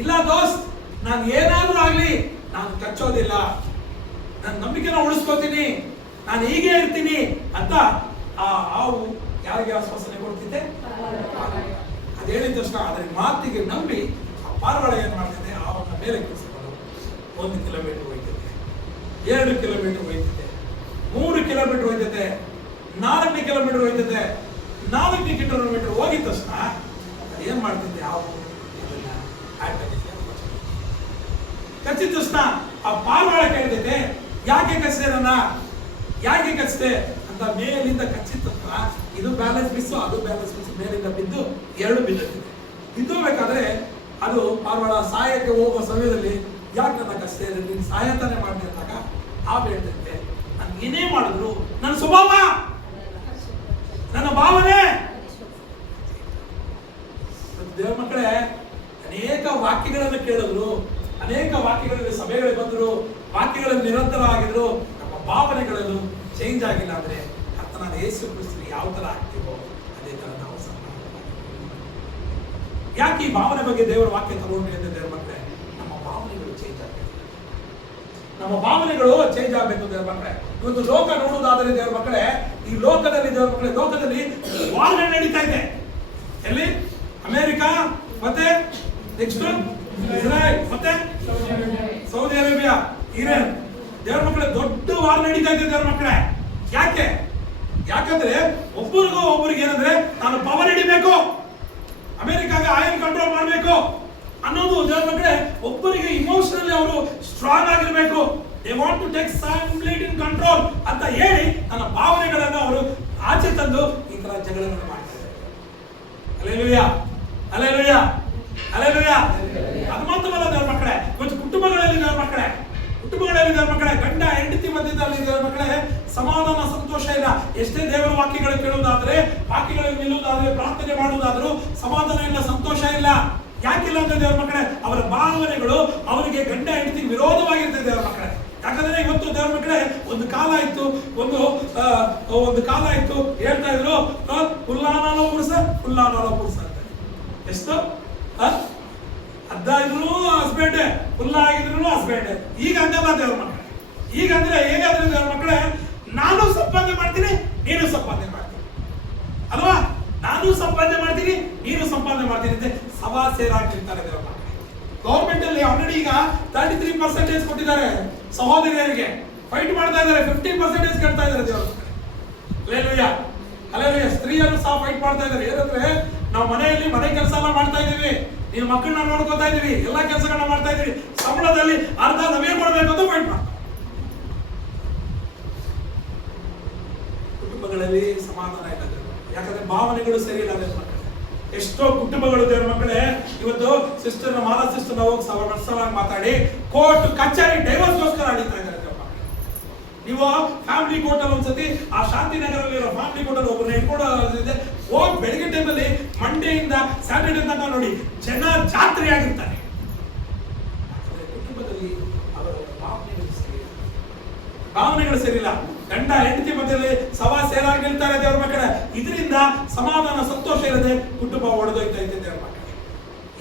ಇಲ್ಲ ದೋಸ್ತ್, ನಾನು ಏನಾದ್ರೂ ಆಗ್ಲಿ ನಾನು ಕಚ್ಚೋದಿಲ್ಲ, ನನ್ನ ನಂಬಿಕೆನ ಉಳಿಸ್ಕೋತೀನಿ, ನಾನು ಹೀಗೆ ಇರ್ತೀನಿ ಅಂತ ಆ ಹಾವು ಯಾರಿಗೆ ಆಶ್ವಾಸನೆ ಕೊಡ್ತಿದ್ದೆ? ಅದು ಹೇಳಿದ ತಕ್ಷಣ ಅದರ ಮಾತಿಗೆ ನಂಬಿ ಆ ಪಾರ್ವಾಳ ಏನ್ ಮಾಡ್ತಿದ್ದೆ, ಅವನ ಮೇಲೆ ಕೂರಿಸಿಕೊಂಡು 1 ಕಿಲೋಮೀಟರ್ ಹೋಯ್ತದೆ, 2 ಕಿಲೋಮೀಟರ್ ಹೋಯ್ತದೆ, 3 ಕಿಲೋಮೀಟರ್ ಹೋಯ್ತದೆ, 4 ಕಿಲೋಮೀಟರ್ ಹೋಯ್ತದೆ. 4 ಕಿಲೋಮೀಟರ್ ಹೋಗಿದ ತಕ್ಷಣ ಅದೇನ್ ಮಾಡ್ತಿದ್ದೆ, ಹಾವು ಕಚ್ಚಿದ ತಕ್ಷಣ ಆ ಪಾರ್ವಾಳ ಕೇಳ್ತೈತೆ, ಯಾಕೆ ಕಚ್ಚಿದೆ ಅಂತ. ಮೇಲಿಂದ ಕಚ್ಚಿದ ತಕ್ಷಣ ಇದು ಬ್ಯಾಲೆನ್ಸ್ ಮಿಸ್ಸು, ಅದು ಬ್ಯಾಲೆನ್ಸ್ ಮಿಸ್, ಮೇಲಿಂದ ಬಿದ್ದು 2 ಬಿದ್ದಿದೆ. ಬಿದ್ದೋಗ್ಬೇಕಾದ್ರೆ ಅದು ಪಾರ್ವಾಳ ಸಾಯಕ್ಕೆ ಹೋಗುವ ಸಮಯದಲ್ಲಿ ಯಾಕೆ ನನ್ನ ಕಷ್ಟ ಇದೆ, ನೀನು ಸಹಾಯತಾನೆ ಮಾಡಿದೆ ಅಂದಾಗ ಹಾವು ಹೇಳ್ತೈತೆ, ನಾನು ಏನೇ ಮಾಡಿದ್ರು ನನ್ನ ಸ್ವಭಾವ, ನನ್ನ ಭಾವನೆ. ದೇವರ ಮಕ್ಕಳೇ, ಅನೇಕ ವಾಕ್ಯಗಳನ್ನು ಕೇಳಿದ್ರು, ಅನೇಕ ವಾಕ್ಯಗಳಲ್ಲಿ ಸಭೆಗಳಿಗೆ ಬಂದರು, ವಾಕ್ಯಗಳಲ್ಲಿ ನಿರಂತರ ಆಗಿದ್ರು, ನಮ್ಮ ಭಾವನೆಗಳನ್ನು ಚೇಂಜ್ ಆಗಿಲ್ಲ ಅಂದ್ರೆ ಕರ್ತನಾದ ಯೇಸು ಕ್ರಿಸ್ತನಿಗೆ ಯಾವ ತರ ಆಗ್ತೀವೋ ಅದೇ ತರ ನಾವು ಸಹ. ಯಾಕೆ ಈ ಭಾವನೆ ಬಗ್ಗೆ ದೇವರ ವಾಕ್ಯ ತಗೊಂಡ್ರಿ ಅಂತ ದೇವರ ಮಕ್ಕಳೇ, ನಮ್ಮ ಭಾವನೆಗಳು ಚೇಂಜ್ ಆಗಬೇಕು. ನಮ್ಮ ಭಾವನೆಗಳು ಚೇಂಜ್ ಆಗಬೇಕು ದೇವರ ಮಕ್ಕಳೇ. ಇವತ್ತು ಲೋಕ ನೋಡುವುದಾದರೆ ದೇವರ ಮಕ್ಕಳೇ, ಈ ಲೋಕದಲ್ಲಿ ದೇವರ ಮಕ್ಕಳೇ, ಲೋಕದಲ್ಲಿ ವಾರ್ಗಳು ನಡೀತಾ ಇದೆ. ಎಲ್ಲಿ? ಅಮೆರಿಕಾ, ಮತ್ತೆ ನೆಕ್ಸ್ಟ್ ಇಸ್ರಾಯೇಲ್, ಮತ್ತೆ ಸೌದಿ ಅರೇಬಿಯಾ, ಇರಾನ್. ದೇವರ ಮಕ್ಕಳೇ, ದೊಡ್ಡ ವಾರ್ ನಡೀತಾ ಇದೆ ದೇವರ ಮಕ್ಕಳೇ. ಯಾಕಂದ್ರೆ ಒಬ್ಬರಿಗೆ ಏನಂದ್ರೆ, ನಾನು ಪವರ್ ಹಿಡಿಬೇಕು, ಅಮೆರಿಕಾಗೆ ಆಯಿಲ್ ಕಂಟ್ರೋಲ್ ಮಾಡಬೇಕು ಅನ್ನೋದು ದೇವರ ಮಕ್ಕಳೇ. ಒಬ್ಬರಿಗೆ ಇಮೋಷನಲಿ ಅವರು ಸ್ಟ್ರಾಂಗ್ ಆಗಿರ್ಬೇಕು, they want to take complete in control ಅಂತ ಹೇಳಿ ನನ್ನ ಭಾವನೆಗಳನ್ನು ಅವರು ಆಚೆ ತಂದು ಈ ತರ ಜಗಳಗಳನ್ನು ಮಾಡ್ತಾರೆ. Hallelujah, hallelujah, hallelujah. ಅದು ಮಾತ್ರವಲ್ಲ ದೇವರ ಮಕ್ಕಳೇ, ಇವತ್ತು ಕುಟುಂಬಗಳಲ್ಲಿ ದೇವರ ಮಕ್ಕಳೇ, ಗಂಡ ಹೆಂಡತಿ ಮಧ್ಯದಲ್ಲಿ ದೇವರ ಮಕ್ಕಳೇ ಸಮಾಧಾನ, ಸಂತೋಷ ಇಲ್ಲ. ಎಷ್ಟೇ ದೇವರ ವಾಕ್ಯಗಳು ಕೇಳುವುದಾದ್ರೆ, ವಾಕ್ಯಗಳಲ್ಲಿ ನಿಲ್ಲುವುದಾದ್ರೆ, ಪ್ರಾರ್ಥನೆ ಮಾಡುವುದಾದ್ರೂ ಸಮಾಧಾನ ಇಲ್ಲ, ಸಂತೋಷ ಇಲ್ಲ. ಯಾಕಿಲ್ಲ ಅಂದ್ರೆ ದೇವರ ಮಕ್ಕಳೇ, ಅವರ ಭಾವನೆಗಳು ಅವರಿಗೆ ಗಂಡ ಹೆಂಡತಿ ವಿರೋಧವಾಗಿರ್ತದೆ ದೇವರ ಮಕ್ಕಳೇ. ಯಾಕಂದ್ರೆ ಇವತ್ತು ದೇವರ ಮಕ್ಕಳೇ, ಒಂದು ಕಾಲ ಇತ್ತು ಹೇಳ್ತಾ ಇದ್ರು, ಹುಲ್ಲಾನೋ ಪುರುಷ ಅಂತ. ಎಷ್ಟು ಅರ್ಧ ಇದ್ರು ಹಸ್ಬೆಂಡ್, ಫುಲ್ಲ ಆಗಿದ್ರು ಹಸ್ಬೆಂಡ್. ಈಗ ಹಂಗಲ್ಲ ದೇವರ ಮಕ್ಕಳೇ. ಈಗ ಅಂದ್ರೆ ಹೇಗಾದ್ರೆ ದೇವರ ಮಕ್ಕಳೇ, ನಾನು ಸಂಪಾದನೆ ಮಾಡ್ತೀನಿ, ನೀನು ಸಂಪಾದನೆ ಮಾಡ್ತೀನಿ ಅಲ್ವಾ, ನಾನು ಸಂಪಾದನೆ ಮಾಡ್ತೀನಿ, ನೀನು ಸಂಪಾದನೆ ಮಾಡ್ತೀನಿ ಅಂತ ಸಭಾ ಸೇರಾಗಿರ್ತಾರೆ ದೇವರ ಮಕ್ಕಳೇ. ಗೌರ್ಮೆಂಟ್ ಅಲ್ಲಿ ಆಲ್ರೆಡಿ ಈಗ 33% ಕೊಟ್ಟಿದ್ದಾರೆ ಸಹೋದರಿಯರಿಗೆ, ಫೈಟ್ ಮಾಡ್ತಾ ಇದ್ದಾರೆ, 50% ಕೇಳ್ತಾ ಇದ್ದಾರೆ ದೇವರ ಮಕ್ಕಳೇ. Hallelujah, hallelujah. ಸ್ತ್ರೀಯರು ಸಹ ಫೈಟ್ ಮಾಡ್ತಾ ಇದ್ದಾರೆ. ಏನಂದ್ರೆ ನಾವು ಮನೆಯಲ್ಲಿ ಮನೆ ಕೆಲಸ ಎಲ್ಲ ಮಾಡ್ತಾ ಇದೀವಿ, ನೀನು ಮಕ್ಕಳನ್ನ ನೋಡ್ಕೊತಾ ಇದೀವಿ, ಎಲ್ಲಾ ಕೆಲಸಗಳನ್ನ ಮಾಡ್ತಾ ಇದೀವಿ, ಸಂಬಳದಲ್ಲಿ ಅರ್ಧ ನಮಗೆ ಕೊಡಬೇಕು ಅಂತ ಫೈಟ್ ಮಾಡ್ತಾರೆ. ಕುಟುಂಬಗಳಲ್ಲಿ ಸಮಾಧಾನ ಇಲ್ಲ, ಯಾಕಂದ್ರೆ ಭಾವನೆಗಳು ಸರಿ ಇಲ್ಲ ದೇವ್ರ ಮಕ್ಕಳೇ. ಎಷ್ಟೋ ಕುಟುಂಬಗಳು ದೇವ್ರ ಮಕ್ಕಳೇ ಇವತ್ತು ಸಿಸ್ಟರ್ ಮಾಲಾ ಸಿಸ್ಟರ್ ಹೋಗಿ ವರ್ಷವಾಗಿ ಮಾತಾಡಿ ಕೋರ್ಟ್ ಕಚೇರಿ ಡೈವರ್ಸ್ಗೋಸ್ಕರ ಅಡಿತಾ ಇದ್ದಾರೆ ದೇವ್ರ ಮಕ್ಕಳೇ. ನೀವು ಫ್ಯಾಮಿಲಿ ಕೋರ್ಟ್ ಅಲ್ಲಿ ಒಂದ್ಸತಿ ಆ ಶಾಂತಿನಗರಲ್ಲಿರೋ ಫ್ಯಾಮಿಲಿ ಕೋರ್ಟ್ ಅಲ್ಲಿ ಒಬ್ಬರನ್ನ ಇಟ್ಕೊಂಡು ಹೋಗಿ ಬೆಳಿಗ್ಗೆ ಟೈಮಲ್ಲಿ ಮಂಡೆಯಿಂದ ಸ್ಯಾಟರ್ಡೇ ತನಕ ನೋಡಿ ಜನ ಜಾತ್ರೆ ಆಗಿರ್ತಾರೆ. ಕುಟುಂಬದಲ್ಲಿ ಅವರ ಭಾವನೆಗಳು ಸರಿಯಿಲ್ಲ. ಗಂಡ ಹೆಂಡತಿ ಮಧ್ಯದಲ್ಲಿ ಸವಾ ಸೇರಾಗಿ ನಿಲ್ತಾರೆ ದೇವ್ರ ಮಕ್ಕಳೇ. ಇದರಿಂದ ಸಮಾಧಾನ ಸಂತೋಷ ಇರದೆ ಕುಟುಂಬ ಒಡೆದೋಯ್ತಾ ಇದೆ ದೇವ್ರ ಮಕ್ಕಳೇ.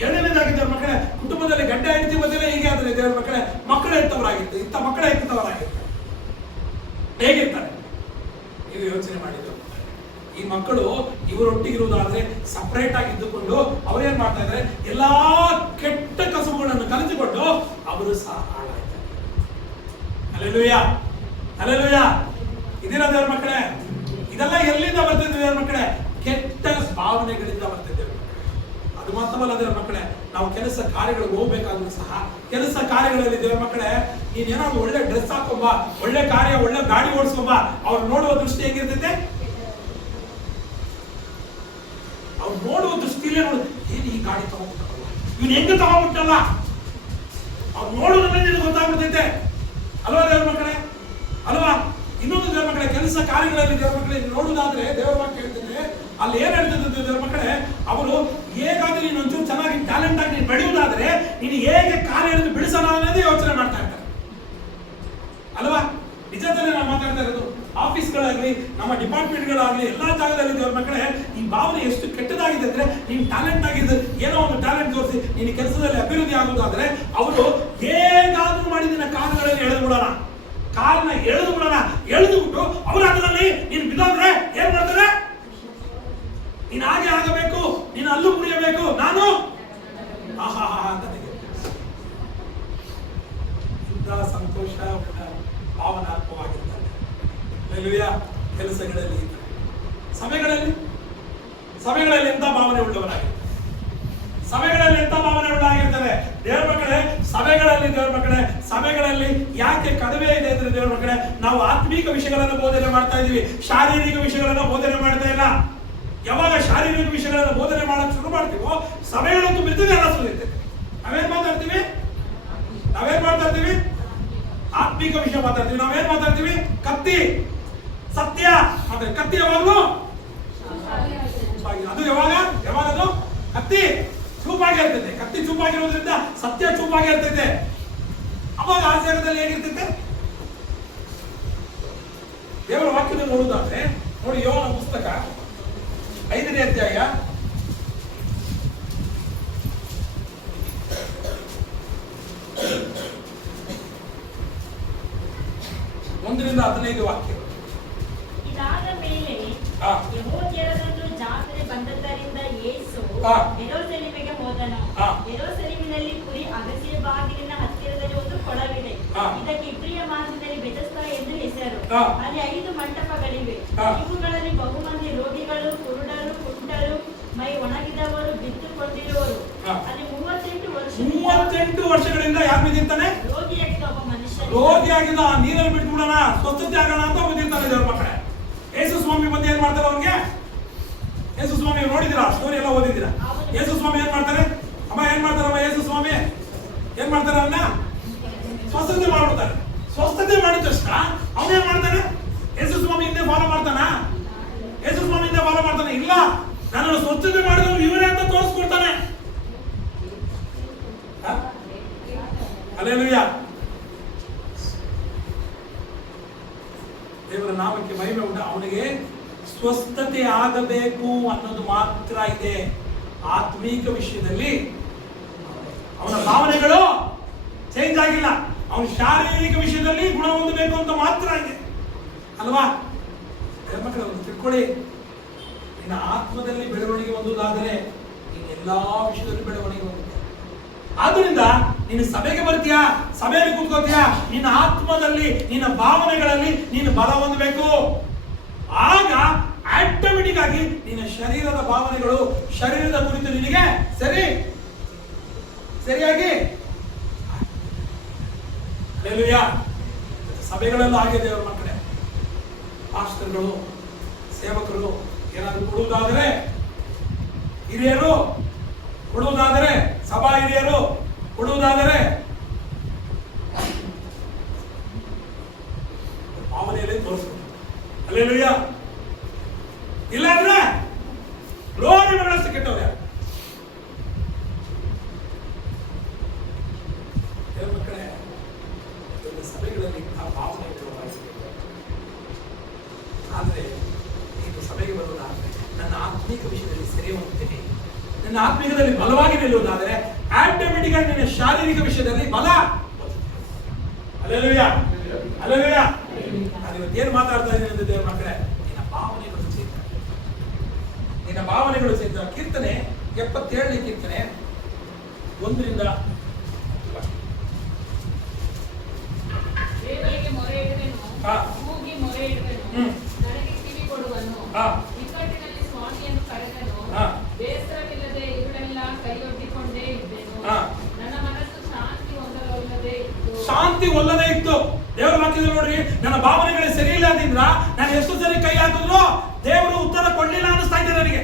ಎರಡನೇದಾಗಿ ದೇವ್ರ ಮಕ್ಕಳೇ, ಕುಟುಂಬದಲ್ಲಿ ಗಂಡ ಹೆಂಡತಿ ಮಧ್ಯದಲ್ಲಿ ಹೀಗೆ ಆದ್ರೆ ದೇವ್ರ ಮಕ್ಕಳೇ, ಮಕ್ಕಳು ಎತ್ತವರಾಗಿರ್ತಾರೆ, ಇಂಥ ಮಕ್ಕಳ ಎತ್ತವರಾಗಿರ್ತಾರೆ. ಹೇಗಿರ್ತಾರೆ ನೀವು ಯೋಚನೆ ಮಾಡಿದ್ರು? ಈ ಮಕ್ಕಳು ಇವರೊಟ್ಟಿಗಿರುವುದಾದ್ರೆ ಸಪರೇಟ್ ಆಗಿ ಇದ್ದುಕೊಂಡು ಅವರೇನ್ ಮಾಡ್ತಾ ಇದ್ದಾರೆ, ಎಲ್ಲಾ ಕೆಟ್ಟ ಕಸುಬುಗಳನ್ನು ಕಲಿತುಕೊಂಡು ಅವರು ಸಹ ಹಾಳಾಯ್ತಾರೆ. Hallelujah, hallelujah. ಇದಿರ ದೇವ್ರ ಮಕ್ಕಳೇ, ಇದೆಲ್ಲ ಎಲ್ಲಿಂದ ಬರ್ತಿದೆ ದೇವ್ರ ಮಕ್ಕಳೇ? ಕೆಟ್ಟ ಭಾವನೆಗಳಿಂದ ಬರ್ತಿದ್ದೇವೆ. ಅದು ಮಾತ್ರವಲ್ಲ ದೇವ್ರ ಮಕ್ಕಳೇ, ನಾವು ಕೆಲಸ ಕಾರ್ಯಗಳಿಗೆ ಹೋಗ್ಬೇಕಾದ್ರೂ ಸಹ ಕೆಲಸ ಕಾರ್ಯಗಳಲ್ಲಿ ದೇವ್ರ ಮಕ್ಕಳೇ, ನೀನೇನಾದ್ರು ಒಳ್ಳೆ ಡ್ರೆಸ್ ಹಾಕೊಂಬ, ಒಳ್ಳೆ ಕಾರ್ಯ, ಒಳ್ಳೆ ಗಾಡಿ ಓಡಿಸ್ಕೊಂಬ, ಅವ್ರು ನೋಡುವ ದೃಷ್ಟಿ ಹೇಗಿರ್ತೈತೆ? ಅವ್ರು ನೋಡುವ ದೃಷ್ಟಿಲೇ ನೋಡುದು, ಏನು ಈ ಗಾಡಿ ತಗೊಂಡ್ಬಿಟ್ಟಲ್ಲ, ಇವನು ಹೆಂಗ ತಗೊಂಡ್ಬಿಟ್ಟಲ್ಲ, ಅವ್ರು ನೋಡೋದ್ರಲ್ಲಿ ನಿನಗೆ ಗೊತ್ತಾಗ್ಬಿಡ್ತೈತೆ ಅಲ್ವಾ ದೇವ್ರ ಮಕ್ಕಳೇ? ಅಲ್ವಾ? ಇನ್ನೊಂದು ದೇವ್ರ ಮಕ್ಕಳೇ, ಕೆಲಸ ಕಾರ್ಯಗಳಲ್ಲಿ ದೇವ್ರ ಮಕ್ಕಳೇ ನೋಡುವುದಾದ್ರೆ ದೇವ್ರ ಮಕ್ಕಳು ಹೇಳ್ತಿದ್ರೆ ಅಲ್ಲಿ ಏನ್ ಹೇಳ್ತಿದ್ದ ದೇವ್ರ ಮಕ್ಕಳೇ, ಅವರು ಹೇಗಾದ್ರೆ ನೀನು ಒಂಚೂರು ಚೆನ್ನಾಗಿ ಟ್ಯಾಲೆಂಟ್ ಆಗಿ ನೀನು ಬೆಳೆಯುವುದಾದ್ರೆ ನೀನು ಹೇಗೆ ಕಾರ್ಯಗಳನ್ನು ಬಿಡಿಸೋಣ ಅನ್ನೋದೇ ಯೋಚನೆ ಮಾಡ್ತಾ ಇರ್ತಾರೆ ಅಲ್ವಾ? ನಿಜದಲ್ಲಿ ನಾವು ಮಾತಾಡ್ತಾ ಇರೋದು ಆಫೀಸ್ಗಳಾಗ್ಲಿ, ನಮ್ಮ ಡಿಪಾರ್ಟ್ಮೆಂಟ್ಗಳಾಗ್ಲಿ, ಎಲ್ಲಾ ಜಾಗದಲ್ಲಿ ದೇವ್ರ ಮಕ್ಕಳೇ ಈ ಭಾವನೆ ಎಷ್ಟು ಕೆಟ್ಟದಾಗಿದೆ ಅಂದ್ರೆ, ನೀನು ಟ್ಯಾಲೆಂಟ್ ಆಗಿದೆ, ಏನೋ ಒಂದು ಟ್ಯಾಲೆಂಟ್ ತೋರಿಸಿ ನೀನು ಕೆಲಸದಲ್ಲಿ ಅಭಿವೃದ್ಧಿ ಆಗುವುದಾದ್ರೆ ಅವರು ಹೇಗಾದ್ರೂ ಮಾಡಿ ನಿನ್ನ ಕಾಲುಗಳಲ್ಲಿ ಎಳೆದು ಬಿಡೋಣ, ಕಾಲನ್ನ ಎಳೆದು ಬಿಡೋಣ, ಎಳೆದು ಬಿಟ್ಟು ಅವರು ಅದರಲ್ಲಿ ನೀನು ಬಿದ್ದೋದ್ರೆ ಏನ್ ಮಾಡ್ತಾರೆ? ನೀನು ಹಾಗೆ ಆಗಬೇಕು, ನೀನು ಅಲ್ಲೂ ಮುರಿಯಬೇಕು, ನಾನು ಆಹಾ ಅಂತ ಸಂತೋಷ ಭಾವನಾತ್ಮಕವಾಗಿರ್ತಾರೆ. ಕೆಲಸಗಳಲ್ಲಿ ಸಭೆಗಳಲ್ಲಿ ಎಂತ ಭಾವನೆ ಉಳ್ಳವರಾಗಿರ್ತಾರೆ, ಸಭೆಗಳಲ್ಲಿ ಎಂತ ಭಾವನೆ ಉಳ್ಳಾಗಿರ್ತಾರೆ ದೇವ್ರ ಮಕ್ಕಳೇ. ಸಭೆಗಳಲ್ಲಿ ಯಾಕೆ ಕಡಿಮೆ ಇದೆ ಅಂದ್ರೆ ದೇವ್ರ ಮಕ್ಕಳೇ, ನಾವು ಆತ್ಮೀಕ ವಿಷಯಗಳನ್ನು ಬೋಧನೆ ಮಾಡ್ತಾ ಇದೀವಿ, ಶಾರೀರಿಕ ವಿಷಯಗಳನ್ನು ಬೋಧನೆ ಮಾಡ್ತಾ ಇಲ್ಲ. ಯಾವಾಗ ಶಾರೀರಿಕ ವಿಷಯಗಳನ್ನು ಬೋಧನೆ ಮಾಡಕ್ ಶುರು ಮಾಡ್ತೀವೋ ಸಭೆಗಳಂತೂ ಬಿರ್ತದೆ, ಎಲ್ಲ ಸುರಿಯುತ್ತೆ. ನಾವೇನ್ ಮಾತಾಡ್ತೀವಿ? ಆತ್ಮೀಕ ವಿಷಯ ಮಾತಾಡ್ತೀವಿ. ನಾವೇನ್ ಮಾತಾಡ್ತೀವಿ? ಕತ್ತಿ, ಸತ್ಯ. ಮತ್ತೆ ಕತ್ತಿ ಯಾವಾಗಲೂ ಅದು ಯಾವಾಗದು ಕತ್ತಿ ಚೂಪಾಗಿರ್ತೈತೆ. ಕತ್ತಿ ಚೂಪಾಗಿರೋದ್ರಿಂದ ಸತ್ಯ ಚೂಪಾಗಿರ್ತೈತೆ. ಅವಾಗ ಆ ಜಾಗದಲ್ಲಿ ಹೇಗಿರ್ತೈತೆ? ದೇವರ ವಾಕ್ಯದಲ್ಲಿ ನೋಡುವುದಾದ್ರೆ ನೋಡಿ, ಯೋಹನ ಪುಸ್ತಕ 5ನೇ ಅಧ್ಯಾಯ 1-15 ವಾಕ್ಯ. ಇದಾದ ಮೇಲೆ ಯೆಹೂದ್ಯರದೊಂದು ಜಾತ್ರೆ ಬಂದದ್ದರಿಂದ ಯೇಸು ಯೆರೂಸಲೇಮಿಗೆ ಹೋದನು. ಯೆರೂಸಲೇಮಿನಲ್ಲಿ ಕುರಿ ಅಗಸಿಯ ಬಾಗಿಲಿನ ಹತ್ತಿರದಲ್ಲಿ ಒಂದು ಕೊಳವಿದೆ, ಇದಕ್ಕೆ ಇಬ್ರಿಯ ಮಾರ್ಗದಲ್ಲಿ ಬೆಥೆಸ್ದಾ ಎಂದು ಹೆಸರು. ಅಲ್ಲಿ 5 ಮಂಟಪಗಳಿವೆ. ಇವುಗಳಲ್ಲಿ ಬಹುಮಂದಿ ರೋಗಿಗಳು, ಕುರುಡರು, ಕುಂಟರು, ಮೈ ಒಣಗಿದವರು, ಬಿದ್ದುಕೊಂಡಿರುವರು. ಅಲ್ಲಿ 38 ವರ್ಷಗಳಿಂದ ಯಾರು ಬಿದ್ದಿರ್ತಾನೆ? ರೋಗಿಯಾಗಿದ್ದ ಒಬ್ಬ ಮನುಷ್ಯ. ರೋಗಿಯಾಗಿದ್ದ, ನೀರಲ್ಲಿ ಬಿಟ್ಬಿಡೋಣ, ಸ್ವಸ್ಥತೆ ಆಗೋಣ ಅಂತ ಬಂದಿರ್ತಾನೆ ದೇವ್ರ ಮಕ್ಕಳೇ. ಯೇಸು ಸ್ವಾಮಿ ಬಂದು ಏನ್ ಮಾಡ್ತಾರೆ ಅವ್ರಿಗೆ? ಯೇಸು ಸ್ವಾಮಿ ನೋಡಿದಿರಾ? ಸ್ಟೋರಿ ಎಲ್ಲ ಓದಿದ್ದೀರಾ? ಯೇಸು ಸ್ವಾಮಿ ಏನ್ ಮಾಡ್ತಾರೆ? ಏನ್ ಮಾಡ್ತಾರಮ್ಮ ಯೇಸು ಸ್ವಾಮಿ? ಏನ್ ಮಾಡ್ತಾರೆ? ಅವನ್ನ ಸ್ವಸ್ಥತೆ ಮಾಡ್ಬಿಡ್ತಾರೆ. ಸ್ವಸ್ಥತೆ ಮಾಡಿದ ತಕ್ಷಣ ಅವನೇನ್ ಮಾಡ್ತಾನೆ? ಯೇಸು ಸ್ವಾಮಿ ಹಿಂದೆ ಫಾಲೋ ಮಾಡ್ತಾನ? ಯೇಸು ಸ್ವಾಮಿ ಹಿಂದೆ ಫಾಲೋ ಮಾಡ್ತಾನೆ? ಇಲ್ಲ, ನನ್ನನ್ನು ಸ್ವಚ್ಛತೆ ಮಾಡಿದವರು ಇವರೇ ಅಂತ ತೋರಿಸ್ಕೊಡ್ತಾನೆ. ಹಲ್ಲೆಲೂಯಾ. ದೇವರ ನಾಮಕ್ಕೆ ಮಹಿಮೆ ಉಂಟು. ಅವನಿಗೆ ಸ್ವಸ್ಥತೆ ಆಗಬೇಕು ಅನ್ನೋದು ಮಾತ್ರ ಇದೆ. ಆತ್ಮೀಕ ವಿಷಯದಲ್ಲಿ ಅವನ ಭಾವನೆಗಳು ಚೇಂಜ್ ಆಗಿಲ್ಲ. ಅವನ ಶಾರೀರಿಕ ವಿಷಯದಲ್ಲಿ ಗುಣ ಹೊಂದಬೇಕು ಅಂತ ಮಾತ್ರ ಇದೆ ಅಲ್ವಾ? ಮಕ್ಕಳು ತಿಳ್ಕೊಳ್ಳಿ, ನಿನ್ನ ಆತ್ಮದಲ್ಲಿ ಬೆಳವಣಿಗೆ ಹೊಂದುವುದಾದರೆ ನೀನು ಎಲ್ಲಾ ವಿಷಯದಲ್ಲಿ ಬೆಳವಣಿಗೆ ಹೊಂದುತ್ತೆ. ಆದ್ರಿಂದ ನೀನು ಸಭೆಗೆ ಬರ್ತೀಯಾ, ಸಭೆಯಲ್ಲಿ ಕೂತ್ಕೋತೀಯಾ, ನಿನ್ನ ಆತ್ಮದಲ್ಲಿ, ನಿನ್ನ ಭಾವನೆಗಳಲ್ಲಿ ನೀನು ಬಲ ಹೊಂದಬೇಕು. ಆಗ ಆಟೋಮೆಟಿಕ್ ಆಗಿ ನಿನ್ನ ಶರೀರದ ಭಾವನೆಗಳು, ಶರೀರದ ಕುರಿತು ನಿನಗೆ ಸರಿ ಸರಿಯಾಗಿ ಹಲ್ಲೆಲೂಯಾ. ಸಭೆಗಳಲ್ಲೂ ಹಾಗೆ ದೇವರ ಮಕ್ಕಳೇ, ಪಾಸ್ಟರ್ಗಳು, ಸೇವಕರು ಏನಾದರೂ ಕೊಡುವುದಾದರೆ, ಹಿರಿಯರು ಕೊಡುವುದಾದರೆ, ಸಭಾ ಹಿರಿಯರು ಕೊಡುವುದಾದರೆ ಭಾವನೆಯಲ್ಲೇ ತೋರಿಸ್ಬೇಕು. ಹಲ್ಲೆಲೂಯಾ. ಇಲ್ಲಾಂದ್ರೆ ಲೋರಿ ಮಗಳಷ್ಟು ಕೆಟ್ಟವ್ರು ಯಾರು? ಮಕ್ಕಳೇ, ಸಭೆಗಳಲ್ಲಿ ಆ ಭಾವನೆ ಆದರೆ ನೀನು ಸಭೆಗೆ ಬರುವುದಾದರೆ, ನನ್ನ ಆತ್ಮೀಕ ವಿಷಯದಲ್ಲಿ ಸೆರೆ ಹೋಗ್ತೇನೆ, ನನ್ನ ಆತ್ಮೀಕದಲ್ಲಿ ಬಲವಾಗಿ ನಿಲ್ಲುವುದಾದರೆ ಆಟೋಮೆಟಿಕ್ ಆಗಿ ನಿನ್ನ ಶಾರೀರಿಕ ವಿಷಯದಲ್ಲಿ ಬಲ. Hallelujah, hallelujah. ನಾನು ಇವತ್ತೇನು ಮಾತಾಡ್ತಾ ಇದ್ದೀನಿ ಅಂತ ದೇವರ ಮಕ್ಕಳೇ, ನಿನ್ನ ಭಾವನೆಗಳು ಸೇರಿದ, ನಿನ್ನ ಭಾವನೆಗಳು ಸೇರಿದ. ಕೀರ್ತನೆ 77ನೇ ಕೀರ್ತನೆ 1ರಿಂದ ದೇವರಿಗೆ ಮೊರೆ ಇಡುವೆನು, ಕೂಗಿ ಮೊರೆ ಇಡುವೆನು, ನನಗೆ ಕಿವಿ ಕೊಡುವನು. ಇಕ್ಕಟ್ಟಿನಲ್ಲಿ ಸ್ವಾಮಿಯನ್ನು ಕರೆದನು, ಬೇಸರವಿಲ್ಲದೆ ಇರುಳೆಲ್ಲ ಕೈಯೊಡ್ಡಿಕೊಂಡೇ ಇದ್ದೆನು. ನನ್ನ ಮನಸ್ಸು ಶಾಂತಿ ಒಲ್ಲದೆ ಇತ್ತು. ದೇವರ ವಾಕ್ಯದಲ್ಲಿ ನೋಡ್ರಿ, ನನ್ನ ಭಾವನೆಗಳೇ ಸರಿ ಇಲ್ಲದ್ರಿಂದ ನಾನು ಎಷ್ಟು ಸರಿ ಕೈ ಹಾಕಿದ್ರು ದೇವರು ಉತ್ತರ ಕೊಡ್ಲಿಲ್ಲ ಅನ್ನಿಸ್ತಾ ಇದೆ ನನಗೆ.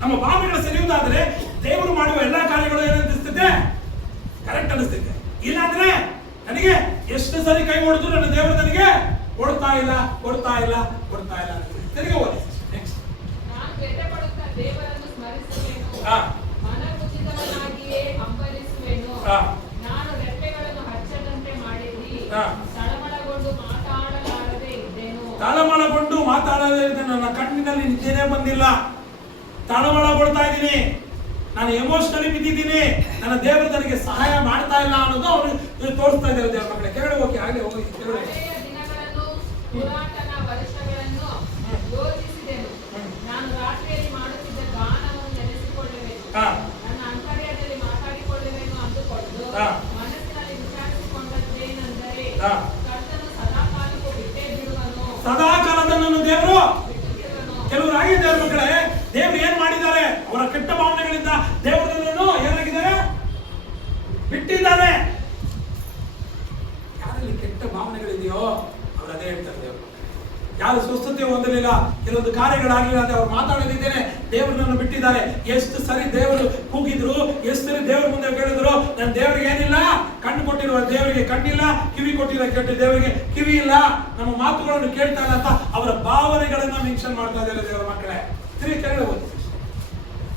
ನಮ್ಮ ಭಾವನೆಗಳು ಸರಿಯುವುದಾದ್ರೆ ದೇವರು ಮಾಡುವ ಎಲ್ಲಾ ಕಾರ್ಯಗಳು ಏನನ್ನಿಸ್ತದೆ? ಕರೆಕ್ಟ್ ಅನಿಸ್ತದೆ. ಇಲ್ಲಾಂದ್ರೆ ನನಗೆ ಎಷ್ಟು ಸರಿ ಕೈ ಹೊಡೆದ್ರು ನನ್ನ ದೇವರು ನನಗೆ ಕೊಡ್ತಾ ಇಲ್ಲ ತಿರುಗಿ ಹೋಗಿ. ನೆಕ್ಸ್ಟ್, ನಾನು ವ್ಯಥೆಪಡುತ್ತಾ ದೇವರನ್ನು ಸ್ಮರಿಸುವೆನು, ಮನಗುಂದಿದವನಾಗಿಯೇ ಹಂಬಲಿಸುವೆನು. ನಾನು ರೆಪ್ಪೆಗಳನ್ನು ಹಚ್ಚದಂತೆ ಮಾಡಿದ್ದಿ, ತಳಮಳಗೊಂಡು ಮಾತಾಡಲಾರದೆ ಇದ್ದೇನೆ. ನನ್ನ ಕಣ್ಣಿನಲ್ಲಿ ನಿದ್ದೆನೇ ಬಂದಿಲ್ಲ, ತಳಮಳಗೊಳ್ತಾ ಇದ್ದೀನಿ, ನಾನು ಎಮೋಷನಲಿ ಬಿದ್ದಿದ್ದೀನಿ, ನನ್ನ ದೇವರು ನನಗೆ ಸಹಾಯ ಮಾಡ್ತಾ ಇಲ್ಲ ಅನ್ನೋದು ಅವರು ತೋರಿಸ್ತಾ ಇದ್ದಾರೆ. ದೇವರ ಮಕ್ಕಳೇ, ಕೆಳಗಡೆ ಹೋಗಿ, ಹಾಗೆ ಹೋಗಿ ಕೆಳಗಡೆ. ಪುರಾತನ ವರ್ಷಗಳನ್ನು ಯೋಚಿಸಿದೆನು, ನಾನು ರಾತ್ರಿಯಲ್ಲಿ ಮಾಡುತ್ತಿದ್ದ ಗಾನವನ್ನು ನೆನೆಸಿಕೊಳ್ಳುವೆನು, ನನ್ನ ಅಂತರ್ಯದಲ್ಲಿ ಮಾತಾಡಿಕೊಳ್ಳುವೆನು ಅಂದುಕೊಂಡು ಮನಸ್ಸಿನಲ್ಲಿ ವಿಚಾರಿಸಿಕೊಂಡದ್ದೇನೆಂದರೆ, ಕರ್ತನು ಸದಾಕಾಲಕ್ಕೂ ಬಿಟ್ಟೇ ಬಿಡುವನು. ಸದಾಕಾಲದ ನನ್ನ ದೇವರು ಕೆಲವರು ಆಗಿದೆ. ದೇವರ ಮಕ್ಕಳೇ, ದೇವರು ಏನ್ ಮಾಡಿದ್ದಾರೆ? ಅವರ ಕೆಟ್ಟ ಭಾವನೆಗಳಿಂದ ದೇವರನ್ನು ಏನಾಗಿದ್ದಾರೆ? ಬಿಟ್ಟಿದ್ದಾರೆ. ಯಾರಲ್ಲಿ ಕೆಟ್ಟ ಭಾವನೆಗಳಿದೆಯೋ ಅವರು ಅದೇ ಹೇಳ್ತಾರೆ. ದೇವರು ಯಾರು ಸ್ವಸ್ಥತೆ ಹೊಂದಲಿಲ್ಲ, ಕೆಲವೊಂದು ಕಾರ್ಯಗಳಾಗಲಿಲ್ಲ ಅಂತ ಅವ್ರು ಮಾತಾಡೋದಿದ್ದೇನೆ, ದೇವರನ್ನು ಬಿಟ್ಟಿದ್ದಾರೆ. ಎಷ್ಟು ಸರಿ ದೇವರು ಕೂಗಿದ್ರು, ಎಷ್ಟು ಸರಿ ದೇವರ ಮುಂದೆ ಕೇಳಿದ್ರು, ನನ್ನ ದೇವರಿಗೆ ಏನಿಲ್ಲ, ಕಣ್ಣು ಕೊಟ್ಟಿರುವ ದೇವರಿಗೆ ಕಣ್ಣಿಲ್ಲ, ಕಿವಿ ಕೊಟ್ಟಿರೋ ಕೆಟ್ಟ ದೇವರಿಗೆ ಕಿವಿ ಇಲ್ಲ, ನಮ್ಮ ಮಾತುಗಳನ್ನು ಕೇಳ್ತಾ ಇಲ್ಲ ಅಂತ ಅವರ ಭಾವನೆಗಳನ್ನ ಮೆನ್ಷನ್ ಮಾಡ್ತಾ ಇದ್ದಾರೆ. ದೇವರ ಮಕ್ಕಳೇ, ತಿರುಗಿ ಕೆಳಗಡೆ ಹೋಗಿ.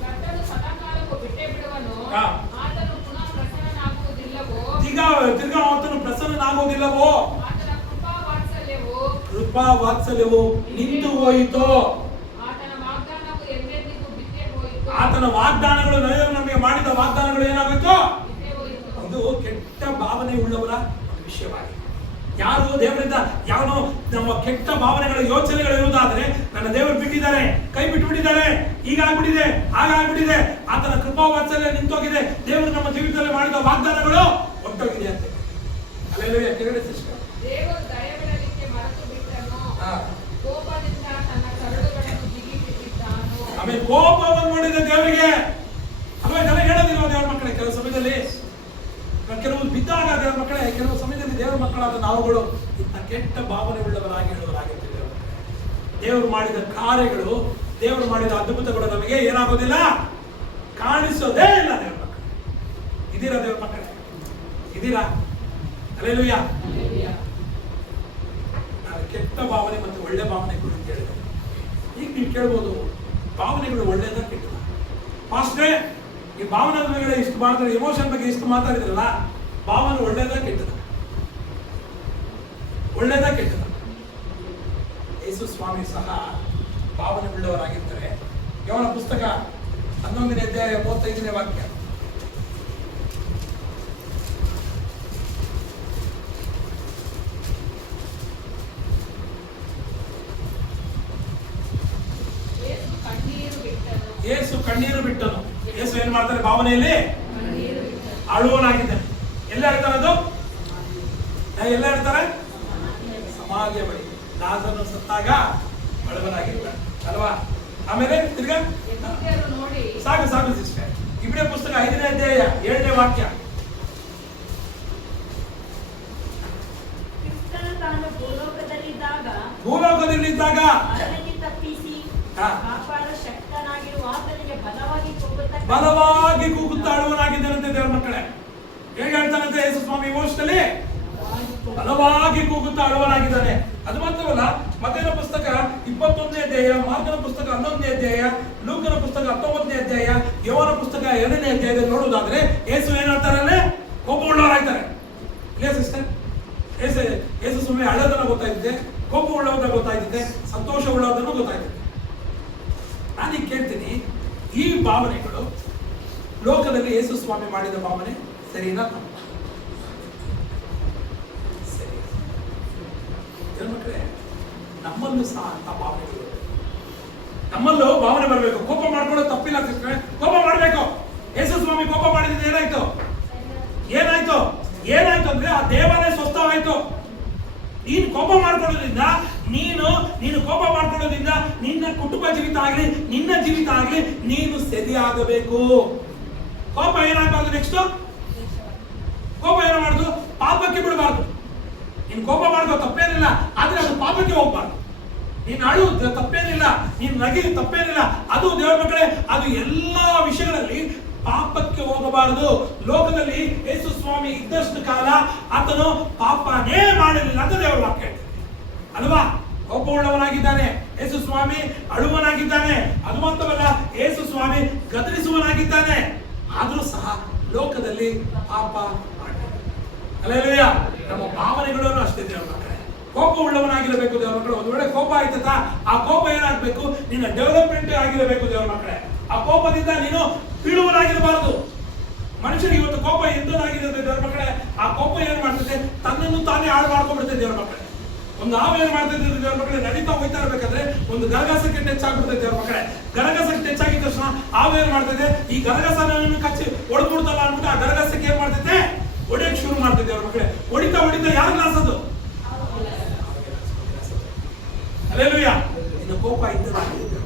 ಕರ್ತನು ಸದಾಕಾಲಕ್ಕೂ ಬಿಟ್ಟೇ ಬಿಡುವನು, ಆತನು ಪುನಃ ಪ್ರಸನ್ನನಾಗುವುದಿಲ್ಲವೋ, ತಿರ್ಗಾ ಆತನು ಪ್ರಸನ್ನನಾಗುವುದಿಲ್ಲವೋ, ಆತನ ಕೃಪಾ ವಾತ್ಸಲ್ಯವು ನಿಂತು ಹೋಯಿತು, ಆತನ ವಾಗ್ದಾನವು ಎಂದೆಂದಿಗೂ ಬಿಟ್ಟೇ ಹೋಯಿತು, ಆತನ ವಾಗ್ದಾನಗಳು ನಮಗೆ ಮಾಡಿದ ವಾಗ್ದಾನಗಳು ಏನಾಗುತ್ತೋ ಬಿಟ್ಟೇ ಹೋಯಿತು. ಇದು ಕೆಟ್ಟ ಭಾವನೆ ಉಳ್ಳವರ ಒಂದು ವಿಷಯವಾಗಿದೆ. ಯಾರು ದೇವರಿಂದ ಯಾವನು ನಮ್ಮ ಕೆಟ್ಟ ಭಾವನೆಗಳ ಯೋಚನೆಗಳು ಇರುವುದಾದ್ರೆ, ನನ್ನ ದೇವರು ಬಿಟ್ಟಿದ್ದಾರೆ, ಕೈ ಬಿಟ್ಟುಬಿಟ್ಟಿದ್ದಾರೆ, ಹೀಗಾಗ್ಬಿಟ್ಟಿದೆ, ಹಾಗಾಗ್ಬಿಟ್ಟಿದೆ, ಆತನ ಕೃಪಾ ವಾತ್ಸಲ್ಯ ನಿಂತೋಗಿದೆ, ದೇವರು ನಮ್ಮ ಜೀವಿತದಲ್ಲಿ ಮಾಡಿದ ವಾಗ್ದಾನಗಳು ಹೊರಟೋಗಿದೆ ಅಂತ. ಹಲ್ಲೆಲೂಯಾ. ಕೆಳಗಡೆ ಸಿಸ್ಟರ್, ದೇವರು ದಯವಿಡಲಿಕ್ಕೆ ಮರೆತು ಬಿಟ್ಟನು, ಕೋಪದಿಂದ ತನ್ನ ಕರುಳುಗಳನ್ನು ಜಿಗಿಬಿಟ್ಟಿದ್ದಾನು. ಆಮೇಲೆ ಕೋಪವನ್ನು ಮಾಡಿದ ದೇವರಿಗೆ ಅಲ್ವಾ ಜನ ಹೇಳೋದಿಲ್ಲ ದೇವರ ಮಕ್ಕಳೇ. ಕೆಲವು ಸಮಯದಲ್ಲಿ ಕೆಲವು ಬಿದ್ದಾಗ ದೇವರ ಮಕ್ಕಳೇ, ಕೆಲವು ಸಮಯದಲ್ಲಿ ದೇವರ ಮಕ್ಕಳಾದ ನಾವುಗಳು ಇಂಥ ಕೆಟ್ಟ ಭಾವನೆ ಉಳ್ಳವರಾಗಿ ಹೇಳುವರಾಗಿರ್ತೀವಿ. ದೇವರು ಮಾಡಿದ ಕಾರ್ಯಗಳು, ದೇವರು ಮಾಡಿದ ಅದ್ಭುತಗಳು ನಮಗೆ ಏನಾಗೋದಿಲ್ಲ, ಕಾಣಿಸೋದೇ ಇಲ್ಲ. ದೇವರ ಮಕ್ಕಳು ಇದೀರಾ? ದೇವರ ಮಕ್ಕಳೇ ಇದೀರಾ? ಹಲ್ಲೆಲೂಯಾ. ನಾನು ಕೆಟ್ಟ ಭಾವನೆ ಮತ್ತು ಒಳ್ಳೆ ಭಾವನೆ ಕುರಿತು ಕೇಳಿದೆ. ಈಗ ನೀವು ಕೇಳ್ಬೋದು, ಭಾವನೆಗಳು ಒಳ್ಳೆಯದ ಕೆಟ್ಟದ? ಪಾಸ್ಟ್ರೇ, ಈ ಭಾವನೆ ಮೇಲೆ ಇಷ್ಟು ಮಾಡಿದ್ರೆ, ಎಮೋಷನ್ ಬಗ್ಗೆ ಇಷ್ಟು ಮಾತಾಡಿದ್ರಲ್ಲ, ಭಾವನೆ ಒಳ್ಳೆಯದ ಕೆಟ್ಟದ? ಒಳ್ಳೆಯದ ಕೆಟ್ಟದ? ಯೇಸು ಸ್ವಾಮಿ ಸಹ ಭಾವನೆ ಉಳ್ಳವರಾಗಿರ್ತಾರೆ. ಯೋಹನ ಪುಸ್ತಕ 11ನೇ ಅಧ್ಯಾಯ 35ನೇ ವಾಕ್ಯ. ಯೇಸು ಕಣ್ಣೀರು ಬಿಟ್ಟನು. ಯೇಸು ಏನ್ ಮಾಡ್ತಾರೆ? ಭಾವನೆಯಲ್ಲಿ ಅಳುವನಾಗಿದ್ದಾನೆ. ಎಲ್ಲ ಹೇಳ್ತಾರೆ ಅದು? ಎಲ್ಲ ಹೇಳ್ತಾರೆ? ಸಮಾಧಿಯ ಬಳಿ ಲಾಜರನು ಸತ್ತಾಗ ಅಳುವನಾಗಿದ್ದಾನೆ ಅಲ್ವಾ? ಆಮೇಲೆ ತಿರ್ಗಾ ನೋಡಿ, ಸಾಕು ಸಿಸ್ಟರ್, ಇಬ್ರಿಯ ಪುಸ್ತಕ 5ನೇ ಅಧ್ಯಾಯ 7ನೇ ವಾಕ್ಯ. ಕ್ರಿಸ್ತನು ತಾನು ಭೂಲೋಕದಲ್ಲಿದ್ದಾಗ ಅದಕ್ಕೆ ತಪ್ಪಿಸಿ ಕಾಪಾಡಲು ಶಕ್ತನಾಗಿರುವ ಆತನಿಗೆ ಬಲವಾಗಿ ಕೂಗುತ್ತಾ ಅಳುವನಾಗಿದ್ದಾನಂತೆ ದೇವರ ಮಕ್ಕಳೇ. ಹೇಗೆ ಹೇಳ್ತಾನಂತೆ ಯೇಸು ಸ್ವಾಮಿ ಮೋಕ್ಷದಲ್ಲಿ ಬಲವಾಗಿ ಕೂಗುತ್ತಾ ಅಳುವನಾಗಿದ್ದಾನೆ. ಅದು ಮಾತ್ರವಲ್ಲ, ಮತ್ತೇನ ಪುಸ್ತಕ 21ನೇ ಅಧ್ಯಾಯ, ಮಾರ್ಕನ ಪುಸ್ತಕ 11ನೇ ಅಧ್ಯಾಯ, ಲೂಕನ ಪುಸ್ತಕ 19ನೇ ಅಧ್ಯಾಯ, ಯೋಹನ ಪುಸ್ತಕ 2ನೇ ಅಧ್ಯಾಯದಲ್ಲಿ ನೋಡುವುದಾದ್ರೆ ಯೇಸು ಏನ್ ಹೇಳ್ತಾರೆ, ಕೋಪ ಉಳ್ಳವರಾಗ್ತಾರೆ. ಇಲ್ಲೇ ಸಿಸ್ಟರ್, ಯೇಸು ಸ್ವಾಮಿ ಅಳೋದನ್ನ ಗೊತ್ತಾಯ್ತಿದೆ, ಕೋಪ ಉಳ್ಳೋದನ್ನ ಗೊತ್ತಾಯ್ತಿದೆ, ಸಂತೋಷ ಉಳ್ಳೋದನ್ನು ಗೊತ್ತಾಯ್ತಿದೆ. ನಾನೀಗ ಕೇಳ್ತೀನಿ, ಈ ಭಾವನೆಗಳು ಲೋಕದಲ್ಲಿ ಯೇಸು ಸ್ವಾಮಿ ಮಾಡಿದ ಭಾವನೆ ಸರಿನಾ? ಸರಿ. ಮಕ್ಕಳೇ, ನಮ್ಮಲ್ಲೂ ಸಹ ಅಂತ ಭಾವನೆಗಳು, ನಮ್ಮಲ್ಲೂ ಭಾವನೆ ಬರಬೇಕು. ಕೋಪ ಮಾಡ್ಕೊಳ್ಳೋದು ತಪ್ಪಿಲ್ಲ ಸಿಸ್ಟರ್, ಕೋಪ ಮಾಡಬೇಕು. ಯೇಸು ಸ್ವಾಮಿ ಕೋಪ ಮಾಡಿದ್ರೆ ಏನಾಯ್ತು ಅಂದ್ರೆ ಆ ದೇವರೇ ಸ್ವಸ್ಥವಾಯ್ತು. ನೀನು ಕೋಪ ಮಾಡ್ಕೊಳ್ಳೋದ್ರಿಂದ ನೀನು ಕೋಪ ಮಾಡ್ಕೊಳ್ಳೋದ್ರಿಂದ ನಿನ್ನ ಕುಟುಂಬ ಜೀವಿತ ಆಗಲಿ, ನಿನ್ನ ಜೀವಿತ ಆಗಲಿ, ನೀನು ಸರಿಯಾಗಬೇಕು. ಕೋಪ ಏನಾಗಬಾರ್ದು? ನೆಕ್ಸ್ಟ್ ಕೋಪ ಏನು ಮಾಡುದು? ಪಾಪಕ್ಕೆ ಬಿಡಬಾರ್ದು. ನೀನು ಕೋಪ ಮಾಡ್ಕೋ ತಪ್ಪೇನಿಲ್ಲ, ಆದ್ರೆ ಅದು ಪಾಪಕ್ಕೆ ಹೋಗ್ಬಾರ್ದು. ನೀನು ಅಳು ತಪ್ಪೇನಿಲ್ಲ, ನೀನು ನಗಿ ತಪ್ಪೇನಿಲ್ಲ. ಅದು ದೇವರ ಮಕ್ಕಳೇ, ಅದು ಎಲ್ಲಾ ವಿಷಯಗಳಲ್ಲಿ ಪಾಪಕ್ಕೆ ಹೋಗಬಾರದು. ಲೋಕದಲ್ಲಿ ಯೇಸು ಸ್ವಾಮಿ ಇದ್ದಷ್ಟು ಕಾಲ ಆತನು ಪಾಪನೇ ಮಾಡಲಿಲ್ಲ ಅಂತ ದೇವರ ವಾಕ್ಯ ಹೇಳ್ತಾರೆ ಅಲ್ವಾ? ಕೋಪವುಳ್ಳವನಾಗಿದ್ದಾನೆ ಯೇಸು ಸ್ವಾಮಿ, ಅಳುವನಾಗಿದ್ದಾನೆ. ಅದು ಮಾತ್ರವಲ್ಲ, ಯೇಸು ಸ್ವಾಮಿ ಗದರಿಸುವನಾಗಿದ್ದಾನೆ. ಆದರೂ ಸಹ ಲೋಕದಲ್ಲಿ ಪಾಪ ಅಲ್ಲೇಲೂಯಾ. ನಮ್ಮ ಭಾವನೆಗಳನ್ನು ಅಷ್ಟೇ ದೇವರ ಮಕ್ಕಳೇ, ಕೋಪ ಉಳ್ಳವನಾಗಿರಬೇಕು ದೇವರ ಮಕ್ಕಳು. ಒಂದು ವೇಳೆ ಕೋಪ ಆಯ್ತಾ, ಆ ಕೋಪ ಏನಾಗಬೇಕು? ನಿನ್ನ ಡೆವಲಪ್ಮೆಂಟ್ ಆಗಿರಬೇಕು ದೇವರ ಮಕ್ಕಳೇ. ಆ ಕೋಪದಿಂದ ನೀನು ಬೀಳುವನಾಗಿರಬಾರದು. ಮನುಷ್ಯರಿಗೆ ಇವತ್ತು ಕೋಪ ಎಂದಾಗಿರುತ್ತೆ ದೇವರ ಮಕ್ಕಳೇ. ಆ ಕೋಪ ಏನ್ ಮಾಡ್ತದೆ? ತನ್ನನ್ನು ತಾನೇ ಹಾಳು ಮಾಡ್ಕೊಂಡ್ಬಿಡ್ತದೆ ದೇವರ ಮಕ್ಕಳೇ. ಒಂದು ಹಾವು ಏನ್ ಮಾಡ್ತದೆ ದೇವರ ಮಕ್ಕಳೇ? ನಡೀತಾ ಹೋಗ್ತಾ ಇರ್ಬೇಕಾದ್ರೆ ಒಂದು ಗರಗಸಕ್ಕೆ ಟಚ್ ಆಗ್ಬಿಡ್ತದೆ ದೇವರ ಮಕ್ಕಳೇ. ಗರಗಸಕ್ಕೆ ಟಚ್ ಆಗಿದ ತಕ್ಷಣ ಹಾವು ಏನ್ ಮಾಡ್ತದೆ? ಈ ಗರಗಸನ ಕಚ್ಚಿ ಹೊಡೆದ್ಬಿಡ್ತಲ್ಲ ಅಂದ್ಬಿಟ್ಟು ಆ ಗರಗಸಕ್ಕೆ ಏನ್ ಮಾಡ್ತೈತೆ? ಹೊಡೆಯಕ್ಕೆ ಶುರು ಮಾಡ್ತದೆ ದೇವರ ಮಕ್ಕಳೇ. ಹೊಡಿತಾ ಯಾರು ಲಾಸದು? ಹಲ್ಲೆಲೂಯಾ. ಇನ್ನು ಕೋಪ ಇದ್ದದಾಗಿದೆ.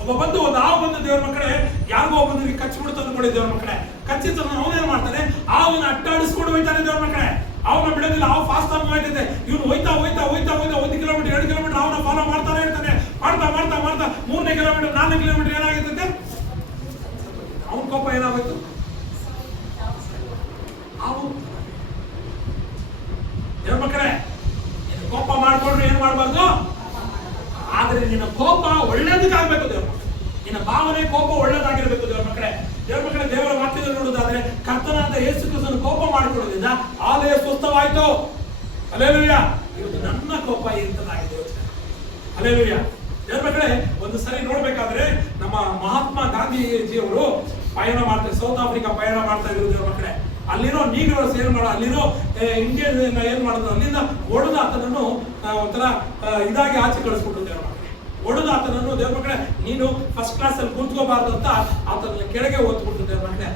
ಒಬ್ಬ ಬಂದು ಒಂದು ಹಾವು ಬಂದು ದೇವರ ಮಕ್ಕಳೇ, ಯಾರಿಗೋ ಒಬ್ಬನಿಗೆ ಕಚ್ಚಿಬಿಡ್ತು ಅಂದ್ಕೊಳ್ಳಿ ದೇವರ ಮಕ್ಕಳೇ. ಕಚ್ಚಿದ ಅವನೇನ್ ಮಾಡ್ತಾನೆ? ಹಾವನ್ನ ಅಟ್ಟಾಡಿಸ್ಕೊಂಡು ಹೋಯ್ತಾನೆ ದೇವರ ಮಕ್ಕಳೇ. ಅವನ ಬಿಡೋದಿಲ್ಲ, ಹಾವು ಫಾಸ್ಟ್ ಆಗಿ ಹೋಯ್ತೈತೆ. ಇವನು ಹೋಯ್ತಾ 1 ಕಿಲೋಮೀಟರ್ 2 ಕಿಲೋಮೀಟರ್ ಅವನ ಫಾಲೋ ಮಾಡ್ತಾನೆ ಇರ್ತಾನೆ. ಮಾಡ್ತಾ 3ನೇ ಕಿಲೋಮೀಟರ್ 4ನೇ ಕಿಲೋಮೀಟರ್ ಏನಾಗಿರ್ತೈತೆ? ಅವನ ಕೋಪ ಏನಾಗೋಯ್ತು? ಹಾವು. ದೇವರ ಮಕ್ಕಳೇ, ಕೋಪ ಮಾಡ್ಕೊಂಡ್ರೆ ಏನ್ ಮಾಡ್ಬಾರ್ದು? ಆದ್ರೆ ನಿನ್ನ ಕೋಪ ಒಳ್ಳೇದಕ್ಕಾಗಬೇಕು ದೇವರ ಮಕ್ಕಳೇ. ನಿನ್ನ ಭಾವನೆ ಕೋಪ ಒಳ್ಳೇದಾಗಿರ್ಬೇಕು ದೇವರ ಮಕ್ಕಳೇ. ದೇವರ ವಾಕ್ಯದಲ್ಲಿ ನೋಡುವುದಾದ್ರೆ ಕರ್ತನಾದ ಯೇಸು ಕ್ರಿಸ್ತನು ಕೋಪ ಮಾಡಿಕೊಳ್ಳೋದ್ರಿಂದ ಆಲಯ ಸ್ವಸ್ಥವಾಯಿತು. ಹಲ್ಲೆಲೂಯಾ. ಇವತ್ತು ನನ್ನ ಕೋಪ ಎಂತದಾಗಿದೆ ಯೋಚನೆ. ಹಲ್ಲೆಲೂಯಾ. ದೇವರ ಮಕ್ಕಳೇ, ಒಂದು ಸರಿ ನೋಡ್ಬೇಕಾದ್ರೆ ನಮ್ಮ ಮಹಾತ್ಮ ಗಾಂಧೀಜಿಯವರು ಪಯಣ ಮಾಡ್ತಾರೆ, ಸೌತ್ ಆಫ್ರಿಕಾ ಪಯಣ ಮಾಡ್ತಾ ಇದ್ರು ದೇವರ ಮಕ್ಕಳೇ. ಅಲ್ಲಿರೋ ನೀಗ್ರೋಸ್ ಏನ್ ಮಾಡೋ, ಅಲ್ಲಿರೋ ಇಂಡಿಯನ್ ಏನ್ ಮಾಡೋದು, ಅಲ್ಲಿಂದ ಒಡೆದು ಆತನನ್ನು ಒಂಥರ ಇದಾಗಿ ಆಚೆ ಕಳಿಸ್ಬಿಟ್ರು ದೇವರ ಮಕ್ಕಳೇ. ಒಡೆದು ಆತನನ್ನು ದೇವರ ಮಕ್ಕಳೇ, ನೀನು ಫಸ್ಟ್ ಕ್ಲಾಸ್ ಅಲ್ಲಿ ಕೂತ್ಕೋಬಾರ್ದು ಅಂತ ಆತನ ಕೆಳಗೆ ಓದ್ಬಿಟ್ರು ದೇವರ ಮಕ್ಕಳೇ.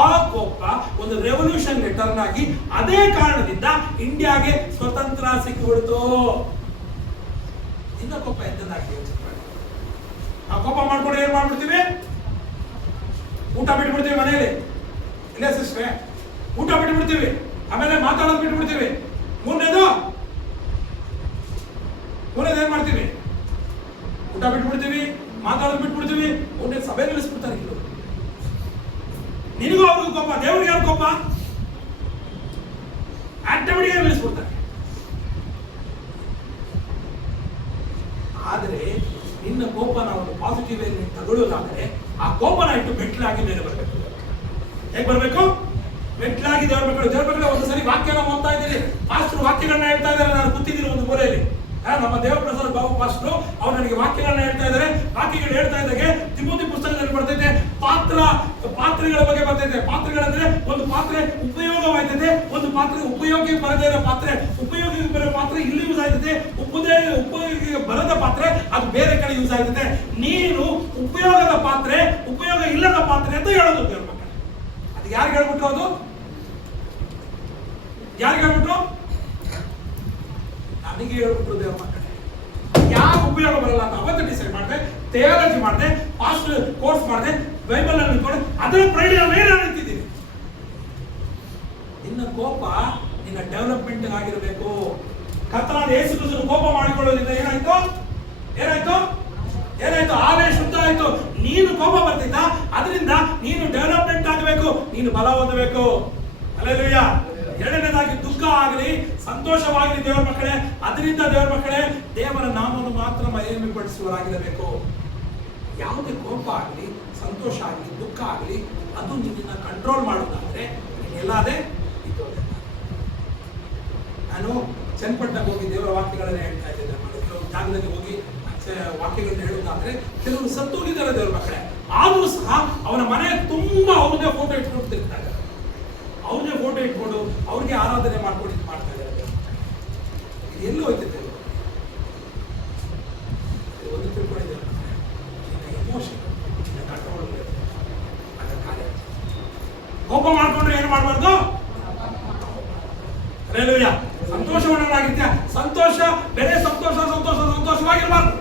ಆ ಕೋಪ ಒಂದು ರೆವಲ್ಯೂಷನ್ ಟರ್ನ್ ಆಗಿ ಅದೇ ಕಾರಣದಿಂದ ಇಂಡಿಯಾಗೆ ಸ್ವತಂತ್ರ ಸಿಕ್ಕಿಬಿಡ್ತು. ಇನ್ನ ಕೋಪ ಎಂತದಾಗಿ ಯೋಚನೆ ಮಾಡಿ. ಆ ಕೋಪ ಮಾಡ್ಕೊಂಡು ಏನ್ ಮಾಡ್ಬಿಡ್ತೀವಿ? ಊಟ ಬಿಟ್ಬಿಡ್ತೀವಿ ಮನೆಯಲ್ಲಿ. ಇಲ್ಲ ಸಿಸ್ಟ್ರೆ, ಊಟ ಬಿಟ್ಬಿಡ್ತೀವಿ, ಆಮೇಲೆ ಮಾತಾಡೋದು ಬಿಟ್ಬಿಡ್ತೀವಿ. ಮೂರನೇದು ಏನ್ ಮಾಡ್ತೀವಿ? ಊಟ ಬಿಟ್ಬಿಡ್ತೀವಿ, ಮಾತಾಡೋದು ಬಿಟ್ಬಿಡ್ತೀವಿ. ಮೂರನೇ ಸಭೆ ನಿಲ್ಲಿಸ್ಬಿಡ್ತಾರೆ. ನಿನಗೂ ಅವ್ರಿಗೂ ಕೋಪ, ದೇವ್ರಿಗೆ ಯಾರು ಕೋಪ? ಆಕ್ಟಿವಿಟಿಗೆ ನಿಲ್ಲಿಸ್ಬಿಡ್ತಾರೆ. ಆದ್ರೆ ನಿನ್ನ ಕೋಪನ ಒಂದು ಪಾಸಿಟಿವ್ ಆಗಿ ತಗೊಳ್ಳೋದಾದ್ರೆ ಆ ಕೋಪನ ಇಟ್ಟು ಮೆಟ್ಲಾಗಿ ಮೇಲೆ ಬರಬೇಕು. ಹೇಗೆ ಬರಬೇಕು? ಮೆಟ್ಲಾಗಿ ದೇವರ ಮಕ್ಕಳು ಒಂದು ಸರಿ ವಾಕ್ಯನ ಓದ್ತಾ ಇದ್ದೀರಿ, ಪಾಸ್ಟರ್ ವಾಕ್ಯಗಳನ್ನ ಹೇಳ್ತಾ ಇದ್ದಾರೆ. ನಾನು ಕೂತಿದ್ದೀನಿ ಒಂದು ಮೂಲೆಯಲ್ಲಿ. ನಮ್ಮ ದೇವಪ್ರಸಾದ್ ಬಾಬು ಪಾಸ್ಟರ್ ಅವ್ರು ನನಗೆ ವಾಕ್ಯಗಳನ್ನ ಹೇಳ್ತಾ ಇದ್ದಾರೆ. ವಾಕ್ಯಗಳು ಹೇಳ್ತಾ ಇದ್ದಾಗೆ ತಿಮೋಥಿ ಪುಸ್ತಕದಲ್ಲಿ ಬರ್ತೈತೆ, ಪಾತ್ರೆಗಳ ಬಗ್ಗೆ ಬರ್ತೈತೆ. ಪಾತ್ರೆಗಳಂದ್ರೆ ಒಂದು ಪಾತ್ರೆ ಉಪಯೋಗವಾಯ್ತದೆ, ಒಂದು ಪಾತ್ರೆ ಉಪಯೋಗಿ ಬರದೇ ಇರೋ ಪಾತ್ರೆ. ಉಪಯೋಗಿ ಬರೋ ಪಾತ್ರೆ ಇಲ್ಲಿ ಯೂಸ್ ಆಯ್ತದೆ, ಉಪಯೋಗಿ ಬರದ ಪಾತ್ರೆ ಅದು ಬೇರೆ ಕಡೆ ಯೂಸ್ ಆಯ್ತದೆ. ನೀನು ಉಪಯೋಗದ ಪಾತ್ರೆ, ಉಪಯೋಗ ಇಲ್ಲದ ಪಾತ್ರೆ ಅಂತ ಹೇಳೋದು ದೇವರ ಮಕ್ಕಳು. ಅದು ಯಾರಿಗೆ ಹೇಳ್ಬಿಟ್ರು? ಅದು ಯಾರಿಗೆ ಹೇಳ್ಬಿಟ್ರು? ನನಗೆ ಹೇಳ್ಬಿಟ್ರು ದೇವರ ಮಕ್ಕಳೇ. ಯಾವ ಉಪಯೋಗ ಬರಲ್ಲ ಅಂತ ಅವತ್ತು ಡಿಸೈಡ್ ಮಾಡಿದೆ, ಥಿಯಾಲಜಿ ಮಾಡಿದೆ, ಪಾಸ್ಟ್ ಕೋರ್ಸ್ ಮಾಡಿದೆ, ಬೈಬಲ್ ಅಲ್ಲಿ ಇಟ್ಕೊಂಡು ಅದರ ಪ್ರೈಡ್ ಮೇಲೆ ನಿಂತಿದ್ದೀವಿ. ನಿನ್ನ ಕೋಪ ನಿನ್ನ ಡೆವಲಪ್ಮೆಂಟ್ ಆಗಿರಬೇಕು. ಕರ್ತನಾದ ಯೇಸು ಕ್ರಿಸ್ತನು ಕೋಪ ಮಾಡಿಕೊಳ್ಳೋದ್ರಿಂದ ಏನಾಯ್ತು? ಆವೇಶ ಶುದ್ಧ ಆಯ್ತು. ನೀನು ಕೋಪ ಬರ್ತಿದ್ದ, ಅದರಿಂದ ನೀನು ಡೆವಲಪ್ಮೆಂಟ್ ಆಗಬೇಕು, ನೀನು ಬಲ ಹೊಂದಬೇಕು. ಹಲ್ಲೆಲೂಯಾ. ಎರಡನೇದಾಗಿ ದುಃಖ ಆಗಲಿ ಸಂತೋಷವಾಗಲಿ ದೇವರ ಮಕ್ಕಳೇ, ಅದರಿಂದ ದೇವರ ಮಕ್ಕಳೇ ದೇವರ ನಾಮವನ್ನು ಮಾತ್ರ ಮಹಿಮೆ ಪಡಿಸುವರಾಗಿರಬೇಕು. ಯಾವುದೇ ಕೋಪ ಆಗಲಿ ಸಂತೋಷ ಆಗಲಿ ದುಃಖ ಆಗಲಿ ಅದು ನಿನ್ನ ಕಂಟ್ರೋಲ್ ಮಾಡೋದಾದ್ರೆ ಎಲ್ಲಾದೆ ಇದ್ದೋದೆ. ನಾನು ಚನ್ನಪಟ್ಟಣಕ್ಕೆ ಹೋಗಿ ದೇವರ ವಾಕ್ಯಗಳನ್ನ ಹೇಳ್ತಾ ಇದ್ದೇನೆ. ಕೆಲವು ಜಾಗದಲ್ಲಿ ಹೋಗಿ ವಾಕ್ಯಗಳನ್ನ ಹೇಳುವುದಾದ್ರೆ ಕೆಲವರು ಸತ್ತೋಗಿದ್ದಾರೆ ದೇವರ ಮಕ್ಕಳೇ, ಆದರೂ ಸಹ ಅವನ ಮನೆ ತುಂಬಾ ಅವ್ರದೇ ಫೋಟೋ ಇಟ್ಕೊಂಡು ತಿರ್ತಾ ಇದ್ದಾರೆ. ಅವ್ರದೇ ಫೋಟೋ ಇಟ್ಕೊಂಡು ಅವ್ರಿಗೆ ಆರಾಧನೆ ಮಾಡ್ಕೊಂಡು ಇದು ಮಾಡ್ತಾ ಇದ್ದಾರೆ. ಇದು ಎಲ್ಲೂ ಹೋಯ್ತೈತೆ ಒಂದು ತಿಳ್ಕೊಂಡಿದ್ದೇವೆ. ಇಮೋಷನ್ ಕಂಟ್ರೋಲ್ ಕಾರ್ಯ. ಕೋಪ ಮಾಡ್ಕೊಂಡ್ರೆ ಏನು ಮಾಡಬಾರ್ದು? ಹಲ್ಲೆಲೂಯಾ. ಸಂತೋಷವಾಗಿರ್ತೀಯ, ಸಂತೋಷ ಬೇರೆ ಸಂತೋಷವಾಗಿರಬಾರ್ದು.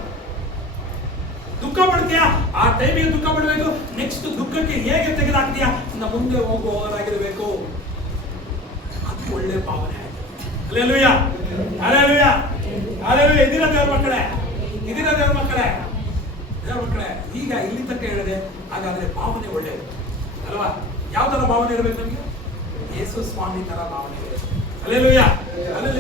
ದುಃಖ ಪಡ್ತೀಯ, ಆ ಟೈಮಿಗೆ ದುಃಖ ಪಡಬೇಕು. ನೆಕ್ಸ್ಟ್ ದುಃಖಕ್ಕೆ ಹೇಗೆ ತೆಗೆದಾಕ್ತೀಯ ಇನ್ನು ಮುಂದೆ ಹೋಗುವವರಾಗಿರಬೇಕು. ಅದು ಒಳ್ಳೆ ಭಾವನೆ ಆಯ್ತು. ಹಲ್ಲೆಲೂಯಾ. ಇದೀರ ದೇವರ ಮಕ್ಕಳೇ, ಈಗ ಇಲ್ಲಿ ತನಕ ಹೇಳಿದೆ. ಹಾಗಾದ್ರೆ ಭಾವನೆ ಒಳ್ಳೆಯದು ಅಲ್ವಾ? ಯಾವ ತರ ಭಾವನೆ ಇರಬೇಕು ನಮಗೆ? ಯೇಸು ಸ್ವಾಮಿ ತರ ಭಾವನೆ ಇರಬೇಕು. ಹಲ್ಲೆಲೂಯಾ.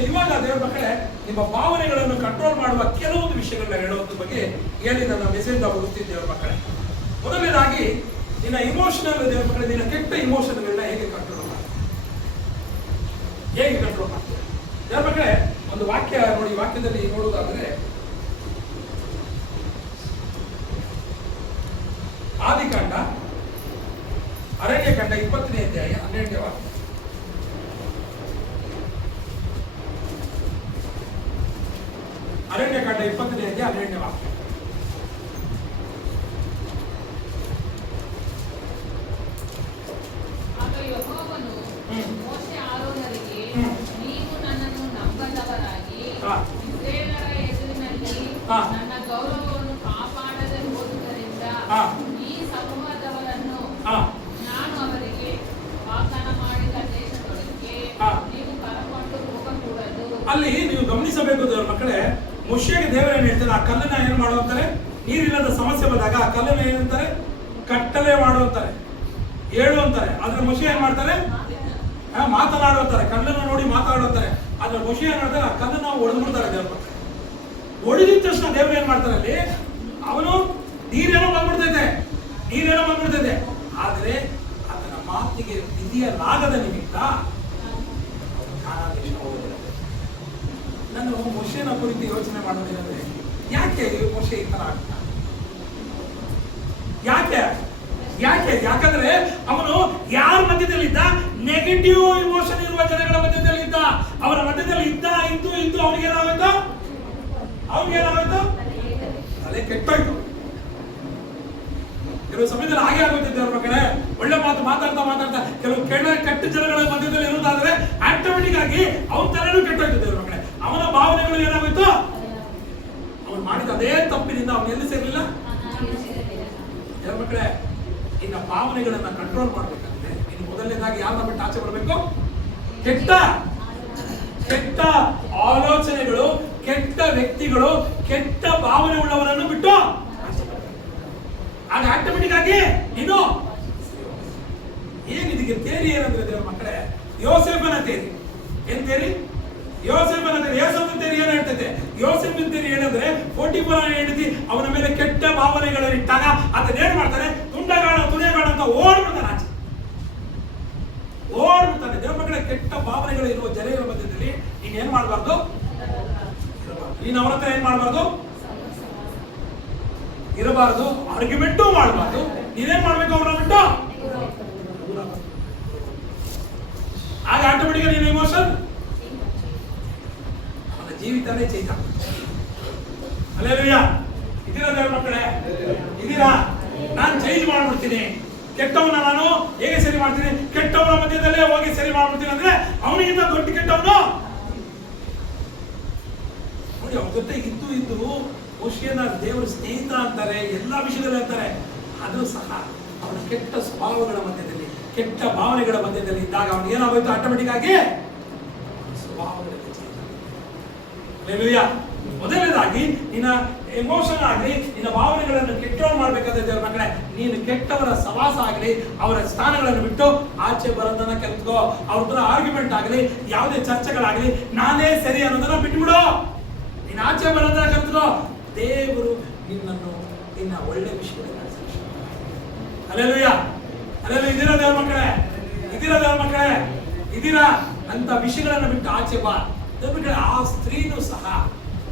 ಇವಾಗ ದೇವರ ಮಕ್ಕಳೇ ನಿಮ್ಮ ಭಾವನೆಗಳನ್ನು ಕಂಟ್ರೋಲ್ ಮಾಡುವ ಕೆಲವೊಂದು ವಿಷಯಗಳನ್ನ ಹೇಳೋದ್ರ ಬಗ್ಗೆ ಹೇಳಿ ನನ್ನ ಮೆಸೇಜ್ ಹೋಗುತ್ತೀನಿ ದೇವರ ಮಕ್ಕಳೇ. ಮೊದಲನೇದಾಗಿ ನಿನ್ನ ಇಮೋಷನಲ್ ದೇವರ ಮಕ್ಕಳೇ, ನಿನ್ನ ಕೆಟ್ಟ ಇಮೋಷನ್ಗಳನ್ನ ಹೇಗೆ ಕಂಟ್ರೋಲ್ ಮಾಡ್ತೀರಾ ದೇವರ ಮಕ್ಕಳೇ? ಒಂದು ವಾಕ್ಯ ನೋಡಿ, ವಾಕ್ಯದಲ್ಲಿ ನೋಡುವುದಾದ್ರೆ ಆದಿಕಾಂಡ ಅರಣ್ಯಕಾಂಡ 20ನೇ ಅಧ್ಯಾಯ 12ನೇ ವಾಕ್ಯ. ಅರಣ್ಯಕಾಂಡ 20ನೇ ಅಧ್ಯಾಯ 12ನೇ ವಾಕ್ಯ. ಆಗ ಯೆಹೋವನು ಮೋಶೆ ಆರೋನರಿಗೆ, ನೀವು ನನ್ನನ್ನು ನಂಬದವರಾಗಿ ಇಸ್ರಾಯೇಲರ ಎದುರಿನಲ್ಲಿ ನನ್ನ ಗೌರವವನ್ನು ಕಾಪಾಡದೆ ಹೋದುದರಿಂದ ಈ ಸಮೂಹದವರನ್ನು ನಾನು ಅವರಿಗೆ ವಾಗ್ದಾನ ಮಾಡಿದ ದೇಶದೊಳಗೆ ನೀವು ಕರಕೊಂಡು ಹೋಗಕೂಡದು. ಅಲ್ಲಿ ನೀವು ಗಮನಿಸಬೇಕು ದೇವರ ಮಕ್ಕಳೇ, ಮೋಶೆಗೆ ದೇವರೇನು ಹೇಳ್ತಾರೆ? ಆ ಕಲ್ಲನ್ನ ಏನು ಮಾಡುವಂತಾರೆ? ನೀರಿಲ್ಲದ ಸಮಸ್ಯೆ ಬಂದಾಗ ಆ ಕಲ್ಲನ್ನ ಏನಂತಾರೆ? ಕಟ್ಟಲೆ ಮಾಡುವಂತಾರೆ, ಹೇಳು ಅಂತಾರೆ. ಆದ್ರೆ ಮೋಶೆ ಏನ್ ಮಾಡ್ತಾರೆ? ಮಾತನಾಡುವಂತಾರೆ, ಕಲ್ಲನ್ನು ನೋಡಿ ಮಾತಾಡುವಂತಾರೆ. ಆದ್ರೆ ಮೋಶೆ ಏನ್ ಮಾಡ್ತಾರೆ? ಆ ಕಲ್ಲನ್ನು ಹೊಡೆದ್ಬಿಡ್ತಾರೆ ದೇವರ ಮಕ್ಕಳೇ. ಹೊಡೆದಿದ ತಕ್ಷಣ ದೇವರು ಏನ್ ಮಾಡ್ತಾರೆ? ಅಲ್ಲಿ ಅವನು ನೀರೇನೋ ಬಂದ್ಬಿಡ್ತೈತೆ. ಆದ್ರೆ ಆತನ ಮಾತಿಗೆ ವಿಧಿಯಲಾಗದ ನಿಮಿತ್ತ ನಾನು ಮೋಶೆನ ಕುರಿತು ಯೋಚನೆ ಮಾಡೋದೇನಂದ್ರೆ, ಯಾಕೆ ಮೋಶೆ ಈ ತರ ಆಗ್ತಾನೆ? ಯಾಕಂದ್ರೆ ಅವನು ಯಾರ ಮಧ್ಯದಲ್ಲಿದ್ದ? ನೆಗೆಟಿವ್ ಇಮೋಷನ್ ಇರುವ ಜನಗಳ ಮಧ್ಯದಲ್ಲಿದ್ದ. ಅವರ ಮಧ್ಯದಲ್ಲಿ ಇದ್ದು ಅವನಿಗೇನಾಗೋಯ್ತು? ತಲೆ ಕೆಟ್ಟೋಯ್ತು. ಕೆಲವು ಸಮಯದಲ್ಲಿ ಹಾಗೆ ಆಗೋಯ್ತು ದೇವರ ಮಕ್ಕಳೇ. ಒಳ್ಳೆ ಮಾತು ಮಾತಾಡ್ತಾ ಕೆಲವು ಕೆಟ್ಟ ಜನಗಳ ಮಧ್ಯದಲ್ಲಿ ಇರುವುದಾದ್ರೆ ಆಟೋಮೆಟಿಕ್ ಆಗಿ ಅವನ ತಲೆನೂ ಕೆಟ್ಟೋಯ್ತು ದೇವರ ಮಕ್ಕಳೇ. ಅವನ ಭಾವನೆಗಳು ಏನಾಗೋಯ್ತು? ಅವನು ಮಾಡಿದ ಅದೇ ತಪ್ಪಿನಿಂದ ಅವನು ಎಲ್ಲಿ ಸೇರಲಿಲ್ಲ ದೇವರ ಮಕ್ಕಳೇ. ಇನ್ನ ಭಾವನೆಗಳನ್ನ ಕಂಟ್ರೋಲ್ ಮಾಡ್ಬೇಕಂದ್ರೆ ಇನ್ನು ಮೊದಲನೇದಾಗಿ ಯಾರನ್ನ ಬಿಟ್ಟು ಆಚೆ ಬರಬೇಕು? ಕೆಟ್ಟ ಆಲೋಚನೆಗಳು, ಕೆಟ್ಟ ವ್ಯಕ್ತಿಗಳು, ಕೆಟ್ಟ ಭಾವನೆ ಉಳ್ಳವರನ್ನು ಬಿಟ್ಟು ಆಗ ಆಟೋಮೆಟಿಕ್ ಆಗಿ ನೀನು ಏನಿದಕ್ಕೆ ತೇರಿ ಏನಂದ್ರೆ ದೇವರ ಮಕ್ಕಳೇ, ಯೋಸೇಫನ ತೇರಿ. ಏನ್ ತೇರಿ? ಯೋಸೇಫನ ತೇರಿ ಏನು ಹೇಳ್ತೈತೆ? ಯೋಸೇಫನ ತೇರಿ ಏನಂದ್ರೆ, ಪೋಟಿಫರನ ಹೆಂಡತಿ ಅವನ ಮೇಲೆ ಕೆಟ್ಟ ಭಾವನೆಗಳನ್ನು ಇಟ್ಟಾಗ ಅದನ್ನೇನ್ ಮಾಡ್ತಾರೆ? ತುಣೆಗಾಳ ಅಂತ ಓಡ್ಬಿಡ್ತಾನೆ, ಆಚೆ ಓಡ್ಬಿಡ್ತಾನೆ. ದೇವರ ಮಕ್ಕಳೇ, ಕೆಟ್ಟ ಭಾವನೆಗಳು ಇರುವ ಜನರ ಮಧ್ಯದಲ್ಲಿ ನೀನ್ ಏನ್ ಮಾಡಬಾರ್ದು? ನೀನ್ ಅವ್ರ ಹತ್ರ ಏನ್ ಮಾಡಬಾರ್ದು? ಇರಬಾರ್ದು. ಆರ್ಗ್ಯುಮೆಂಟು ಮಾಡಬಾರ್ದು. ನೀನೇನ್ ಮಾಡ್ಬೇಕು? ಅವ್ರನ್ನ ಬಿಟ್ಟು ಆಗ ಆಟೋಮೆಟಿಕ್ ನೀನು ಇಮೋಷನ್ ಅವನ ಜೀವಿತನೇ ಚೇಂಜ್ ಆಗ್ತದೆ. ಹಲ್ಲೆಲೂಯಾ. ಇದೀರಾ ದೇವರ ಮಕ್ಕಳೇ? ಇದೀರಾ? ನಾನು ಚೇಂಜ್ ಮಾಡ್ಬಿಡ್ತೀನಿ. ಕೆಟ್ಟವನ್ನ ನಾನು ಹೇಗೆ ಸರಿ ಮಾಡ್ತೀನಿ? ಕೆಟ್ಟವನ ಮಧ್ಯದಲ್ಲೇ ಹೋಗಿ ಸರಿ ಮಾಡ್ಬಿಡ್ತೀನಿ ಅಂದ್ರೆ ಅವನಿಗಿಂತ ದೊಡ್ಡ ಕೆಟ್ಟವನು ನೋಡಿ. ಅವನ ಜೊತೆ ಇದ್ದು ಮೋಶೆಯನ್ನ ದೇವರ ಸ್ನೇಹಿತ ಅಂತಾರೆ, ಎಲ್ಲಾ ವಿಷಯದಲ್ಲಿ ಅಂತಾರೆ. ಆದ್ರೂ ಸಹ ಅವನ ಕೆಟ್ಟ ಸ್ವಭಾವಗಳ ಮಧ್ಯದಲ್ಲಿ, ಕೆಟ್ಟ ಭಾವನೆಗಳ ಮಧ್ಯದಲ್ಲಿ ಇದ್ದಾಗ ಅವನು ಏನಾಗೋಯ್ತು? ಆಟೋಮೆಟಿಕ್ ಆಗಿ ಸ್ವಭಾವಗಳಿಗೆ ಚೇಂಜ್ ಆಗುತ್ತೆ. ಮೊದಲನೇದಾಗಿ ನಿನ್ನ ಎಮೋಷನ್ ಆಗಲಿ, ನಿನ್ನ ಭಾವನೆಗಳನ್ನು ಕೆಟ್ಟವನು ಮಾಡ್ಬೇಕಾದ್ರೆ ದೇವರ ಮಕ್ಕಳೇ, ನೀನು ಕೆಟ್ಟವರ ಸವಾಸ ಆಗಲಿ, ಅವರ ಸ್ಥಾನಗಳನ್ನು ಬಿಟ್ಟು ಆಚೆ ಬರೋದನ್ನ ಕಲಿತ್ಕೋ. ಅವ್ರ ಹತ್ರ ಆರ್ಗ್ಯುಮೆಂಟ್ ಆಗಲಿ, ಯಾವುದೇ ಚರ್ಚೆಗಳಾಗಲಿ, ನಾನೇ ಸರಿ ಅನ್ನೋದನ್ನ ಬಿಟ್ಬಿಡು. ನೀನು ಆಚೆ ಬರೋದನ್ನ ಕಲಿತ್ಕೋ. ದೇವರು ನಿನ್ನನ್ನು ನಿನ್ನ ಒಳ್ಳೆ ವಿಷಯಗಳನ್ನು ಅಲ್ಲೇಲೂಯಾ, ಅಲ್ಲೇಲೂಯಾ. ಇದೀರಾ ದೇವರ ಮಕ್ಕಳೇ? ಇದೀರಾ ದೇವರ ಮಕ್ಕಳೇ? ಇದೀರಾ? ಅಂತ ವಿಷಯಗಳನ್ನು ಬಿಟ್ಟು ಆಚೆ ಬಾ. ದೇವರ ಮಕ್ಕಳೇ, ಆ ಸ್ತ್ರೀನೂ ಸಹ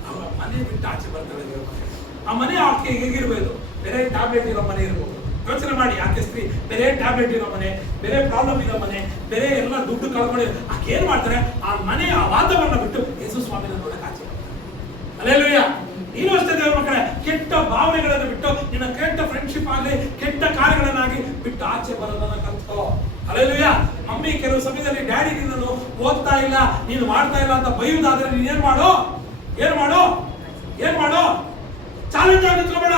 ಅವರ ಮನೆ ಬಿಟ್ಟು ಆಚೆ ಬರ್ತಾಳೆ ದೇವರ ಮಕ್ಕಳೇ. ಆ ಮನೆ ಆಕೆ ಹೇಗಿರ್ಬೋದು? ಬೇರೆ ಟ್ಯಾಬ್ಲೆಟ್ ಇರೋ ಮನೆ ಇರ್ಬೋದು. ಯೋಚನೆ ಮಾಡಿ, ಆಕೆ ಸ್ತ್ರೀ ಬೇರೆ ಟ್ಯಾಬ್ಲೆಟ್ ಇರೋ ಮನೆ, ಬೇರೆ ಪ್ರಾಬ್ಲಮ್ ಇರೋ ಮನೆ, ಬೇರೆ ಎಲ್ಲ ದುಡ್ಡು ಕಳ್ಕೊಂಡು ಆಕೆ ಏನ್ ಮಾಡ್ತಾರೆ? ಆ ಮನೆ, ಆ ವಾತಾವರಣ ಬಿಟ್ಟು ಯೇಸು ಸ್ವಾಮಿನ ನೋಡಕ್ಕೆ ಆಚೆ ಬರ್ತಾರೆ. ಅಲ್ಲೇಲೂಯಾ. ನೀನು ಅಷ್ಟೇ ದೇವರ ಮಕ್ಕಳೇ, ಕೆಟ್ಟ ಭಾವನೆಗಳನ್ನು ಬಿಟ್ಟು, ನಿನ್ನ ಕೆಟ್ಟ ಫ್ರೆಂಡ್ಶಿಪ್ ಆಗಲಿ, ಕೆಟ್ಟ ಕಾರ್ಯಗಳನ್ನಾಗಿ ಬಿಟ್ಟು ಆಚೆ ಬರೋದನ್ನ ಕಲ್ತ್ಕೋ. ಅಲ್ಲೇಲೂಯಾ. ಮಮ್ಮಿ ಕೆಲವು ಸಮಯದಲ್ಲಿ ಡ್ಯಾಡಿ ನಿನ್ನನ್ನು ಓದ್ತಾ ಇಲ್ಲ, ನೀನು ಮಾಡ್ತಾ ಇಲ್ಲ ಅಂತ ಬೈಯುವುದಾದ್ರೆ ನೀನ್ ಏನ್ ಮಾಡು? ಚಾಲೆಂಜ್ ಆಗಿ ನಿಂತ್ಕೋಬೇಡ.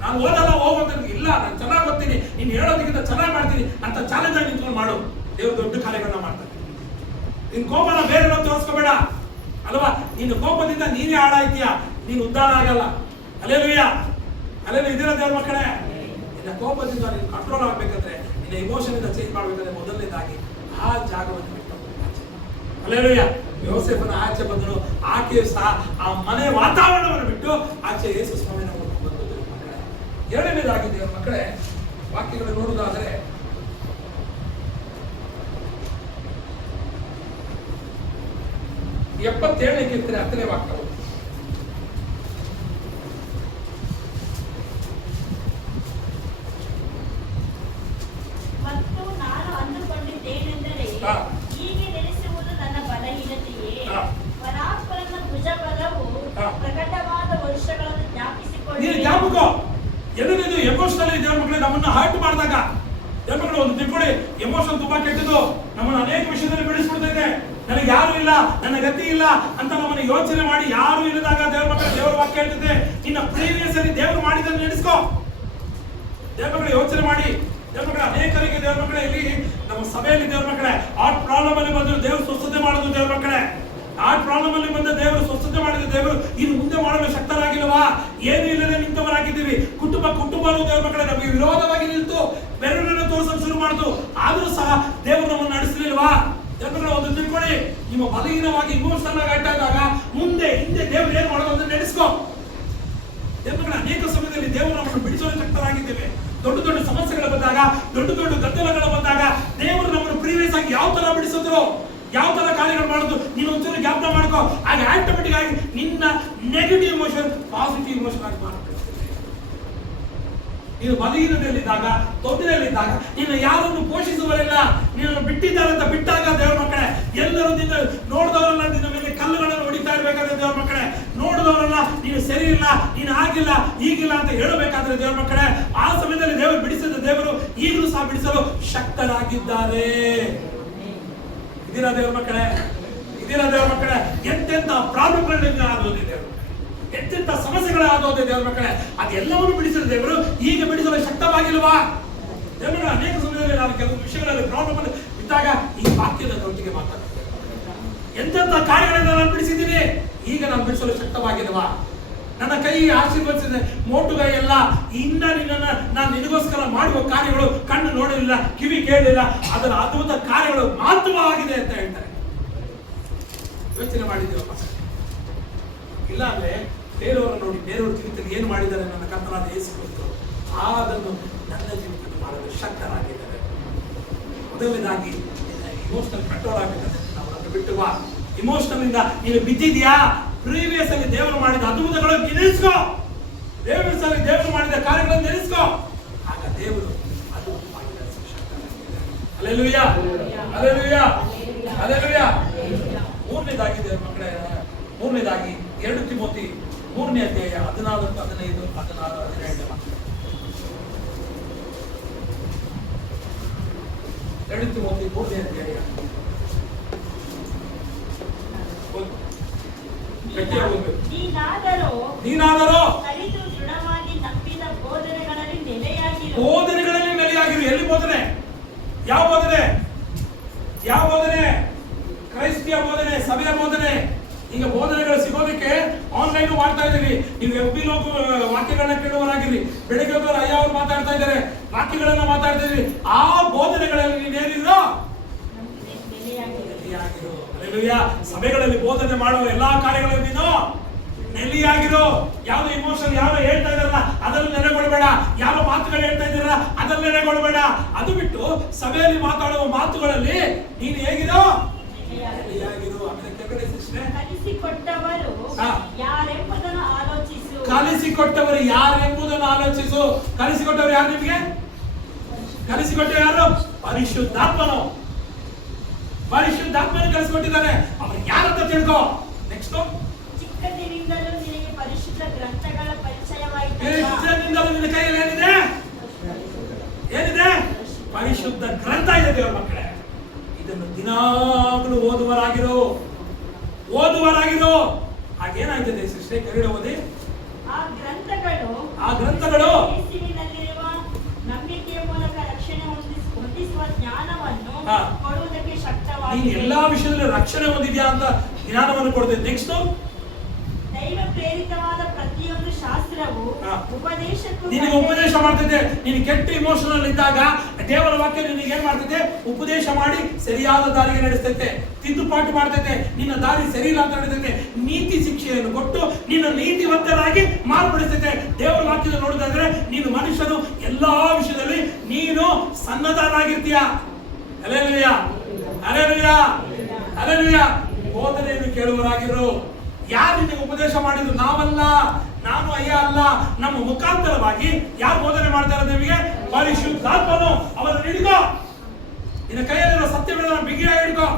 ನಾನು ಓದಲ್ಲ, ಹೋಗೋದು ಇಲ್ಲ, ನಾನು ಚೆನ್ನಾಗಿ ಓದ್ತೀನಿ, ನೀನು ಹೇಳೋದಕ್ಕಿಂತ ಚೆನ್ನಾಗಿ ಮಾಡ್ತೀನಿ ಅಂತ ಚಾಲೆಂಜ್ ಆಗಿ ನಿಂತ್ಕೊಂಡು ಮಾಡು. ದೇವ್ರು ದೊಡ್ಡ ಕಾರ್ಯಗಳನ್ನ ಮಾಡ್ತಾರೆ. ನಿನ್ ಕೋಪನ ಬೇರೆ ತೋರಿಸ್ಕೋಬೇಡ ಅಲ್ವಾ? ನಿನ್ನ ಕೋಪದಿಂದ ನೀನೇ ಹಾಳಾಯ್ತೀಯ, ನೀನು ಉದ್ಧಾರ ಆಗಲ್ಲ. Alleluia, alleluia. ಇದೀರಾ ದೇವರ ಮಕ್ಕಳೇ? ನಿನ್ನ ಕೋಪದಿಂದ ನೀನು ಕಂಟ್ರೋಲ್ ಆಗ್ಬೇಕಂದ್ರೆ, ನಿನ್ನ ಇಮೋಷನ್ ಇಂದ ಚೇಂಜ್ ಮಾಡ್ಬೇಕಂದ್ರೆ, ಮೊದಲನೇದಾಗಿ ಆ ಜಾಗವನ್ನು ಬಿಟ್ಟು ಆಚೆ. ಅಲ್ಲೇಲೂಯಾ. ಯೋಸೇಫನ ಆಚೆ ಬಂದನು, ಆಕೆಯು ಸಹ ಆ ಮನೆ ವಾತಾವರಣವನ್ನು ಬಿಟ್ಟು ಆಚೆ ಯೇಸು ಸ್ವಾಮಿನ ಬಂದು ದೇವರ ಮಕ್ಕಳೇ. ಎರಡನೇದಾಗಿ ದೇವರ ಮಕ್ಕಳೇ, ವಾಕ್ಯಗಳು ನೋಡುವುದಾದರೆ 77ನೇ ಕೀರ್ತನೆ 10ನೇ ವಾಕ್ಯ. ಮತ್ತು ನಾನು ಅಂದುಕೊಂಡಿದ್ದೇನೆಂದರೆ, ಹೀಗೆ ನೆಲೆಸುವುದು ನನ್ನ ಬಲಹೀನತೆಯೇ. ಪರಾತ್ಪರನ ಭುಜಬಲವು ಪ್ರಕಟವಾದ ವರ್ಷಗಳನ್ನು ಜ್ಞಾಪಿಸಿಕೊಳ್ಳಿ. ಎಲ್ಲರಿಗೂ ಎಮೋಷನಲ್ ದೇವರ ಮಕ್ಕಳೇ, ನಮ್ಮನ್ನ ಹರ್ಟ್ ಮಾಡಿದಾಗ ದೇವರ ಮಕ್ಕಳು ಒಂದು ತಿಳ್ಕೊಳ್ಳಿ, ಎಮೋಷನ್ ತುಂಬಾ ಕೆಟ್ಟದು. ನಮ್ಮನ್ನು ಅನೇಕ ವಿಷಯದಲ್ಲಿ ಬಿಡಿಸ್ಬಿಡ್ತೈತೆ. ನನಗೆ ಯಾರು ಇಲ್ಲ, ನನ್ನ ಗತಿ ಇಲ್ಲ ಅಂತ ನಮ್ಮನ್ನು ಯೋಚನೆ ಮಾಡಿ ಯಾರು ಇಲ್ಲದಾಗ ದೇವರ ಮಕ್ಕಳು, ದೇವರ ವಾಕ್ಯ ಹೇಳ್ತದೆ, ನಿನ್ನ ಪ್ರೀವಿಯಸ್ ಅಲ್ಲಿ ದೇವರು ಮಾಡಿದ್ದನ್ನು ನೆನೆಸ್ಕೋ. ದೇವರ ಮಕ್ಕಳು ಯೋಚನೆ ಮಾಡಿ. ದೇವರ ಮಕ್ಕಳ ಅನೇಕರಿಗೆ ದೇವರ ಮಕ್ಕಳೇ, ಇಲ್ಲಿ ನಮ್ಮ ಸಭೆಯಲ್ಲಿ ದೇವರ ಮಕ್ಕಳೇ, ಹಾರ್ಟ್ ಪ್ರಾಬ್ಲಮ್ ಅಲ್ಲಿ ಬಂದು ದೇವರು ಸ್ವಸ್ಥತೆ ಮಾಡೋದು ದೇವರ ಮಕ್ಕಳೇ. ಹಾರ್ಟ್ ಪ್ರಾಬ್ಲಮ್ ಅಲ್ಲಿ ಬಂದ ದೇವರು ಸ್ವಸ್ಥತೆ ಮಾಡಿದ ದೇವರು ಇನ್ನು ಮುಂದೆ ಮಾಡಲು ಶಕ್ತರಾಗಿಲ್ವಾ? ಏನು ಇಲ್ಲದೆ ನಿಂತವರಾಗಿದ್ದೀವಿ. ಕುಟುಂಬ ದೇವರ ಮಕ್ಕಳೇ ನಮಗೆ ವಿರೋಧವಾಗಿ ನಿಂತು ಬೆರಳನ್ನು ತೋರಿಸಲು ಶುರು ಮಾಡಿತು. ಆದರೂ ಸಹ ದೇವರು ನಮ್ಮನ್ನು ನಡೆಸಲಿಲ್ವಾ? ದೇವರ ಮಕ್ಕಳೇ, ಒಂದು ತಿಳ್ಕೊಳ್ಳಿ, ನಿಮ್ಮ ಬಲಹೀನವಾಗಿ ಇಮೋಷನಲ್ ಆಗಿ ಅಟ್ಟಾದಾಗ ಮುಂದೆ ಹಿಂದೆ ದೇವರು ಏನ್ ಮಾಡೋದು ಅಂತ ನಡೆಸ್ಕೋ. ದೇವರ ಮಕ್ಕಳೇ, ಅನೇಕ ಸಮಯದಲ್ಲಿ ದೇವರು ನಮ್ಮನ್ನು ಬಿಡಿಸಲು ಶಕ್ತರಾಗಿದ್ದೇವೆ. ದೊಡ್ಡ ದೊಡ್ಡ ಸಮಸ್ಯೆಗಳು ಬಂದಾಗ, ದೊಡ್ಡ ದೊಡ್ಡ ಗದ್ದಲಗಳು ಬಂದಾಗ ದೇವರು ನಮ್ಮನ್ನು ಪ್ರೀವಿಯಸ್ ಆಗಿ ಯಾವ ತರ ಬಿಡಿಸಿದ್ರು, ಯಾವ ತರ ಕಾರ್ಯಗಳು ಮಾಡೋದು ನೀನು ಒಂಚೂರು ಜ್ಞಾಪನ ಮಾಡ್ಕೋ. ಆಗ ಆಟೋಮೆಟಿಕ್ ಆಗಿ ನಿನ್ನ ನೆಗೆಟಿವ್ ಇಮೋಷನ್ ಪಾಸಿಟಿವ್ ಇಮೋಷನ್ ಆಗಿ ಮಾರ್ಪಡ್ತದೆ. ನೀನು ಬಲಹೀನದಲ್ಲಿದ್ದಾಗ, ತೊಂದರೆಯಲ್ಲಿದ್ದಾಗ, ನೀನು ಯಾರನ್ನು ಪೋಷಿಸುವರಿಲ್ಲ, ನೀನು ಬಿಟ್ಟಿದ್ದಾರೆ ಅಂತ ಬಿಟ್ಟಾಗ ದೇವರ ಮಕ್ಕಳೇ, ಎಲ್ಲರೂ ನಿನ್ನ ನೋಡಿದವರೆಲ್ಲ ನಿನ್ನ ಮೇಲೆ ಕಲ್ಲುಗಳನ್ನು ಹೊಡಿತಾ ಇರ್ಬೇಕಾದ್ರೆ ದೇವರ ಮಕ್ಕಳೇ, ನೋಡಿದವರೆಲ್ಲ ನೀನು ಸರಿ ಇಲ್ಲ, ನೀನು ಆಗಿಲ್ಲ, ಈಗಿಲ್ಲ ಅಂತ ಹೇಳಬೇಕಾದ್ರೆ ದೇವರ ಮಕ್ಕಳೇ, ಆ ಸಮಯದಲ್ಲಿ ದೇವರು ಬಿಡಿಸಿದ ದೇವರು ಈಗಲೂ ಸಹ ಬಿಡಿಸಲು ಶಕ್ತರಾಗಿದ್ದಾರೆ. ಇದೀರಾ ದೇವರ ಮಕ್ಕಳೇ? ಇದೀರಾ ದೇವರ ಮಕ್ಕಳೇ? ಎಂತೆಂತ ಪ್ರಾಬ್ಲಮ್ಗಳನ್ನ ಆಗೋದಿದೆ, ಎಂತೆಂತ ಸಮಸ್ಯೆಗಳಾಗೋದೆ ದೇವರ ಮಕ್ಕಳೇ, ಅದೆಲ್ಲವನ್ನು ಬಿಡಿಸಿದ ದೇವರು ಈಗ ಬಿಡಿಸಲು ಶಕ್ತವಾಗಿಲ್ವಾ? ದೇವರ ಅನೇಕ ಸಮಯದಲ್ಲಿ ನಾನು ಕೆಲವು ವಿಷಯಗಳಲ್ಲಿ ಪ್ರಾಬ್ಲಮ್ ಅಲ್ಲಿ ಇದ್ದಾಗ ಈ ವಾಕ್ಯದೊಟ್ಟಿಗೆ ಮಾತಾಡ್ತೇನೆ. ಎಂತೆಂತ ಕಾರ್ಯಗಳನ್ನ ನಾನು ಬಿಡಿಸಿದ್ದೀನಿ, ಈಗ ನಾನು ಬಿಡಿಸಲು ಶಕ್ತವಾಗಿಲ್ವಾ? ನನ್ನ ಕೈ ಆಶೀರ್ವದಿಸಿದೆ, ಮೋಟುಗೈ ಎಲ್ಲ, ಇನ್ನ ನಿನ್ನನ್ನು ನಾನು ನಿನಗೋಸ್ಕರ ಮಾಡುವ ಕಾರ್ಯಗಳು ಕಣ್ಣು ನೋಡಲಿಲ್ಲ, ಕಿವಿ ಕೇಳಲಿಲ್ಲ, ಅದರ ಅದ್ಭುತ ಕಾರ್ಯಗಳು ಮಾತ್ರವಾಗಿದೆ ಅಂತ ಹೇಳ್ತಾರೆ. ಯೋಚನೆ ಮಾಡಿದ್ದೀವಪ್ಪ. ಇಲ್ಲ ಅಂದ್ರೆ ಬೇರೆಯವರು ನೋಡಿ, ಬೇರೆಯವ್ರ ಜೀವಿತದಲ್ಲಿ ಏನು ಮಾಡಿದ್ದಾರೆ ನನ್ನ ಕರ್ತನಾದ ಯೇಸು ಕ್ರಿಸ್ತ, ಅದನ್ನು ನನ್ನ ಜೀವಿತದಲ್ಲಿ ಮಾಡಲು ಶಕ್ತರಾಗಿದ್ದಾರೆ. ಮೊದಲನೇದಾಗಿ ಇಮೋಷನಲ್ ಕಂಟ್ರೋಲ್ ಆಗಬೇಕಂದ್ರೆ ನಾವು ಅದನ್ನು ಬಿಟ್ಟು ಬಾ. ಇಮೋಷನಲ್ ಇಂದ ನೀನು ಬಿದ್ದಿದ್ಯಾ? ಪ್ರೀವಿಯಸ್ ಅಲ್ಲಿ ದೇವರು ಮಾಡಿದ ಅದ್ಭುತಗಳನ್ನು ನೆನೆಸ್ಕೋ. ಪ್ರೀವಿಯಸ್ ಅಲ್ಲಿ ದೇವರು ಮಾಡಿದ ಕಾರ್ಯಗಳನ್ನು ನೆನೆಸ್ಕೋ. ಆಗ ದೇವರು ಅದ್ಭುತವಾಗಿ ನಡೆಸಲು ಶಕ್ತರಾಗಿದ್ದಾರೆ. Hallelujah, hallelujah, hallelujah. ಮೂರನೇದಾಗಿ ದೇವರ ಮಕ್ಕಳೇ, ಮೂರನೇದಾಗಿ 2 ತಿಮೋಥಿ 3ನೇ ಅಧ್ಯಾಯ 14, 15, 16, 17 2 ತಿಮೋಥಿ 3ನೇ ಅಧ್ಯಾಯ. ನೀನಾದರೂ ಕಲಿತು ದೃಢವಾಗಿ ನಂಬಿದ ಬೋಧನೆಗಳಲ್ಲಿ ಬೋಧನೆ? ಯಾವ ಬೋಧನೆ? ಯಾವ ಬೋಧನೆ? ಕ್ರೈಸ್ತಿಯ ಬೋಧನೆ, ಸಭೆಯ ಬೋಧನೆ. ಈಗ ಬೋಧನೆಗಳು ಸಿಗೋದಕ್ಕೆ ಆನ್ಲೈನ್ ಮಾಡ್ತಾ ಇದ್ದೀವಿ. ನೀವು FB ವಾಕ್ಯಗಳನ್ನ ಕೇಳುವರಾಗಿರಿ. ಬೆಳಿಗ್ಗೆ ಅಯ್ಯ ಅವ್ರು ಮಾತಾಡ್ತಾ ಇದ್ದಾರೆ, ವಾಕ್ಯಗಳನ್ನ ಮಾತಾಡ್ತಾ ಇದ್ರಿ. ಆ ಬೋಧನೆಗಳಲ್ಲಿ ನೀನೇನಿರೋ ನೆಲೆಯಾಗಿರು. ಹಲ್ಲೆಲೂಯಾ. ಸಭೆಗಳಲ್ಲಿ ಬೋಧನೆ ಮಾಡುವ ಎಲ್ಲಾ ಕಾರ್ಯಗಳಲ್ಲಿ ನೀನು ನೆಲೆಯಾಗಿರು. ಯಾವ ಇಮೋಷನ್ ಯಾವ ಹೇಳ್ತಾ ಇದಾರಲ್ಲ ಅದರಲ್ಲಿ ನೆಲೆಗೊಳ್ಳಬೇಡ. ಯಾವ ಮಾತುಗಳು ಹೇಳ್ತಾ ಇದ್ದೀರಲ್ಲ ಅದರಲ್ಲಿ ನೆಲೆಗೊಳ್ಳಬೇಡ. ಅದು ಬಿಟ್ಟು ಸಭೆಯಲ್ಲಿ ಮಾತಾಡುವ ಮಾತುಗಳಲ್ಲಿ ನೀನು ಹೇಗಿರೋ ನೆಲೆಯಾಗಿರು. ಆಮೇಲೆ ಕೆಳಗಡೆ ಕಲಿಸಿಕೊಟ್ಟವರು ಯಾರೆಂಬುದನ್ನು ಆಲೋಚಿಸು. ಕಲಿಸಿಕೊಟ್ಟವರು ಯಾರೆಂಬುದನ್ನು ಆಲೋಚಿಸು. ಕಲಿಸಿಕೊಟ್ಟವರು ಯಾರು ನಿಮಗೆ? ಕಲಿಸಿಕೊಟ್ಟ ಯಾರು? ಪರಿಶುದ್ಧಾತ್ಮನು. ಪರಿಶುದ್ಧಾತ್ಮನ ಕಲಿಸಿಕೊಟ್ಟಿದ್ದಾನೆ. ಅವನು ಯಾರಂತ ತಿಳ್ಕೋ. ನೆಕ್ಸ್ಟ್, ಚಿಕ್ಕಂದಿನಿಂದಲೂ ನಿನಗೆ ಪರಿಶುದ್ಧ ಗ್ರಂಥಗಳ ಪರಿಚಯವಾಯಿತು. ನಿನ್ನ ಕೈಯಲ್ಲಿ ಏನಿದೆ? ಏನಿದೆ? ಪರಿಶುದ್ಧ ಗ್ರಂಥ ಇದೆ ದೇವರ ಮಕ್ಕಳೇ. ಇದನ್ನು ದಿನಾಗಲೂ ಓದುವರಾಗಿರು. ಹಾಗೇನಾಯ್ತದೆ ಸಿಸ್ಟರ್? ಕೆರಡೆ ಓದಿ. ಆ ಗ್ರಂಥಗಳು ಯೇಸುವಿನಲ್ಲಿರುವ ನಂಬಿಕೆಯ ಮೂಲಕ ರಕ್ಷಣೆ ಹೊಂದಿಸುವ ಜ್ಞಾನವನ್ನು ಕೊಡುವುದಕ್ಕೆ ಶಕ್ತವಾಗಿವೆ. ನೀನು ಎಲ್ಲಾ ವಿಷಯದಲ್ಲಿ ರಕ್ಷಣೆ ಹೊಂದಿದ್ಯಾ ಅಂತ ಜ್ಞಾನವನ್ನು ಕೊಡ್ತೇವೆ. ನೆಕ್ಸ್ಟ್, ದೈವ ಪ್ರೇರಿತವಾದ ಪ್ರತಿಯೊಂದು ಶಾಸ್ತ್ರವು ಉಪದೇಶಕ್ಕೂ ನಿನಗೆ ಉಪದೇಶ ಮಾಡ್ತಿದ್ದೆ. ನೀನು ಕೆಟ್ಟ ಇಮೋಷನಲ್ ಇದ್ದಾಗ ದೇವರ ವಾಕ್ಯ ನಿನಗೆ ಏನ್ ಮಾಡ್ತೈತೆ? ಉಪದೇಶ ಮಾಡಿ ಸರಿಯಾದ ದಾರಿಗೆ ನಡೆಸ್ತೈತೆ, ತಿದ್ದುಪಾటు ಮಾಡ್ತೈತೆ, ನಿನ್ನ ದಾರಿ ಸರಿ ಇಲ್ಲ ಅಂತ ನಡೆತೈತೆ, ನೀತಿ ಶಿಕ್ಷೆಯನ್ನು ಕೊಟ್ಟು ನಿನ್ನ ನೀತಿವಂತರಾಗಿ ಮಾರ್ಪಡಿಸ್ತೈತೆ. ದೇವರ ವಾಕ್ಯದ ನೋಡಿದ್ರೆ ನೀನು ಮನುಷ್ಯನು ಎಲ್ಲಾ ವಿಷಯದಲ್ಲಿ ನೀನು ಸನ್ನದ್ಧನಾಗಿರ್ತೀಯ. Hallelujah, hallelujah, hallelujah. ಬೋಧನೆಯನ್ನು ಕೇಳುವರಾಗಿರು. ಯಾರು ನಿನಗೆ ಉಪದೇಶ ಮಾಡಿದ್ರು? ನಾವಲ್ಲ, ನಾನು ಅಯ್ಯ ಅಲ್ಲ. ನಮ್ಮ ಮುಖಾಂತರವಾಗಿ ಯಾರು ಬೋಧನೆ ಮಾಡ್ತಾರೆ? ನಿಮಗೆ ಪರಿಶುದ್ಧಾತ್ಮನು. ಅವರನ್ನು ಹಿಡಿಕೋ. ನಿನ್ನ ಕೈಯಲ್ಲಿರೋ ಸತ್ಯಗಳನ್ನು ಬಿಗಿಯಾಗಿ ಹಿಡ್ಕೋ.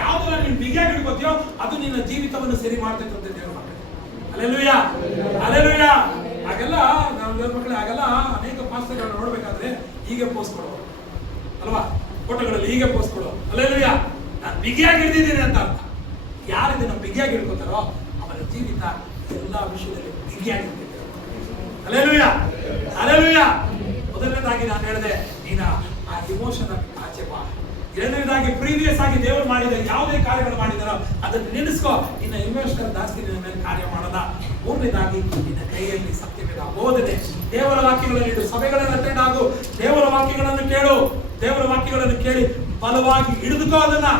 ಯಾವುದನ್ನ ನೀನು ಬಿಗಿಯಾಗಿ ಹಿಡ್ಕೋತೀಯೋ ಅದು ನಿನ್ನ ಜೀವಿತವನ್ನು ಸರಿ ಮಾಡ್ತೈತೆ ಅಂತ ದೇವರ ಮಕ್ಕಳೇ. Hallelujah, hallelujah. ಹಾಗೆಲ್ಲ ನಾವು ದೇವರ ಮಕ್ಕಳೇ, ಹಾಗೆಲ್ಲ ಅನೇಕ ಪಾಸ್ಟರ್ಗಳನ್ನ ನೋಡ್ಬೇಕಾದ್ರೆ ಹೀಗೆ ಪೋಸ್ ಕೊಡೋರು ಅಲ್ವಾ? ಫೋಟೋಗಳಲ್ಲಿ ಹೀಗೆ ಪೋಸ್ ಕೊಡೋರು. ಹಲ್ಲೆಲೂಯಾ, ನಾನು ಬಿಗಿಯಾಗಿ ಹಿಡಿದಿದ್ದೀನಿ ಅಂತ ಅರ್ಥ. ಯಾರು ಇದನ್ನು ಬಿಗಿಯಾಗಿ ಹಿಡ್ಕೋತಾರೋ ಅವರ ಜೀವಿತ ಎಲ್ಲ ವಿಷಯದಲ್ಲಿ ಬಿಗಿಯಾಗಿರ್ತೈತೆ. Hallelujah, hallelujah. ಮೊದಲನೇದಾಗಿ ನಾನು ಹೇಳಿದೆ, ನೀನು ಆ ಇಮೋಷನ್ ಆಚೆ ಬಾ. ಎರಡನೇದಾಗಿ ಪ್ರೀವಿಯಸ್ ಆಗಿ ದೇವರು ಮಾಡಿದ ಯಾವುದೇ ಕಾರ್ಯಗಳು ಮಾಡಿದಾರೋ ಅದನ್ನು ನೆನೆಸ್ಕೋ. ನಿನ್ನ ಇಮೋಷನಲ್ ಜಾಸ್ತಿ ನಿನ್ನ ಮೇಲೆ ಕಾರ್ಯ ಮಾಡಲ್ಲ. ಮೂರನೇದಾಗಿ ನಿನ್ನ ಕೈಯಲ್ಲಿ ಸತ್ಯವೇದ ಬೋಧನೆ, ದೇವರ ವಾಕ್ಯಗಳಲ್ಲಿ ಇಡು. ಸಭೆಗಳನ್ನು ಅಟೆಂಡ್ ಆಗು. ದೇವರ ವಾಕ್ಯಗಳನ್ನು ಕೇಳು. ದೇವರ ವಾಕ್ಯಗಳನ್ನು ಕೇಳಿ ಬಲವಾಗಿ ಹಿಡಿದುಕೋ ಅದನ್ನ.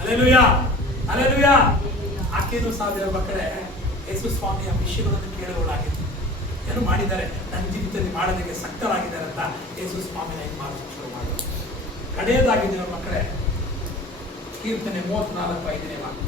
Hallelujah, hallelujah. ಆಕೆಯೂ ಸಹ ದೇವರ ಮಕ್ಕಳೇ ಯೇಸು ಸ್ವಾಮಿಯ ವಿಷಯಗಳನ್ನು ಕೇಳುವಳಾಗಿತ್ತು. ಏನು ಮಾಡಿದ್ದಾರೆ? ನನ್ನ ಜೀವಿತದಲ್ಲಿ ಮಾಡೋದಕ್ಕೆ ಸಕ್ತರಾಗಿದ್ದಾರೆ ಅಂತ ಯೇಸು ಸ್ವಾಮಿನ ಇದು ಮಾಡೋದು ಶುರು ಮಾಡಿದ್ರು. ಕಡೆಯದಾಗಿ ದೇವರ ಮಕ್ಕಳೇ ಕೀರ್ತನೆ 34:5ನೇ ವಾಕ್ಯ.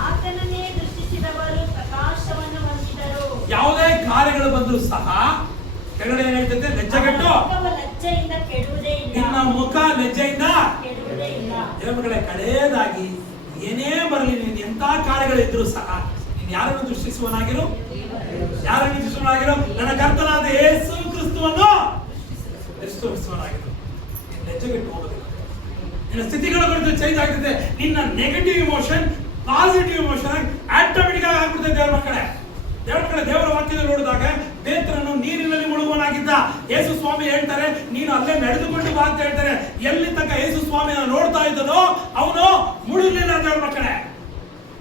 ಆತನನ್ನೇ ದೃಷ್ಟಿಸಿದವರು ಪ್ರಕಾಶವನ್ನು ಹೊಂದಿದರು. ಯಾವುದೇ ಕಾರ್ಯಗಳು ಬಂದರೂ ಸಹ ಕೆಳಗಡೆ ಏನಾಗ್ತೈತೆ? ಲಜ್ಜೆಗೆಟ್ಟು ಲಜ್ಜೆಯಿಂದ ಕೆಡುವುದೇ ಇಲ್ಲ. ನಿನ್ನ ಮುಖ ಲಜ್ಜೆಯಿಂದ ಕೆಡುವುದೇ ಇಲ್ಲ. ದೇವರ ಮಕ್ಕಳೇ, ಕಡೆಯದಾಗಿ ಏನೇ ಬರಲಿ, ನೀನು ಎಂತ ಕಾರ್ಯಗಳಿದ್ರು ಸಹ ನೀನು ಯಾರನ್ನು ದೃಷ್ಟಿಸುವನಾಗಿರು? ಯಾರನ್ನು ದೃಷ್ಟಿಸುವನಾಗಿರು? ನನ್ನ ಕರ್ತನಾದ ಯೇಸು ಕ್ರಿಸ್ತುವನ್ನು ದೃಷ್ಟಿಸುವನಾಗಿರು. ನೀನು ಲಜ್ಜೆಗೆಟ್ಟು ಹೋಗೋದಿಲ್ಲ. ನಿನ್ನ ಸ್ಥಿತಿಗಳ ಕುರಿತು ಚೇಂಜ್ ಆಗ್ತದೆ. ನಿನ್ನ negative emotion positive emotion automatic ಆಗಿ ಆಗ್ಬಿಡ್ತದೆ. ದೇವರ ಮಕ್ಕಳೇ, ದೇವರ ವಾಕ್ಯದಲ್ಲಿ ನೋಡಿದಾಗ ಪೇತ್ರನು ನೀರಿನಲ್ಲಿ ಮುಳುಗುವನಾಗಿದ್ದ. ಯೇಸು ಸ್ವಾಮಿ ಹೇಳ್ತಾರೆ, ನೀನು ಅಲ್ಲೇ ನಡೆದುಕೊಂಡು ಬಾ ಅಂತ ಹೇಳ್ತಾರೆ. ಎಲ್ಲಿ ತನಕ ಯೇಸು ಸ್ವಾಮಿನ ನೋಡ್ತಾ ಇದ್ದನೋ ಅವನು ಮುಳುಗಲಿಲ್ಲ. ದೇವರ ಮಕ್ಕಳೇ,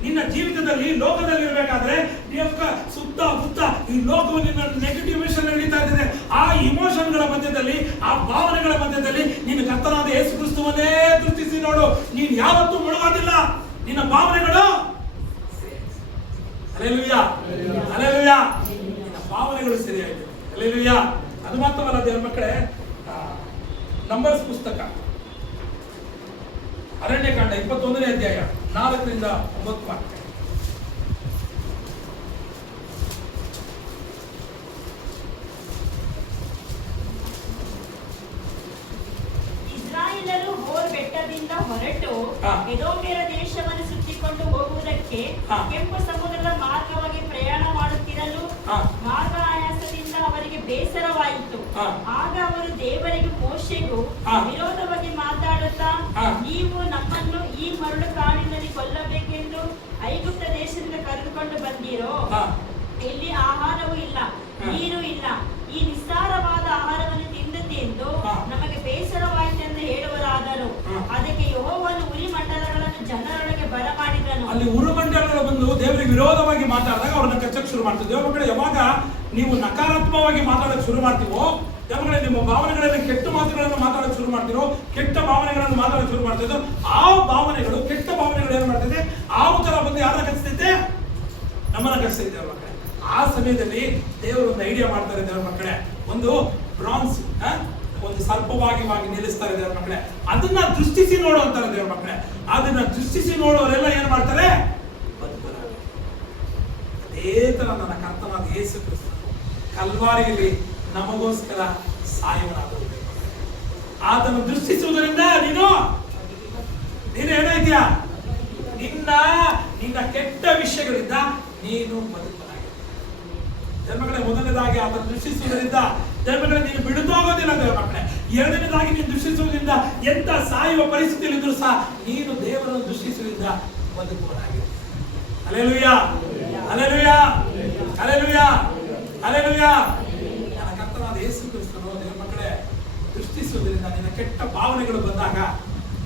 ನಿನ್ನ ಜೀವಿತದಲ್ಲಿ ಲೋಕದಲ್ಲಿ ಇರಬೇಕಾದ್ರೆ ಸುತ್ತ ಮುತ್ತ ಈ ಲೋಕವು ನಿನ್ನ ನೆಗೆಟಿವ್ ಇಮೋಷನ್ ನಡೀತಾ ಇರ್ತದೆ. ಆ ಇಮೋಷನ್ಗಳ ಮಧ್ಯದಲ್ಲಿ, ಆ ಭಾವನೆಗಳ ಮಧ್ಯದಲ್ಲಿ ನಿನ್ನ ಕರ್ತನಾದ ಯೇಸು ಕ್ರಿಸ್ತುವನ್ನೇ ದೃಷ್ಟಿಸಿ ನೋಡು. ನೀನು ಯಾವತ್ತೂ ಮುಳುಗೋದಿಲ್ಲ. ನಿನ್ನ ಭಾವನೆಗಳು ಹಲ್ಲೆಲೂಯಾ, ಹಲ್ಲೆಲೂಯಾ. ನಿನ್ನ ಭಾವನೆಗಳು ಸರಿಯಾಗಿದೆ. ಹಲ್ಲೆಲೂಯಾ. ಅದು ಮಾತ್ರವಲ್ಲ ದೇವರ ಮಕ್ಕಳೇ, ನಂಬರ್ಸ್ ಪುಸ್ತಕ ಅರಣ್ಯಕಾಂಡ 21ನೇ ಅಧ್ಯಾಯ 4ರಿಂದ 9 ವಾಕ್ಯ. ಇಸ್ರಾಯೇಲರು ಹೋರ್ ಬೆಟ್ಟದಿಂದ ಹೊರಟು ಎದೋಮ್ಯರ ದೇಶವನ್ನು ಸುತ್ತಿಕೊಂಡು ಹೋಗುವುದಕ್ಕೆ ಕೆಂಪು ಸಮುದ್ರದ ಮಾರ್ಗವಾಗಿ ಪ್ರಯಾಣ ಮಾಡುತ್ತಿರಲು ಮಾರ್ಗ ಆಯಾಸದಿಂದ ಅವರಿಗೆ ಬೇಸರವಾಯಿತು. ಆಗ ಅವರು ದೇವರಿಗೆ ಮೋಶೆಗೂ ವಿರೋಧವಾಗಿ ಮಾತಾಡುತ್ತಾ, ನೀವು ನಮ್ಮನ್ನು ಈ ಮರಳು ಕಾಡಿನಲ್ಲಿ ಕೊಲ್ಲಬೇಕೆಂದು ಐಗುಪ್ತ ದೇಶದಿಂದ ಕರೆದುಕೊಂಡು ಬಂದಿರೋ, ಇಲ್ಲಿ ಆಹಾರವೂ ಇಲ್ಲ, ನೀರು ಇಲ್ಲ, ಈ ನಿಸ್ಸಾರವಾದ ಆಹಾರವನ್ನು ತಿಂದು ನಮಗೆ ಬೇಸರವಾಯಿತೆಂದು ಹೇಳುವರಾದರು. ಅದಕ್ಕೆ ಯೆಹೋವನು ಉರಿಮಂಡಲಗಳನ್ನು ಜನರೊಳಗೆ ಬರಮಾಡಿದನು. ಅಲ್ಲಿ ಉರುಮಂಡಲಗಳು ಬಂದು ದೇವರಿಗೆ ವಿರೋಧವಾಗಿ ಮಾತಾಡಿದಾಗ ಅವ್ರನ್ನ ಕಚ್ಚಕ್ಕೆ ಶುರು ಮಾಡ್ತಾರೆ. ದೇವರ ಮಕ್ಕಳೇ, ಯಾವಾಗ ನೀವು ನಕಾರಾತ್ಮಕವಾಗಿ ಮಾತಾಡಕ್ಕೆ ಶುರು ಮಾಡ್ತೀವೋ, ದೇವರ ಮಕ್ಕಳೇ, ನಿಮ್ಮ ಭಾವನೆಗಳಲ್ಲಿ ಕೆಟ್ಟ ಮಾತುಗಳನ್ನು ಮಾತಾಡಕ್ಕೆ ಶುರು ಮಾಡ್ತಿರೋ, ಕೆಟ್ಟ ಭಾವನೆಗಳನ್ನು ಮಾತಾಡಕ್ಕೆ ಶುರು ಮಾಡ್ತಿದ್ದೋ, ಆ ಭಾವನೆಗಳು, ಕೆಟ್ಟ ಭಾವನೆಗಳು ಏನ್ ಮಾಡ್ತಿದೆ, ಆ ತರ ಬಂದು ಯಾರನ್ನ ಕಚ್ತೈತೆ? ನಮ್ಮನ್ನ ಕಚ್ತೈತೆ ದೇವರ ಮಕ್ಕಳೇ. ಆ ಸಮಯದಲ್ಲಿ ದೇವರು ಒಂದು ಐಡಿಯಾ ಮಾಡ್ತಾರೆ ದೇವರ ಮಕ್ಕಳೇ. ಒಂದು ಬ್ರಾನ್ಸ್ ಒಂದು ಸರ್ಪವಾಗಿ ನಿಲ್ಲಿಸ್ತಾರೆ ದೇವರ ಮಕ್ಕಳೇ. ಅದನ್ನ ದೃಷ್ಟಿಸಿ ನೋಡು ಅಂತಾರೆ ದೇವರ ಮಕ್ಕಳೇ. ಅದನ್ನ ದೃಷ್ಟಿಸಿ ನೋಡುವವರೆಲ್ಲ ಏನ್ ಮಾಡ್ತಾರೆ? ಬದುಕುತ್ತಾರೆ. ಅದೇ ತರ ನನ್ನ ಕರ್ತನಾದ ಯೇಸು ಕ್ರಿಸ್ತನು ಕಲ್ವಾರಿಯಲ್ಲಿ ನಮಗೋಸ್ಕರ ಸಾಯುವನಾದನು. ಆತನು ದೃಷ್ಟಿಸುವುದರಿಂದ ನೀನು ಏನಾಯ್ತೀಯ? ನಿನ್ನ ಕೆಟ್ಟ ವಿಷಯಗಳಿಂದ ನೀನು ಬದುಕಲಾಗಿದೆ. ದೇವರ ಮಕ್ಕಳೇ, ಮೊದಲನೇದಾಗಿ ಆತನು ದೃಷ್ಟಿಸುವುದರಿಂದ ದೇವರ ಮಕ್ಕಳೇ ನೀನು ಬಿಡುತ್ತೋಗೋದಿಲ್ಲ ದೇವರ ಮಕ್ಕಳೇ. ಎರಡನೇದಾಗಿ ನೀನು ದೃಷ್ಟಿಸುವುದರಿಂದ ಎಂತ ಸಾಯುವ ಪರಿಸ್ಥಿತಿಯಲ್ಲಿ ಇದ್ರೂ ಸಹ ನೀನು ದೇವರನ್ನು ದೃಷ್ಟಿಸುವುದರಿಂದ ಬದುಕುವನಾಗಿದೆ. Hallelujah, hallelujah, hallelujah, hallelujah. ನನ್ನ ಕರ್ತನಾದ ಯೇಸು ಕ್ರಿಸ್ತನು ದೇವರ ಮಕ್ಕಳೇ ದೃಷ್ಟಿಸುವುದರಿಂದ ನಿನ್ನ ಕೆಟ್ಟ ಭಾವನೆಗಳು ಬಂದಾಗ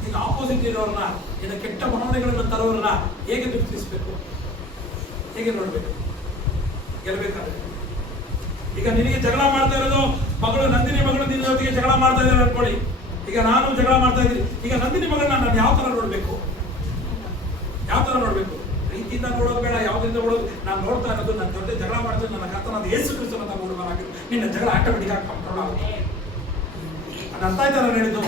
ನಿನ್ನ ಆಪೋಸಿಟ್ ಇರೋರನ್ನ, ನಿನ್ನ ಕೆಟ್ಟ ಭಾವನೆಗಳನ್ನು ತರೋರನ್ನ ಹೇಗೆ ದೃಷ್ಟಿಸಬೇಕು, ಹೇಗೆ ನೋಡ್ಬೇಕು, ಗೆಲ್ಲಬೇಕಾದ್ರೆ. ಈಗ ನಿನಗೆ ಜಗಳ ಮಾಡ್ತಾ ಇರೋದು ಮಗಳು, ನಂದಿನಿ ಮಗಳು ನಿನ್ನ ಜೊತೆಗೆ ಜಗಳ ಮಾಡ್ತಾ ಇದ್ದಾರೆ ಅನ್ಕೊಳ್ಳಿ. ಈಗ ನಾನು ಜಗಳ ಮಾಡ್ತಾ ಇದ್ದೀನಿ. ಈಗ ನಂದಿನಿ ಮಗಳನ್ನ ನಾನು ಯಾವ ತರ ನೋಡ್ಬೇಕು? ಯಾವ ತರ ನೋಡ್ಬೇಕು? ಪ್ರೀತಿಯಿಂದ ನೋಡೋದು ಬೇಡ, ಯಾವ್ದ್ರಿಂದ ನೋಡೋದು? ನಾನು ನೋಡ್ತಾ ಇರೋದು ನನ್ನ ಜೊತೆ ಜಗಳ ಮಾಡ್ತೀನಿ, ನನ್ನ ಕರ್ತನಾದ ಯೇಸು ಕ್ರಿಸ್ತನ ಅಂತ ನೋಡಬಾರಾಗಿದ್ದು ನಿನ್ನ ಜಗಳ ಆಟೋಮೆಟಿಕ್ ಆಗಿ ಕಂಟ್ರೋಲ್ ಆಗುತ್ತೆ. ಅದು ಅರ್ಥ ಆಯ್ತಾರ ಹೇಳಿದ್ದು?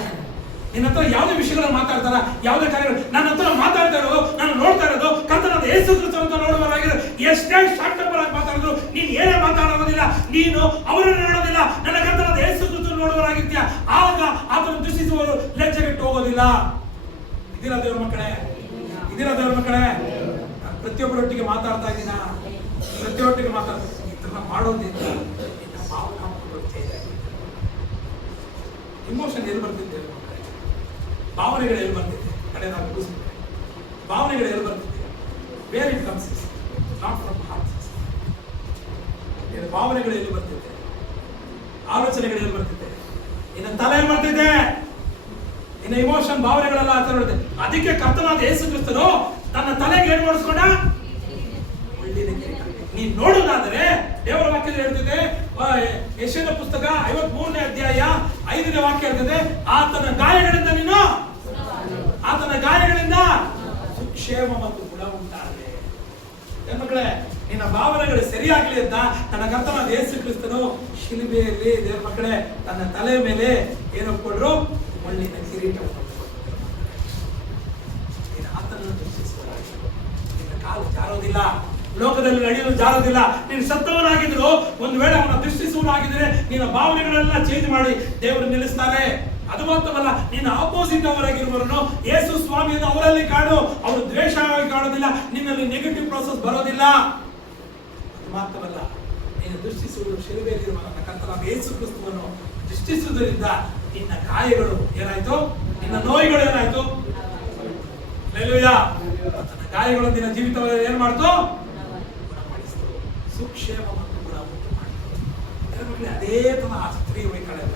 ನಿನ್ನ ಹತ್ರ ಯಾವುದೇ ವಿಷಯಗಳನ್ನ ಮಾತಾಡ್ತಾರ, ಯಾವುದೇ ಕಾರ್ಯಗಳು ನನ್ನ ಹತ್ರ ಮಾತಾಡ್ತಾ ಇರೋದು, ನಾನು ನೋಡ್ತಾ ಇರೋದು ಕರ್ತನಾದ ಯೇಸು ಕ್ರಿಸ್ತನ ಅಂತ ನೋಡಬಾರಾಗಿರೋ. ಎಷ್ಟೇ ಶಾಂತಪರಾಗಿ ಮಾತಾಡಿದ್ರು ನೀನು ಏನೇ ಮಾತಾಡೋದಿಲ್ಲ, ನೀನು ಅವರನ್ನು ನೋಡೋದಿಲ್ಲ, ನನ್ನ ಕರ್ತನಾದ ಯೇಸು ಕ್ರಿಸ್ತನ ನೋಡುವರಾಗಿರ್ತೀಯ. ಆಗ ಆತನ ದೃಷ್ಟಿಸುವವರು ಲಜ್ಜೆಗೆಟ್ಟು ಹೋಗೋದಿಲ್ಲ. ಇದೀರಾ ದೇವರ ಮಕ್ಕಳೇ? ಇದೀರಾ ದೇವರ ಮಕ್ಕಳೇ? ಪ್ರತಿಯೊಬ್ಬರೊಟ್ಟಿಗೆ ಮಾತಾಡ್ತಾ ಇದ್ದೀನ, ಪ್ರತಿಯೊಟ್ಟಿಗೆ ಮಾತಾಡ್ತೀನಿ. ಇದನ್ನ ಮಾಡೋದ್ರಿಂದ ನಿನ್ನ ಭಾವನಾತ್ಮಕಗಳು ಚೇಂಜ್ ಆಗಿದೆ. ಇಮೋಷನ್ ಎಲ್ಲಿ ಬರ್ತಿದ್ದೆ ಮಕ್ಕಳೇ? ಭಾವನೆಗಳು ಎಲ್ಲಿ ಬರ್ತಿದ್ದೆ? ಕಡೆದಾಗ ಕೂರಿಸ್ಬಿಟ್ಟೆ. ಭಾವನೆಗಳು ಎಲ್ಲಿ ಬರ್ತಿದ್ದೆ? Where it comes, not from heart. ಭಾವನೆಗಳು ಎಲ್ಲಿ ಬರ್ತಿದ್ದೆ? ಆಲೋಚನೆಗಳು ಎಲ್ಲಿ ಬರ್ತಿದ್ದೆ? ಇನ್ನ ತಲೆ ಎಲ್ಲಿ ಬರ್ತಿದ್ದೆ? ಇನ್ನ ಇಮೋಷನ್, ಭಾವನೆಗಳೆಲ್ಲ ಆ ತರ ಬರುತ್ತೆ. ಅದಕ್ಕೆ ಕರ್ತನಾದ ಯೇಸು ಕ್ರಿಸ್ತನು ತನ್ನ ತಲೆಗೆ ಏನು ಮಾಡಿಸ್ಕೊಂಡ? ಮುಳ್ಳಿನ ಕಿರೀಟ. ನೀನ್ ನೋಡುವುದಾದರೆ ದೇವರ ವಾಕ್ಯದಲ್ಲಿ ಹೇಳ್ತಿದೆ, ಯೆಶಾಯನ ಪುಸ್ತಕ 53ನೇ ಅಧ್ಯಾಯ 5ನೇ ವಾಕ್ಯ ಹೇಳ್ತಿದೆ, ಆತನ ಗಾಯಗಳಿಂದ ನೀನು, ಆತನ ಗಾಯಗಳಿಂದ ಸುಕ್ಷೇಮ ಮತ್ತು ಗುಣ ಉಂಟಾಗಲಿ. ಮಕ್ಕಳೇ, ನಿನ್ನ ಭಾವನೆಗಳು ಸರಿಯಾಗಲಿ ಅಂತ ನನ್ನ ಕರ್ತನಾದ ಯೇಸು ಕ್ರಿಸ್ತನು ಶಿಲುಬೆಯಲ್ಲಿ ದೇವರ ಮಕ್ಕಳೇ ತನ್ನ ತಲೆ ಮೇಲೆ ಏನು ಕೊಡ್ರು? ಮುಳ್ಳಿನ ಕಿರೀಟವನ್ನು. ಆತನನ್ನು ದೃಷ್ಟಿಸುವರಾಗಿ ನಿನ್ನ ಕಾಲು ಜಾರೋದಿಲ್ಲ, ಲೋಕದಲ್ಲಿ ನಡೆಯಲು ಜಾರೋದಿಲ್ಲ. ನೀನು ಸತ್ತವನಾಗಿದ್ರು ಒಂದು ವೇಳೆ ಅವನ ದೃಷ್ಟಿಸುವನಾಗಿದ್ರೆ ನಿನ್ನ ಭಾವನೆಗಳೆಲ್ಲ ಚೇಂಜ್ ಮಾಡಿ ದೇವರು ನಿಲ್ಲಿಸ್ತಾರೆ. ಅದು ಮಾತ್ರವಲ್ಲ, ನಿನ್ನ ಆಪೋಸಿಟ್ ಅವರಾಗಿರುವವರನ್ನು ಯೇಸು ಸ್ವಾಮಿಯನ್ನು ಅವರಲ್ಲಿ ಕಾಣು. ಅವರು ದ್ವೇಷವಾಗಿ ಕಾಣೋದಿಲ್ಲ, ನಿನ್ನಲ್ಲಿ ನೆಗೆಟಿವ್ ಪ್ರೋಸೆಸ್ ಬರೋದಿಲ್ಲ. ಅದು ಮಾತ್ರವಲ್ಲ, ನೀನು ದೃಷ್ಟಿಸುವುದು ಶಿಲುಬೆಯಲ್ಲಿರುವ ನನ್ನ ಕರ್ತನಾದ ಯೇಸು ಕ್ರಿಸ್ತನನ್ನು ದೃಷ್ಟಿಸುವುದರಿಂದ ನಿನ್ನ ಗಾಯಗಳು ಏನಾಯ್ತು? ನಿನ್ನ ನೋವುಗಳು ಏನಾಯ್ತು? ಹಲ್ಲೆಲೂಯಾ. ನನ್ನ ಗಾಯಗಳು ನಿನ್ನ ಜೀವಿತವನ್ನು ಏನ್ ಮಾಡ್ತು? ಗುಣಪಡಿಸ್ತು. ಸುಕ್ಷೇಮ ಮತ್ತು ಗುಣ ಉಂಟು ಮಾಡಿತು. ಅದೇ ತರ ಆ ಸ್ತ್ರೀ ಕಳೆದ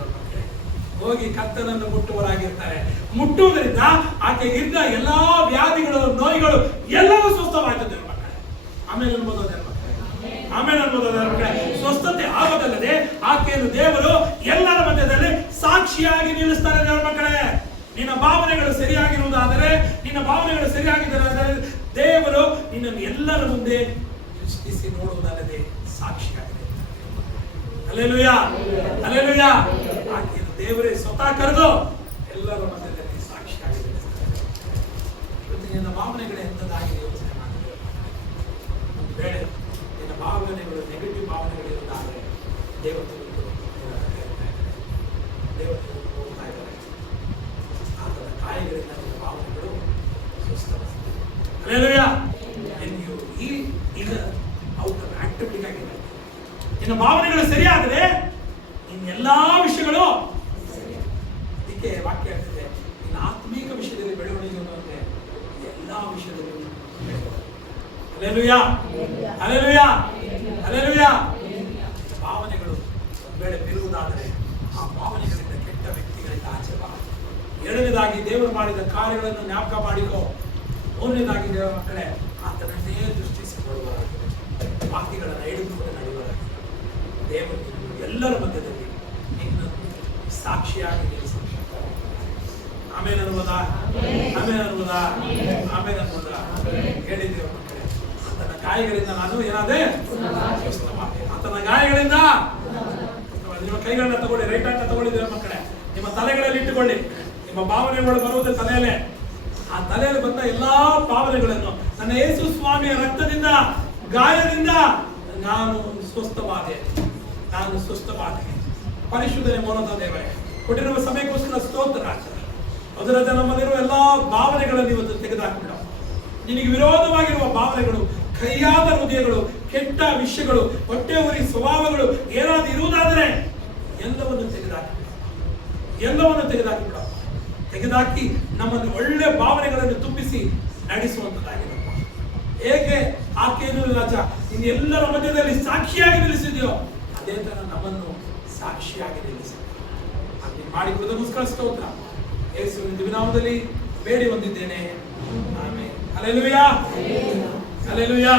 ಹೋಗಿ ಕರ್ತನನ್ನು ಮುಟ್ಟುವರಾಗಿರ್ತಾರೆ. ಮುಟ್ಟುವುದರಿಂದ ಆಕೆಗಿದ್ದ ಎಲ್ಲಾ ವ್ಯಾಧಿಗಳು, ನೋವುಗಳು ಎಲ್ಲವೂ ಸ್ವಸ್ಥವಾಯ್ತು ದೇವರ ಮಕ್ಕಳೇ. ಆಮೇಲೆ ಅನ್ಬೋದು ದೇವರ ಮಕ್ಕಳೇ, ಆಮೇಲೆ ಅನ್ಬೋದು ದೇವರ ಮಕ್ಕಳೇ. ಸ್ವಸ್ಥತೆ ಆಗೋದಲ್ಲದೆ ಆಕೆಯನ್ನು ದೇವರು ಎಲ್ಲರ ಮಧ್ಯದಲ್ಲಿ ಸಾಕ್ಷಿಯಾಗಿ ನಿಲ್ಲಿಸ್ತಾರೆ ದೇವರ ಮಕ್ಕಳೇ. ನಿನ್ನ ಭಾವನೆಗಳು ಸರಿಯಾಗಿರುವುದಾದರೆ, ನಿನ್ನ ಭಾವನೆಗಳು ಸರಿಯಾಗಿದ್ದರೆ ದೇವರು ನಿನ್ನನ್ನು ಎಲ್ಲರ ಮುಂದೆ ದೃಷ್ಟಿಸಿ ನೋಡುವುದಲ್ಲದೆ ಸಾಕ್ಷಿಯಾಗಿದೆ. Hallelujah, hallelujah. ಆಕೆಯನ್ನು ದೇವರೇ ಸ್ವತಃ ಕರೆದು ಎಲ್ಲರ ಮಧ್ಯದಲ್ಲಿ ಸಾಕ್ಷಿಯಾಗಿದೆ. ಇವತ್ತು ನಿನ್ನ ಭಾವನೆಗಳು ಎಂಥದ್ದಾಗಿದೆ ಯೋಚನೆ ಮಾಡಿದೆ. ಒಂದು ವೇಳೆ ನಿನ್ನ ಭಾವನೆಗಳು ನೆಗೆಟಿವ್ ಭಾವನೆಗಳು ಇರುವುದಾದರೆ ದೇವರು ಹೋಗ್ತಾ ಇದ್ದಾರೆ. ಆತನ ಕಾಯಿಗಳಿಂದ ನಿನ್ನ ಭಾವನೆಗಳು ಸ್ವಸ್ಥವಾಗಿದೆ. ಹಲ್ಲೆಲೂಯಾ. ಈಗ ಔಟ್ ಆಕ್ಟಿವಿಟಿ ಆಗಿದೆ. ನಿನ್ನ ಭಾವನೆಗಳು ಸರಿಯಾದರೆ ಇನ್ನೆಲ್ಲಾ ವಿಷಯಗಳು ಅದಕ್ಕೆ ವಾಕ್ಯ ಹೇಳ್ತಿದೆ, ಇನ್ನು ಆತ್ಮೀಕ ವಿಷಯದಲ್ಲಿ ಬೆಳವಣಿಗೆ ಅನ್ನೋದ್ರೆ ಎಲ್ಲಾ ವಿಷಯದಲ್ಲೂ ಹಲ್ಲೆಲೂಯಾ, ಹಲ್ಲೆಲೂಯಾ, ಹಲ್ಲೆಲೂಯಾ. ಭಾವನೆಗಳು ಒಂದು ವೇಳೆ ಬಿರುವುದಾದರೆ ಆ ಭಾವನೆಗಳಿಂದ ಕೆಟ್ಟ ವ್ಯಕ್ತಿಗಳಿಂದ ಆಚೆ ಬಾ. ಎರಡನೇದಾಗಿ ದೇವರು ಮಾಡಿದ ಕಾರ್ಯಗಳನ್ನು ಜ್ಞಾಪಕ ಮಾಡಿಕೋ. ಮೂರನೇದಾಗಿ ದೇವರ ಮಕ್ಕಳೇ ಆತನನ್ನೇ ದೃಷ್ಟಿಸಿ ನೋಡುವರಾಗಿದೆ, ವಾಕ್ಯಗಳನ್ನು ಹಿಡಿದುಕೊಂಡು ನಡೆಯುವರಾಗಿದೆ. ದೇವರು ಎಲ್ಲರ ಮಧ್ಯದಲ್ಲಿ ನಿನ್ನನ್ನು ಸಾಕ್ಷಿಯಾಗಿ ನಿಲ್ಲಿಸ. ಆಮೇಲೆ ಅನ್ಬೋದಾ, ಆಮೇಲೆ ಅನ್ಬೋದಾ, ಆಮೇಲೆ ಅನ್ಬೋದಾ? ಹೇಳಿದ್ದೇವೆ ಮಕ್ಕಳೇ, ಆತನ ಗಾಯಗಳಿಂದ ನಾನು ಏನಾದೆ? ಸ್ವಸ್ಥವಾದೆ. ಆತನ ಗಾಯಗಳಿಂದ ನಿಮ್ಮ ಕೈಗಳನ್ನ ತಗೊಳ್ಳಿ, ರೈಟ್ ಹ್ಯಾಂಡ್ ತಗೊಳ್ಳಿ ದೇವರ ಮಕ್ಕಳೇ, ನಿಮ್ಮ ತಲೆಗಳಲ್ಲಿ ಇಟ್ಟುಕೊಳ್ಳಿ. ನಿಮ್ಮ ಭಾವನೆಗಳು ಬರುವುದೇ ತಲೆಯಲ್ಲೇ. ಆ ತಲೆಯಲ್ಲಿ ಬಂದ ಎಲ್ಲಾ ಭಾವನೆಗಳನ್ನು ನನ್ನ ಯೇಸು ಸ್ವಾಮಿಯ ರಕ್ತದಿಂದ, ಗಾಯದಿಂದ ನಾನು ಸ್ವಸ್ಥವಾದೆ, ನಾನು ಸ್ವಸ್ಥವಾದೆ. ಪರಿಶುದ್ಧನೆ ಮೌನದ ದೇವರೇ, ಕೊಟ್ಟಿರುವ ಸಮಯಕ್ಕೋಸ್ಕರ ಸ್ತೋತ್ರ. ಅದರಂತೆ ನಮ್ಮಲ್ಲಿರುವ ಎಲ್ಲಾ ಭಾವನೆಗಳನ್ನು ಇವತ್ತು ತೆಗೆದುಹಾಕಿಬಿಡ. ನಿನಗೆ ವಿರೋಧವಾಗಿರುವ ಭಾವನೆಗಳು, ಕೈಯಾದ ಹೃದಯಗಳು, ಕೆಟ್ಟ ವಿಷಯಗಳು, ಹೊಟ್ಟೆ ಉರಿ ಸ್ವಭಾವಗಳು ಏನಾದ್ರು ಇರುವುದಾದರೆ ಎಲ್ಲವನ್ನು ತೆಗೆದುಹಾಕಿಬಿಡ, ಎಲ್ಲವನ್ನು ತೆಗೆದುಹಾಕಿಬಿಡ. ತೆಗೆದುಹಾಕಿ ನಮ್ಮನ್ನು ಒಳ್ಳೆ ಭಾವನೆಗಳನ್ನು ತುಂಬಿಸಿ ನಡೆಸುವಂತದ್ದಾಗಿರಪ್ಪ. ಹೇಗೆ ಆಕೆಯನ್ನು ರಾಜ ಇನ್ನೆಲ್ಲರ ಮಧ್ಯದಲ್ಲಿ ಸಾಕ್ಷಿಯಾಗಿ ನಿಲ್ಲಿಸಿದೆಯೋ ಅದೇ ತರ ನಮ್ಮನ್ನು ಸಾಕ್ಷಿಯಾಗಿ ನಿಲ್ಲಿಸಿ ಮಾಡಿಕೊಡುವುದಕ್ಕೋಸ್ಕರ ಸ್ತೋತ್ರ. ಯೇಸುವಿನ ದಿವ್ಯನಾಮದಲ್ಲಿ ಬೇಡಿ ಹೊಂದಿದ್ದೇನೆ, ಆಮೆನ್. Hallelujah, hallelujah.